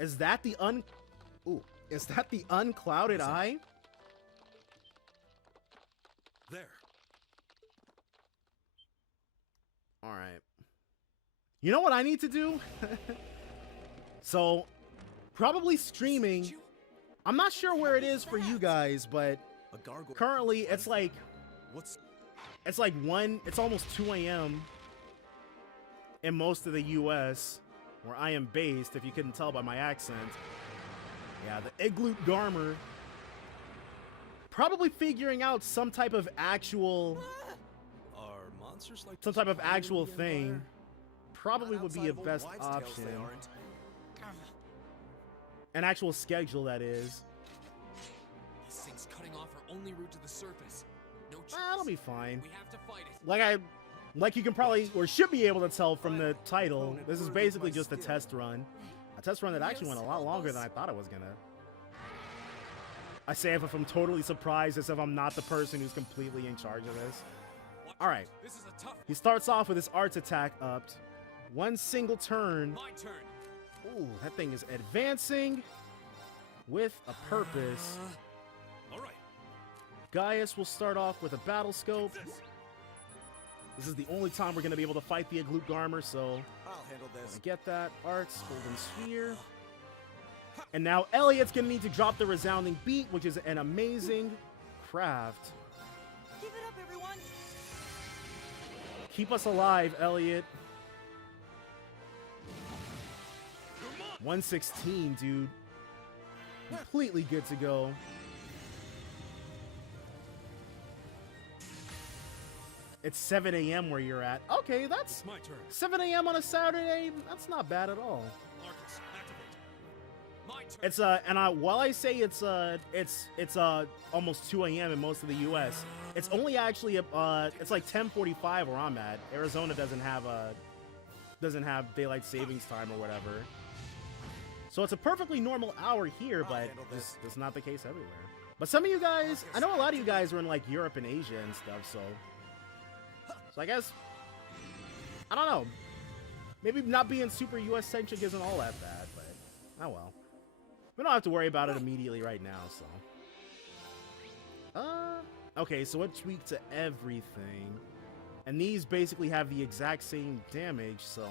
is that the unclouded eye? There. All right. You know what I need to do? So, probably streaming. I'm not sure where it is for you guys, but currently it's like it's almost 2 a.m. in most of the US where I am based, if you couldn't tell by my accent. Yeah, the Igloo Garmer. Probably figuring out some type of actual thing probably would be a best option. An actual schedule, that is. This thing's cutting off our only route to the surface. No choice. That'll be fine. We have to fight it. Like you can probably or should be able to tell from the title, this is basically just a test run. A test run that actually went a lot longer than I thought it was gonna. I say if I'm totally surprised as if I'm not the person who's completely in charge of this. Alright. He starts off with his arts attack upped. One single turn. My turn. Ooh, that thing is advancing with a purpose. All right. Gaius will start off with a battle scope. This is the only time we're going to be able to fight the Igloo Garmer, so I'll handle this. I get that. Arts, Golden Sphere. And now Elliot's going to need to drop the resounding beat, which is an amazing craft. Give it up, everyone. Keep us alive, Elliot. 116, dude. Completely good to go. It's 7 a.m. where you're at. Okay, that's my turn. 7 a.m. on a Saturday. That's not bad at all. Arcus, activate. My turn. It's while I say it's almost 2 a.m. in most of the U.S., it's only actually it's like 10:45 where I'm at. Arizona doesn't have daylight savings time or whatever. So it's a perfectly normal hour here, but it's not the case everywhere. But some of you guys, I know a lot of you guys are in like Europe and Asia and stuff, so I guess, I don't know. Maybe not being super US centric isn't all that bad, but oh well. We don't have to worry about it immediately right now, so. Okay, so it tweaked to everything. And these basically have the exact same damage, so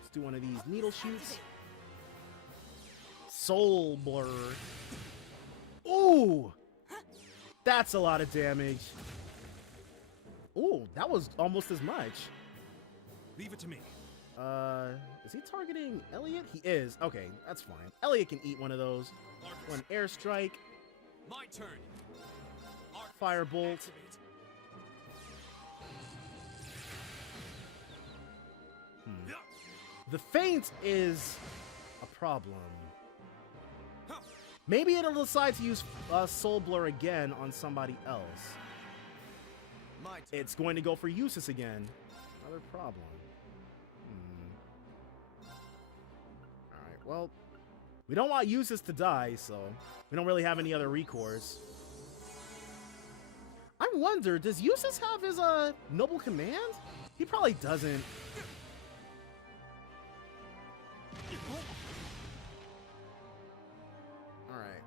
let's do one of these needle shoots. Soul Blur. Ooh! That's a lot of damage. Ooh, that was almost as much. Leave it to me. Is he targeting Elliot? He is. Okay, that's fine. Elliot can eat one of those. One airstrike. My turn. Firebolt. The feint is a problem. Maybe it'll decide to use Soul Blur again on somebody else. It's going to go for Eustace again. Another problem. Alright, well, we don't want Eustace to die, so we don't really have any other recourse. I wonder, does Eustace have his Noble Command? He probably doesn't. All right.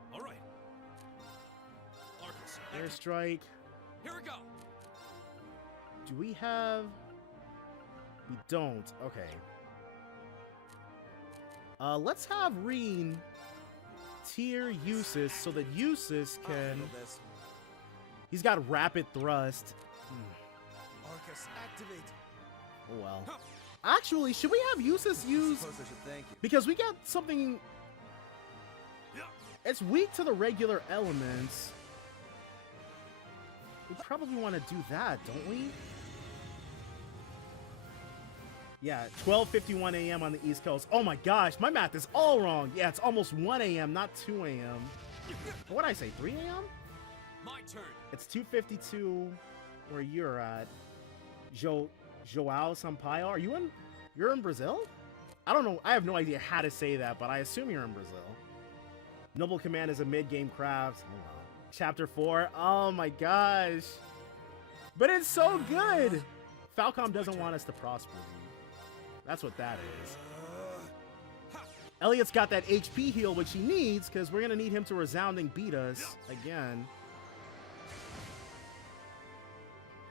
Airstrike. Here we go. Do we have? We don't. Okay. Let's have Reen tier Eustace so that Eustace can. He's got rapid thrust. Arcus, activate. Oh well. Actually, should we have Eustace use? Because we got something. It's weak to the regular elements. We probably want to do that, don't we? Yeah, 12:51 a.m. on the East Coast. Oh my gosh, my math is all wrong. Yeah, it's almost 1 a.m., not 2 a.m. What did I say, 3 a.m.? turn. It's 252 where you're at. João Sampaio, are you in? You're in Brazil? I don't know. I have no idea how to say that, but I assume you're in Brazil. Noble Command is a mid-game craft. Oh, wow. Chapter 4. Oh my gosh. But it's so good. Falcom doesn't want us to prosper. That's what that is. Elliot's got that HP heal, which he needs, because we're going to need him to resounding beat us again.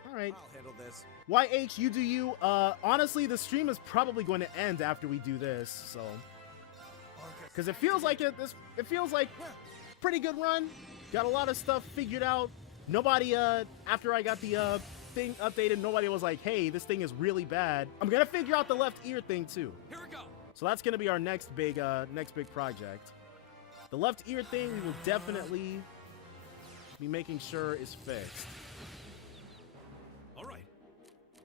All right. I'll handle this. YH, you do you. Honestly, the stream is probably going to end after we do this, so. Because it feels like it feels like pretty good run. Got a lot of stuff figured out. Nobody, after I got the thing updated, nobody was like, hey, this thing is really bad. I'm going to figure out the left ear thing, too. Here we go. So that's going to be our next big project. The left ear thing we will definitely be making sure is fixed. All right.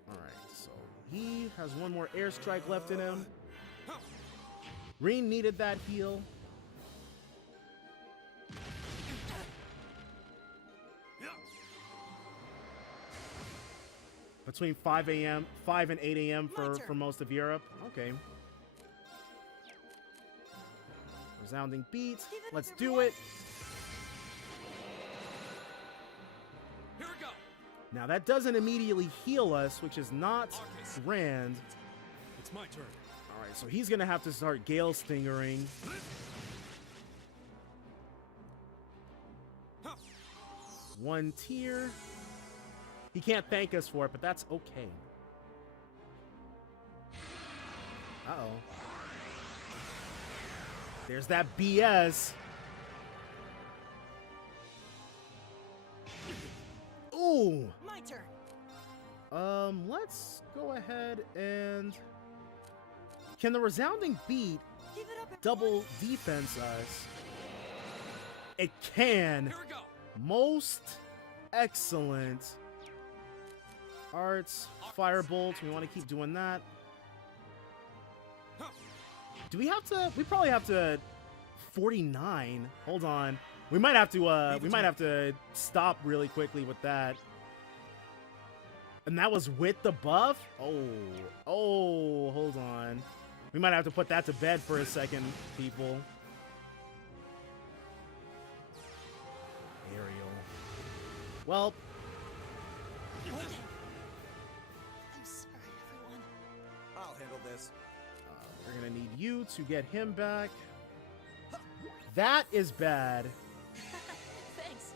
All right, so he has one more airstrike left in him. Reen needed that heal. Between 5 and 8 a.m. for most of Europe. Okay. Resounding beat. Let's do it. Here we go. Now that doesn't immediately heal us, which is not grand. It's my turn. All right, so he's gonna have to start Gale Stingering. One tier. He can't thank us for it, but that's okay. Uh-oh. There's that BS. Ooh. My turn. Let's go ahead and... Can the resounding beat double defense us? It can. Here we go. Most excellent. Arts, Firebolt. We want to keep doing that. Do we have to? We probably have to. 49. Hold on. We might have to. We might have to stop really quickly with that. And that was with the buff. Oh. Hold on. We might have to put that to bed for a second, people. Aerial. Well. I'm sorry, everyone. I'll handle this. We're gonna need you to get him back. That is bad. Thanks.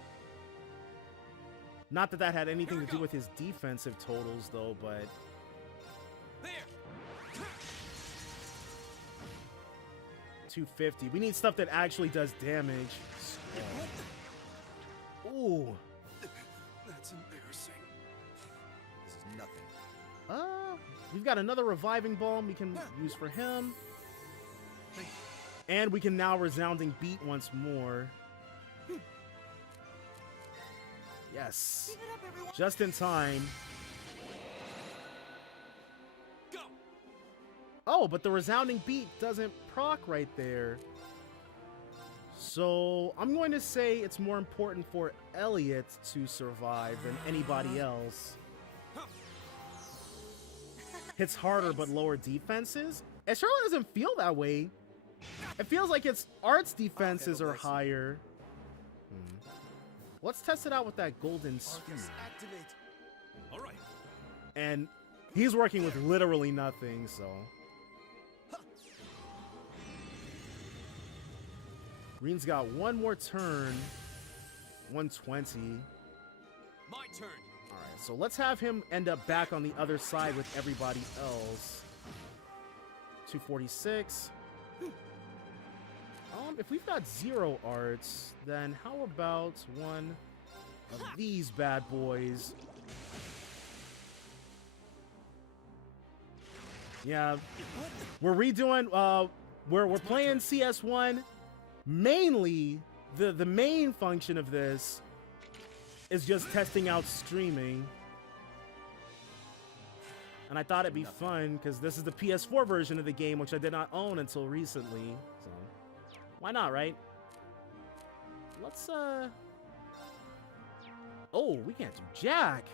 Not that that had anything to do with his defensive totals, though, but... There. 250. We need stuff that actually does damage. Ooh. That's embarrassing. This is nothing. We've got another reviving balm we can use for him. And we can now resounding beat once more. Yes. Just in time. Go. Oh, but the resounding beat doesn't proc right there. So I'm going to say it's more important for Elliot to survive than anybody else. Hits harder but lower defenses? It sure doesn't feel that way. It feels like its arts defenses are higher. Let's test it out with that golden sphere. Activate. All right. And he's working with literally nothing, so. Reen's got one more turn. 120. My turn. All right, so let's have him end up back on the other side with everybody else. 246. If we've got 0 arts, then how about one of these bad boys? Yeah, we're redoing. We're playing CS1. Mainly, the main function of this is just testing out streaming. And I thought it'd be fun because this is the PS4 version of the game, which I did not own until recently. So why not, right? Let's Oh, we can't do jack.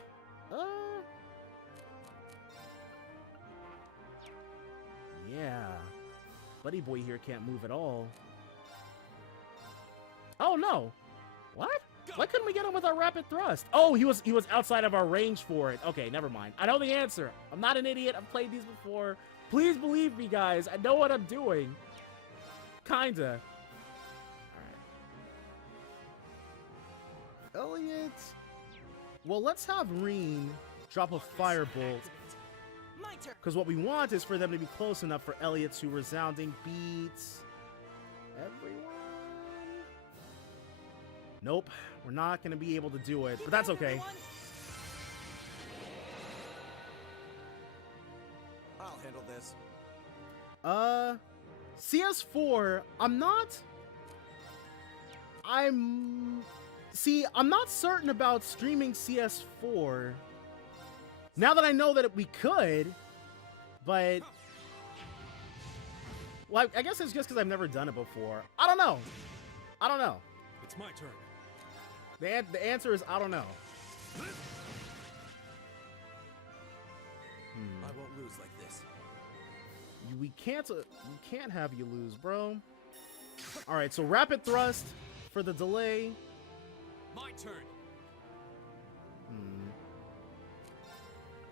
Yeah. Buddy boy here can't move at all. Oh no. What? Why couldn't we get him with our rapid thrust? Oh, he was outside of our range for it. Okay, never mind. I know the answer. I'm not an idiot. I've played these before. Please believe me, guys. I know what I'm doing. Kinda. Alright. Elliot. Well, let's have Reen drop a firebolt. Because what we want is for them to be close enough for Elliot to resounding beats everyone. Nope, we're not going to be able to do it, but that's okay. I'll handle this. CS4, I'm not certain about streaming CS4. Now that I know that we could, but well, I guess it's just because I've never done it before. I don't know. It's my turn. The answer is I don't know. I won't lose like this. We can't have you lose, bro. All right, so rapid thrust for the delay. My turn.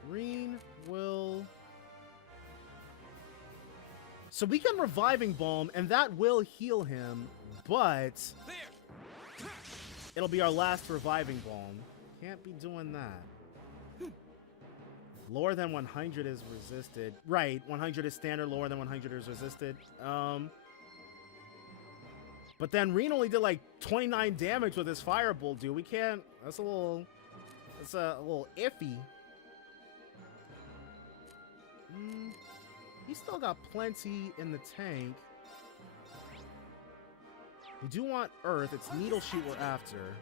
Reen will. So we can reviving balm, and that will heal him, but it'll be our last reviving balm. Can't be doing that. Lower than 100 is resisted. Right, 100 is standard, lower than 100 is resisted. But then Reen only did like 29 damage with his firebolt, dude. We can't. That's a little iffy. He's still got plenty in the tank. We do want Earth. It's Needle Shoot we're after.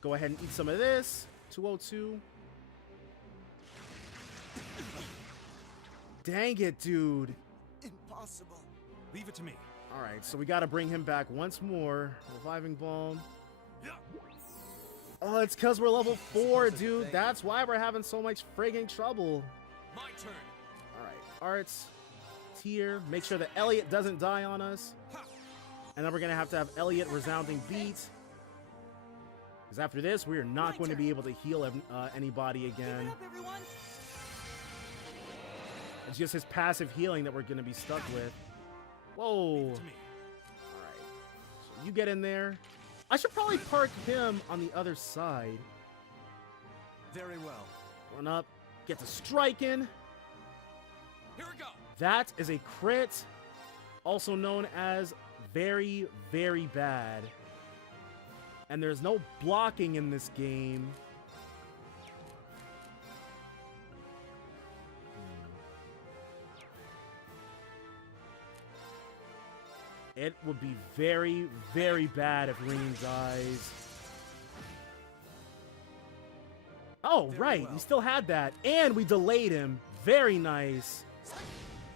Go ahead and eat some of this. 202. Dang it, dude. Impossible. Leave it to me. All right, so we got to bring him back once more. Reviving balm. Oh, it's because we're level 4, dude. That's why we're having so much friggin' trouble. My turn. All right, Arts, tier. Make sure that Elliot doesn't die on us. And then we're going to have Elliot resounding beat. Because after this, we are not going to be able to heal anybody again. It's just his passive healing that we're going to be stuck with. Whoa. All right. So you get in there. I should probably park him on the other side. Very well. Run up. Get to striking. Here we go. That is a crit. Also known as very, very bad. And there's no blocking in this game. It would be very, very bad if Reen dies. Oh, right. He still had that. And we delayed him. Very nice.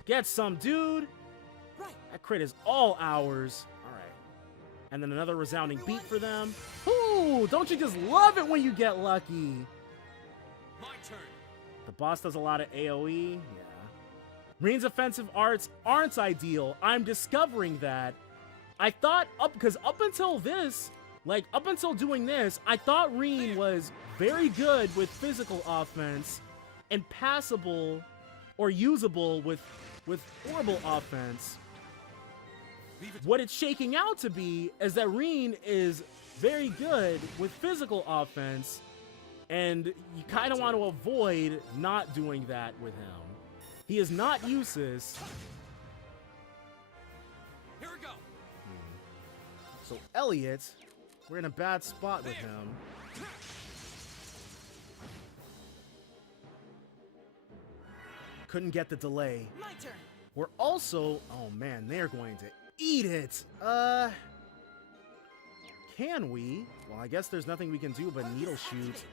Get some, dude. That crit is all ours. All right. And then another resounding beat for them. Ooh, don't you just love it when you get lucky? My turn. The boss does a lot of AoE. Yeah. Reen's offensive arts aren't ideal. I'm discovering that. I thought because up until this, like up until doing this, I thought Reen was very good with physical offense and passable or usable with horrible offense. What it's shaking out to be is that Reen is very good with physical offense, and you kind of want to avoid not doing that with him. He is not useless. Here we go. So Elliot, we're in a bad spot with him. Couldn't get the delay. My turn. We're also, oh man, they're going to eat it. Can we? Well, I guess there's nothing we can do but needle shoot.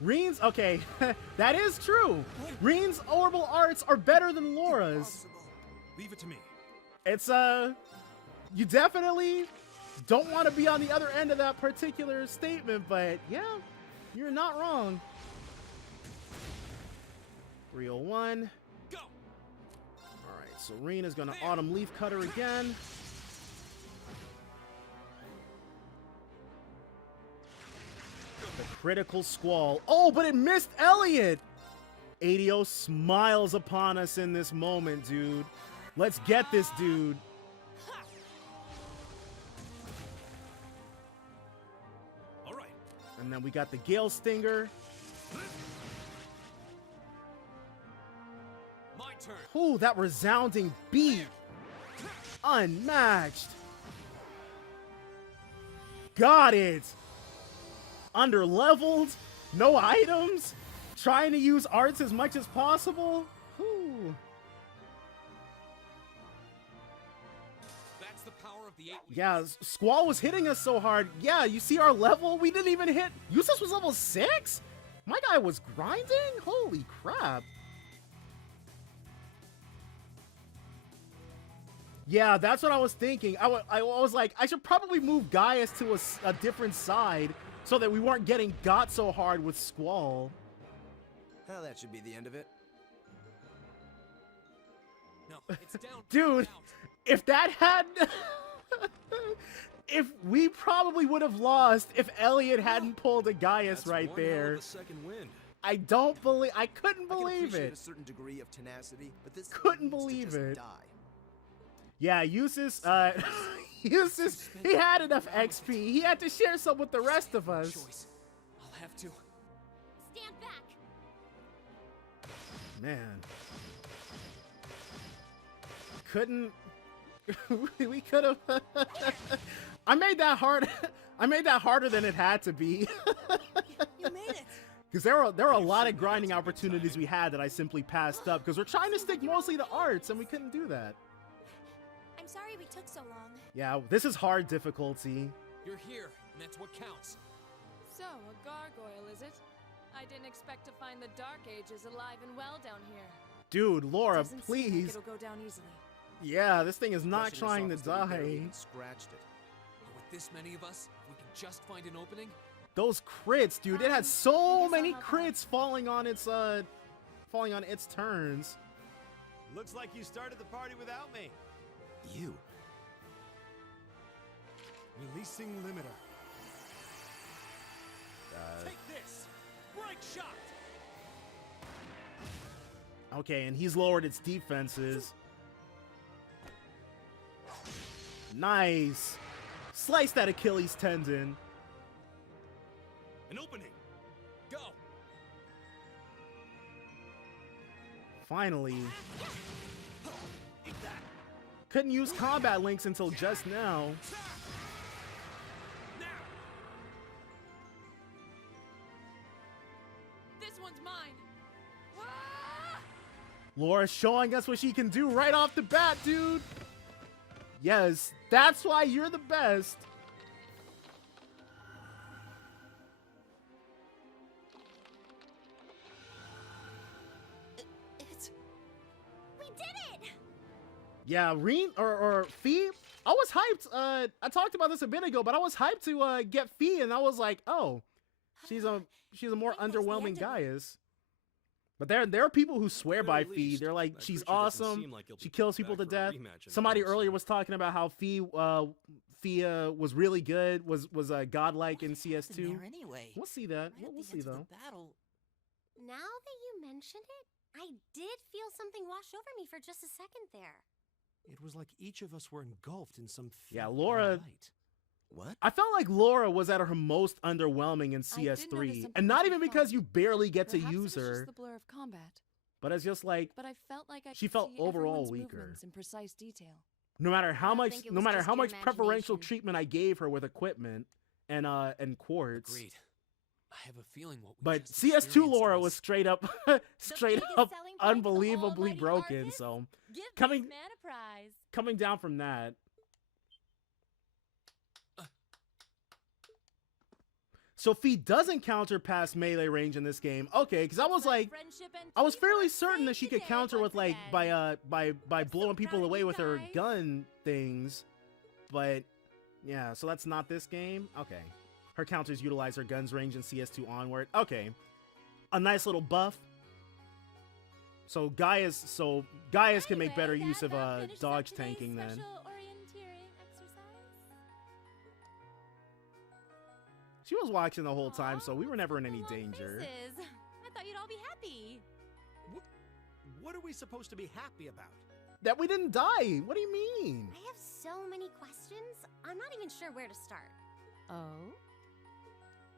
Reen's, okay, that is true. Reen's orbital arts are better than Laura's. Leave it to me. It's, you definitely don't want to be on the other end of that particular statement, but yeah, you're not wrong. 301. Go. All right, so Rena's gonna Autumn Leaf Cutter again. The critical squall. Oh, but it missed Elliot. ADO smiles upon us in this moment, dude. Let's get this dude. All right. And then we got the Gale Stinger. My turn. Ooh, that resounding beat. Unmatched. Got it. Underleveled. No items. Trying to use arts as much as possible. Ooh. That's the power of the 8 weeks. Yeah, Squall was hitting us so hard. Yeah, you see our level? We didn't even hit. Eustace was level 6? My guy was grinding? Holy crap. Yeah, that's what I was thinking. I was like, I should probably move Gaius to a different side so that we weren't getting got so hard with Squall. Well, that should be the end of it. No, it's down. Dude, if that had... if we probably would have lost if Elliot hadn't pulled a Gaius right there. The second wind. I don't believe... I couldn't I can believe appreciate it. a certain degree of tenacity, but this Couldn't needs to believe just it. Die. Yeah, Eustace, Eustace, he had enough XP. He had to share some with the rest of us. I'll have to. Stand back. Man. Couldn't... we could have... I made that hard. I made that harder than it had to be. You made it. Because there were a lot of grinding opportunities we had that I simply passed up because we're trying to stick mostly to arts and we couldn't do that. I'm sorry we took so long. Yeah, this is hard difficulty. You're here, and that's what counts. So, a gargoyle, is it? I didn't expect to find the Dark Ages alive and well down here. Dude, Laura, Doesn't seem like please. it'll go down easily. Yeah, this thing is not Brushing trying to us off, so we barely die. even scratched it. But with this many of us, if we can just find an opening. Those crits, dude. It had so many crits falling on its turns. Looks like you started the party without me. You. Releasing limiter. Take this. Break shot. Okay, and he's lowered its defenses. Nice. Slice that Achilles tendon. An opening. Go. Finally. Couldn't use combat links until just now. This one's mine. Laura showing us what she can do right off the bat, dude. Yes, that's why you're the best. We did it! Yeah, Reen or Fee, I was hyped. I talked about this a bit ago, but I was hyped to get Fee, and I was like, oh, she's a more underwhelming Gaius. But there are people who swear by Fee. They're like, she's awesome. She kills people to death. Somebody earlier was talking about how Fee was really good, was godlike in CS2. There anyway. We'll see that. Right We'll at the see end of though. the battle. Now that you mention it, I did feel something wash over me for just a second there. It was like each of us were engulfed in some Yeah, thick Laura. light. What? I felt like Laura was at her most underwhelming in CS3, and not even because you barely get to Perhaps use it was her, just the blur of combat. but it's just like But I felt like I she could felt see overall everyone's weaker. movements in precise detail. No matter how don't much, think it no was matter just how your much preferential imagination. treatment I gave her with equipment and quartz. Agreed. I have a feeling what we But just CS2 experienced Laura was was straight up, straight biggest up selling point for the unbelievably almighty broken. Arcus? So Give coming this man a prize. coming down from that. So Fee doesn't counter past melee range in this game. Okay, because I was like, I was fairly certain that she could counter with like by blowing people away with her gun things, but Yeah, so that's not this game? Okay. Her counters utilize her guns range in CS2 onward. Okay. A nice little buff. So Gaius can make better use of dodge tanking then. She was watching the whole time, so we were never in any danger. I thought you'd all be happy. What are we supposed to be happy about? That we didn't die. What do you mean? I have so many questions. I'm not even sure where to start. Oh?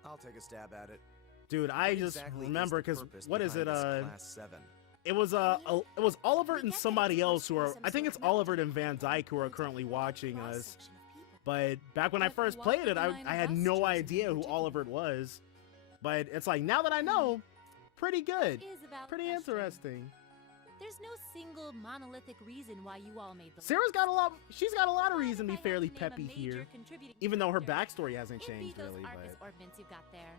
I'll take a stab at it. Dude, I just remember because what is it? Class 7. It was Oliver and somebody else who are, I think it's Oliver and Van Dyke who are currently watching us. But back when I first played it, I had no idea who Oliver was. But it's like, now that I know, pretty good. Pretty interesting. There's no single monolithic reason why you all made the Sarah's got she's got a lot of reason to be fairly peppy here. Even though her backstory hasn't changed really, but you got there.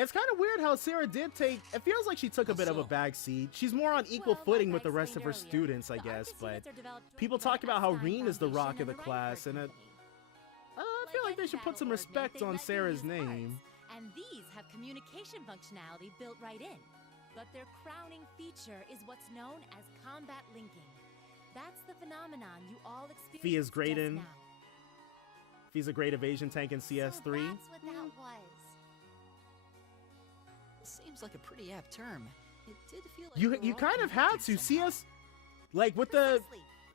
it's kind of weird how Sarah did take, it feels like she took a bit of a back seat. She's more on equal footing with the rest of her students, I guess, but people talk about how Reen is the rock of the class, and I feel like they should put some respect on Sarah's name. And these have communication functionality built right in. But their crowning feature is what's known as combat linking. That's the phenomenon you all experience. Fee is great just in. now. Fee's a great evasion tank in CS3. So that's what that was. Seems like a pretty apt term. It did feel like You kind of had to. CS, like with the,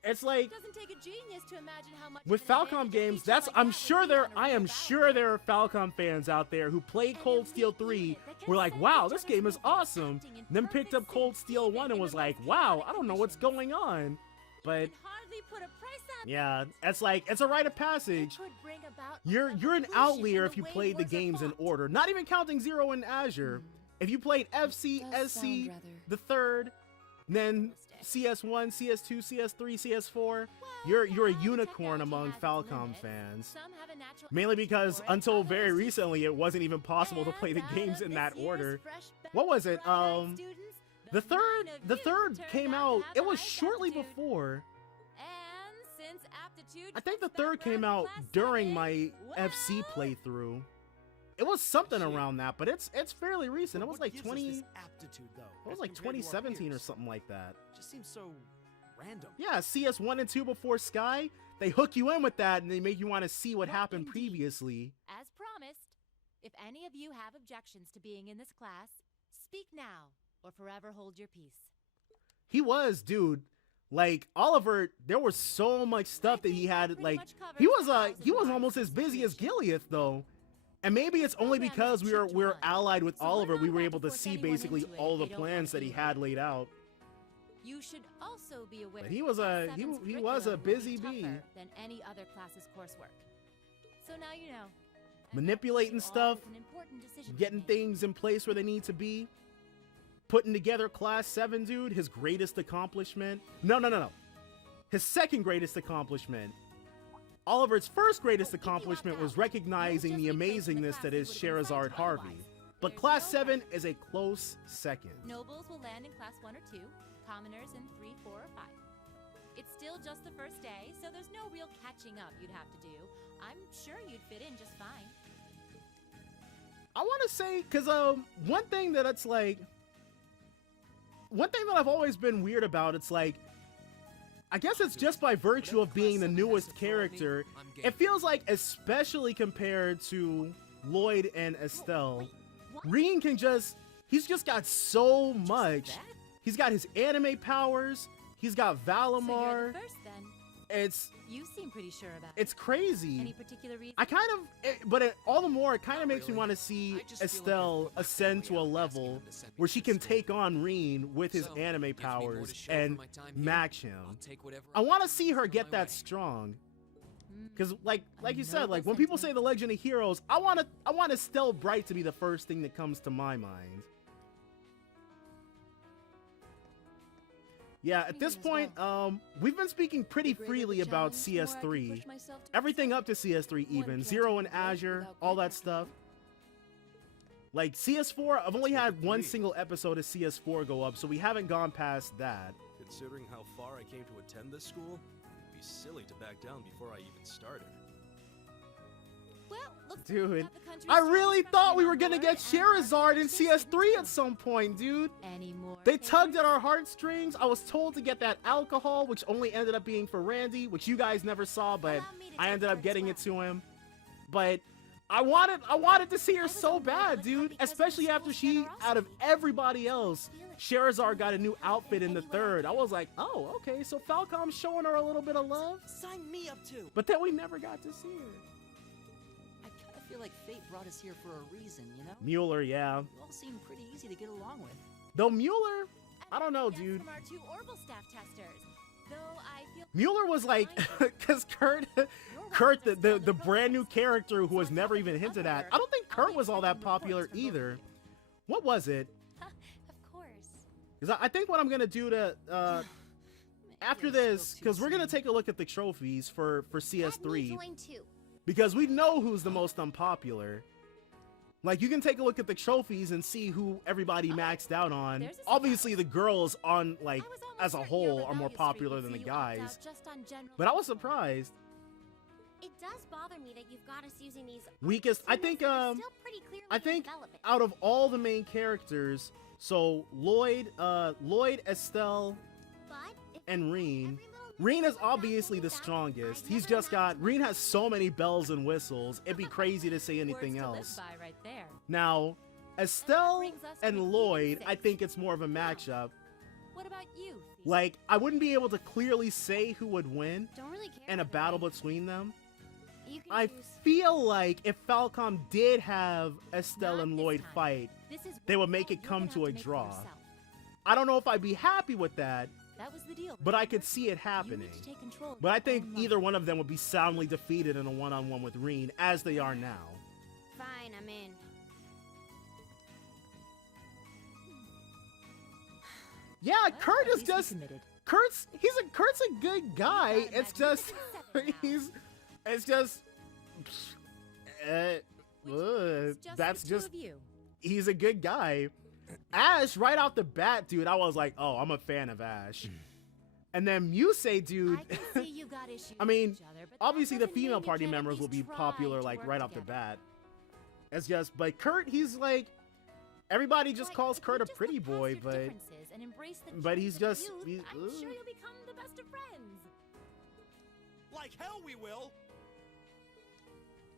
it's like Doesn't take a genius to imagine how much with Falcom games, that's I am sure there are Falcom fans out there who played Cold Steel 3 were like, wow, this game is awesome. Then picked up Cold Steel 1 and was like, wow, I don't know what's going on. But yeah, it's like it's a rite of passage. You're an outlier if you played the games in order, not even counting Zero and Azure. If you played FC, SC, the third, then CS1, CS2, CS3, CS4, you're a unicorn among Falcom fans. Mainly because until very recently it wasn't even possible to play the games in that order. What was it? The third came out, it was shortly before. I think the third came out during my FC playthrough. It was something around that, but it's fairly recent. It was like 2017 or something like that. Just seems so random. Yeah, CS1 and 2 before Sky, they hook you in with that and they make you want to see what happened previously. As promised, if any of you have objections to being in this class, speak now or forever hold your peace. He was, dude. Like Oliver, there was so much stuff that he had. Like he was almost as busy as Gilead though. And maybe it's only because we're allied with Oliver, we were able to see basically all the plans that he had laid out. You should also be aware But he was a busy bee. Than any other class's coursework. So now you know. Manipulating stuff, getting things in place where they need to be, putting together Class 7, dude, his greatest accomplishment. No. His second greatest accomplishment. Oliver's first greatest accomplishment was recognizing the amazingness that is Sherazard Harvey. But Class 7 is a close second. Nobles will land in Class 1 or 2, commoners in 3, 4, or 5. It's still just the first day, so there's no real catching up you'd have to do. I'm sure you'd fit in just fine. I want to say, because one thing that I've always been weird about, it's like, I guess it's just by virtue of being the newest character, it feels like, especially compared to Lloyd and Estelle, Reen he's just got so much. He's got his anime powers, he's got Valimar. So you're the first, then. You seem pretty sure about it. It's crazy. Any particular reason? All the more, it kind of makes me want to see Estelle ascend to a level where she can take on Reen with his anime powers and match him. I want to see her get that strong. Because, like you said, like when people say the Legend of Heroes, I want Estelle Bright to be the first thing that comes to my mind. Yeah, at this point, we've been speaking pretty freely about CS3. Everything up to CS3 even. Zero and Azure, all that stuff. Like CS4, I've only had one single episode of CS4 go up, so we haven't gone past that. Considering how far I came to attend this school, it'd be silly to back down before I even started. Well, looks Dude, like the country's I really strongest thought we freshman were gonna on get board, and Charizard in Archaism. CS3 at some point, dude. Any more They tugged favorites? at our heartstrings. I was told to get that alcohol, which only ended up being for Randy, which you guys never saw, but Allow me to I take ended part up getting as it to him. But I wanted to see her was so only bad, able to come dude. because of Especially the after school's she, out of generosity. everybody else, Feel it. Charizard got a new outfit in the Anywhere I third. I was like, oh, okay, so Falcom's showing her a little bit of love. Sign me up too. But then we never got to see her. I kind of feel like fate brought us here for a reason, you know? Mueller, yeah. You all seem pretty easy to get along with. Though Mueller, I don't know, That's dude. from our 2 Orbital staff testers. Though I feel Mueller was like, because Kurt, the brand new character who was never even hinted at. I don't think Kurt was all that popular either. What was it? of course. Because I think what I'm gonna do to after this, because we're gonna take a look at the trophies for Add me CS3, join too. because we know who's the most unpopular. Like, you can take a look at the trophies and see who everybody maxed out on. There's a surprise. Obviously, the girls on, like, I was almost as a certain your whole are more rebellious popular streak than the would see you opt out guys. just on general But I was level. surprised. It does bother me that you've got us using these Weakest, I personas think, that are still pretty clearly I in think development. out of all the main characters, so Lloyd, Estelle, But if and we Reen. every little Reen is detail obviously the without thinking strongest. I'd He's never just got, imagined Reen has so many bells and whistles, it'd be crazy to say anything Words to live else. by right there. Now, Estelle brings us to and the Lloyd, Eden I think it's more of a matchup. What about you? Thea? Like, I wouldn't be able to clearly say who would win don't really care in a either battle way. between them. You can I choose. feel like if Falcom did have Estelle Not and this Lloyd time. fight, This is they would one make call it you're come gonna to have a make for draw. yourself. I don't know if I'd be happy with that, That was the deal. but I could remember? see it You happening. need to take control of But I your think own life. either one of them would be soundly defeated in a one-on-one with Reen, as they are now. Fine, I'm in. Yeah, Well, Kurt at is least we just committed. Kurt's a good guy. got a It's just magnificent 7 it's just Which means just that's the two just of you. he's a good guy. Ash, right off the bat, dude, I was like, oh, I'm a fan of Ash. And then Musei, dude, I can see you got issues I mean, with each other, but that obviously the doesn't mean female you party can't at members will least be try popular to like work right off the together. bat. It's just, but Kurt, he's like, everybody just Like, calls if you Kurt a just pretty look past boy, your but differences and embrace the but joys he's of your just youth, he's, I'm sure you'll become the best of friends. Like hell we will!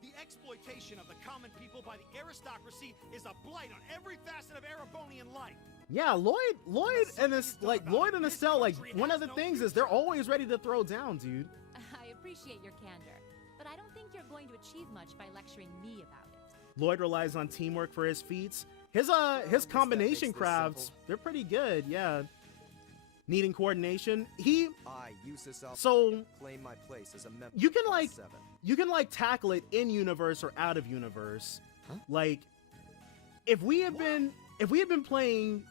The exploitation of the common people by the aristocracy is a blight on every facet of Erebonian life. yeah, Lloyd and this like Lloyd and Estelle, like one of the things is they're always ready to throw down, dude. I appreciate your candor, but I don't think you're going to achieve much by lecturing me about it. Lloyd relies on teamwork for his feats. His combination crafts, they're pretty good, yeah. Needing coordination. I, Eustace Alpha, So claim my place as a member you can of like 7. you can like tackle it in universe or out of universe. Like if we had been playing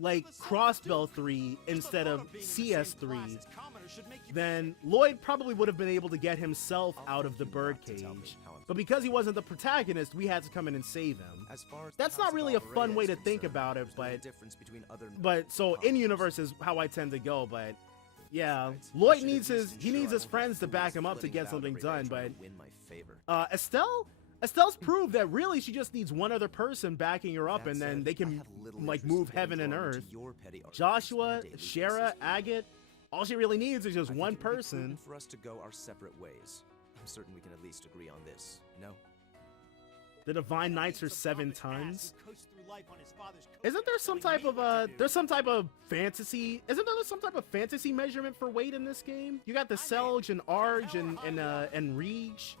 like Crossbell 3 instead of CS3, then Lloyd probably would have been able to get himself out of the birdcage. But because he wasn't the protagonist, we had to come in and save him. As far as the That's House not of really a fun Alvarez way is to think concerned, about it, there's little but difference between other so in universe is how I tend to go, but yeah, Lloyd needs his friends to back him up to get something done, but win my favor. Estelle's proved that really she just needs one other person backing her up, and then they can like move heaven and earth. Joshua, Shara, Agate, all she really needs is just one person. For us to go our separate ways. I'm certain we can at least agree on this. No. The Divine Knights are 7 tons. Isn't there some type of fantasy? Isn't there some type of fantasy measurement for weight in this game? You got the Selge and Arge and Reach.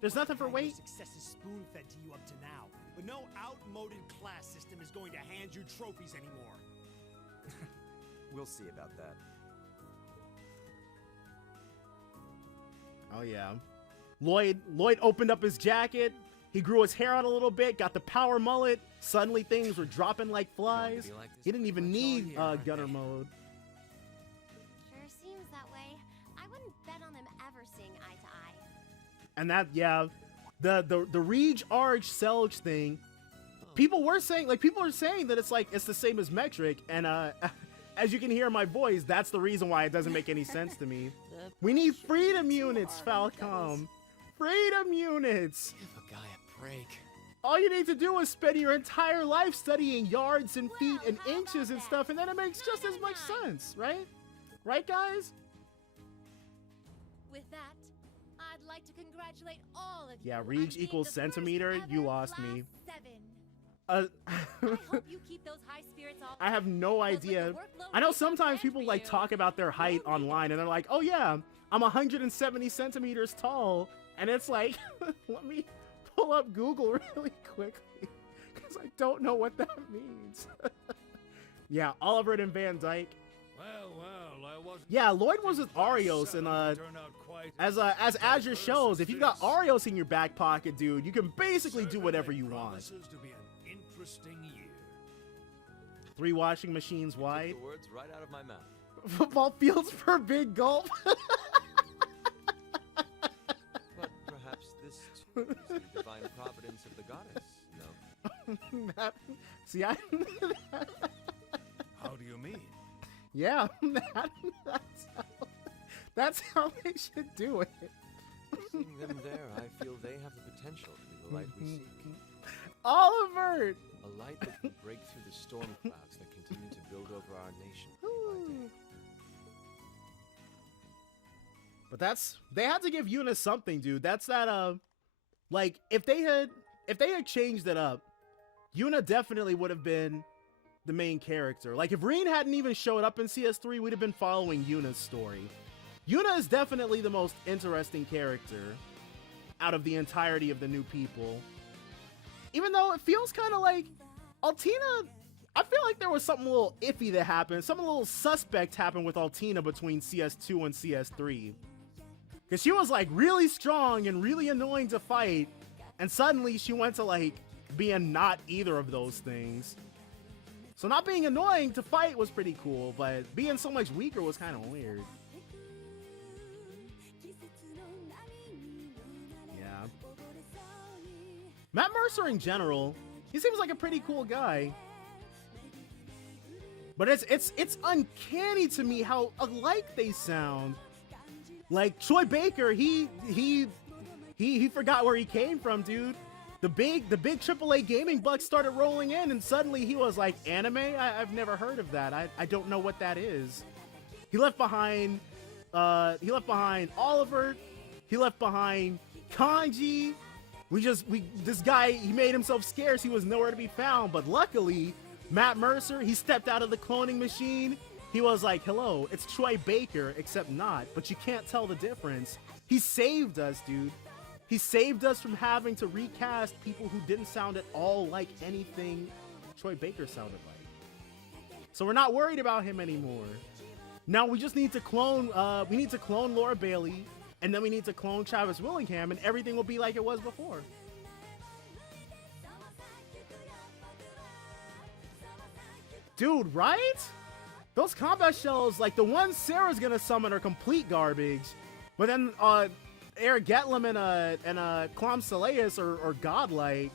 There's nothing for weight. Success is spoon-fed to you up to now, but no outmoded class system is going to hand you trophies anymore. We'll see about that. Oh yeah. Lloyd opened up his jacket. He grew his hair out a little bit, got the power mullet. Suddenly things were dropping like flies. He didn't even need gunner mode. Sure seems that way. I wouldn't bet on them ever seeing eye to eye. And that, yeah, the Reach Arch Selge thing, people are saying that it's the same as Metric, and as you can hear in my voice, that's the reason why it doesn't make any sense to me. We need freedom units, Falcom. Freedom units. Give a guy a break. All you need to do is spend your entire life studying yards and feet and inches and stuff, and then it makes just as much sense, right? Right, guys? With that, I'd like to congratulate all of you. Yeah, Reach equals centimeter. You lost me. 7. I hope you keep those high spirits all I have no idea. I know sometimes people like talk about their height online, and they're like, "Oh yeah, I'm 170 centimeters tall," and it's like, let me pull up Google really quickly because I don't know what that means. Yeah, Oliver and Van Dyke. Well, I wasn't. Yeah, Lloyd was with Arios, and as Azure shows, if you've got Arios in your back pocket, dude, you can basically do whatever you want. To be an interesting year. 3 washing machines wide. The words right out of my mouth. Football fields per big gulp. But perhaps this too is the divine providence of the goddess. No. See, I. How do you mean? Yeah, that's how they should do it. Seeing them there, I feel they have the potential to be the light we seek. Oliver! A light that can break through the storm clouds that continue to build over our nation day by day. But they had to give Yuna something, dude. That's that like if they had changed it up, Yuna definitely would have been the main character. Like if Reen hadn't even showed up in CS3, we'd have been following Yuna's story. Yuna is definitely the most interesting character out of the entirety of the new people. Even though it feels kind of like Altina, I feel like there was something a little iffy that happened. Something a little suspect happened with Altina between CS2 and CS3. Because she was like really strong and really annoying to fight. And suddenly she went to like being not either of those things. So not being annoying to fight was pretty cool, but being so much weaker was kind of weird. Yeah. Matt Mercer in general, he seems like a pretty cool guy. But it's uncanny to me how alike they sound. Like Troy Baker, he forgot where he came from, dude. The big AAA gaming bucks started rolling in, and suddenly he was like, anime? I've never heard of that. I don't know what that is. He left behind Oliver. He left behind Kanji. This guy, he made himself scarce. He was nowhere to be found. But luckily, Matt Mercer, he stepped out of the cloning machine. He was like, hello, it's Troy Baker, except not. But you can't tell the difference. He saved us, dude. He saved us from having to recast people who didn't sound at all like anything Troy Baker sounded like. So we're not worried about him anymore. Now we just need to clone, Laura Bailey, and then we need to clone Travis Willingham, and everything will be like it was before. Dude, right? Those combat shells, like the ones Sarah's gonna summon, are complete garbage. But then, Eric Getlem and Clom Saleus are godlike.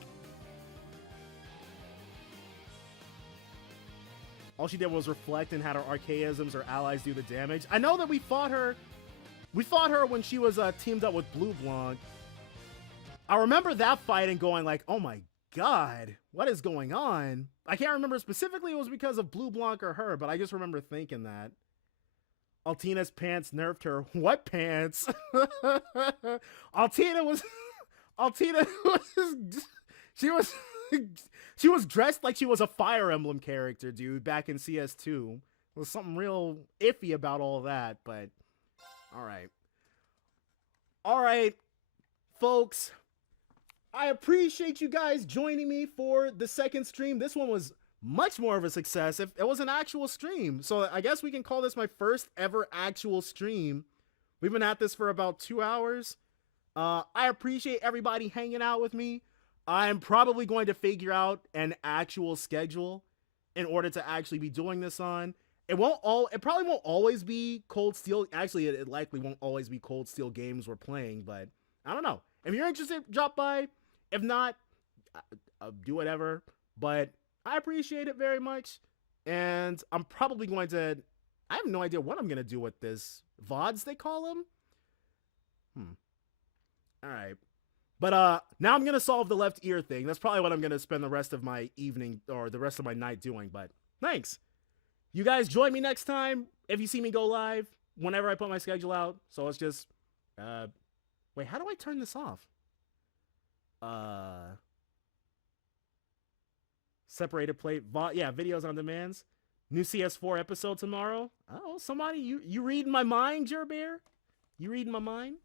All she did was reflect and had her archaisms or allies do the damage. I know that we fought her when she was teamed up with Blue Blanc. I remember that fight and going like, oh my god, what is going on? I can't remember specifically it was because of Blue Blanc or her, but I just remember thinking that. Altina's pants nerfed her. What pants? Altina was she was dressed like she was a Fire Emblem character, dude, back in CS2. There was something real iffy about all that, but all right. All right, folks. I appreciate you guys joining me for the second stream. This one was much more of a success. If it was an actual stream. So I guess we can call this my first ever actual stream. We've been at this for about 2 hours. I appreciate everybody hanging out with me. I'm probably going to figure out an actual schedule in order to actually be doing this on. It probably won't always be Cold Steel. Actually, it likely won't always be Cold Steel games we're playing, but I don't know. If you're interested, drop by. If not, do whatever. But I appreciate it very much. And I'm probably going to... I have no idea what I'm going to do with this. VODs, they call them? All right. But now I'm going to solve the left ear thing. That's probably what I'm going to spend the rest of my evening or the rest of my night doing. But thanks. You guys join me next time if you see me go live whenever I put my schedule out. So it's just... wait, how do I turn this off? Separated plate. Yeah, videos on demands. New CS4 episode tomorrow. Oh, somebody, you reading my mind, Jerbear? You reading my mind?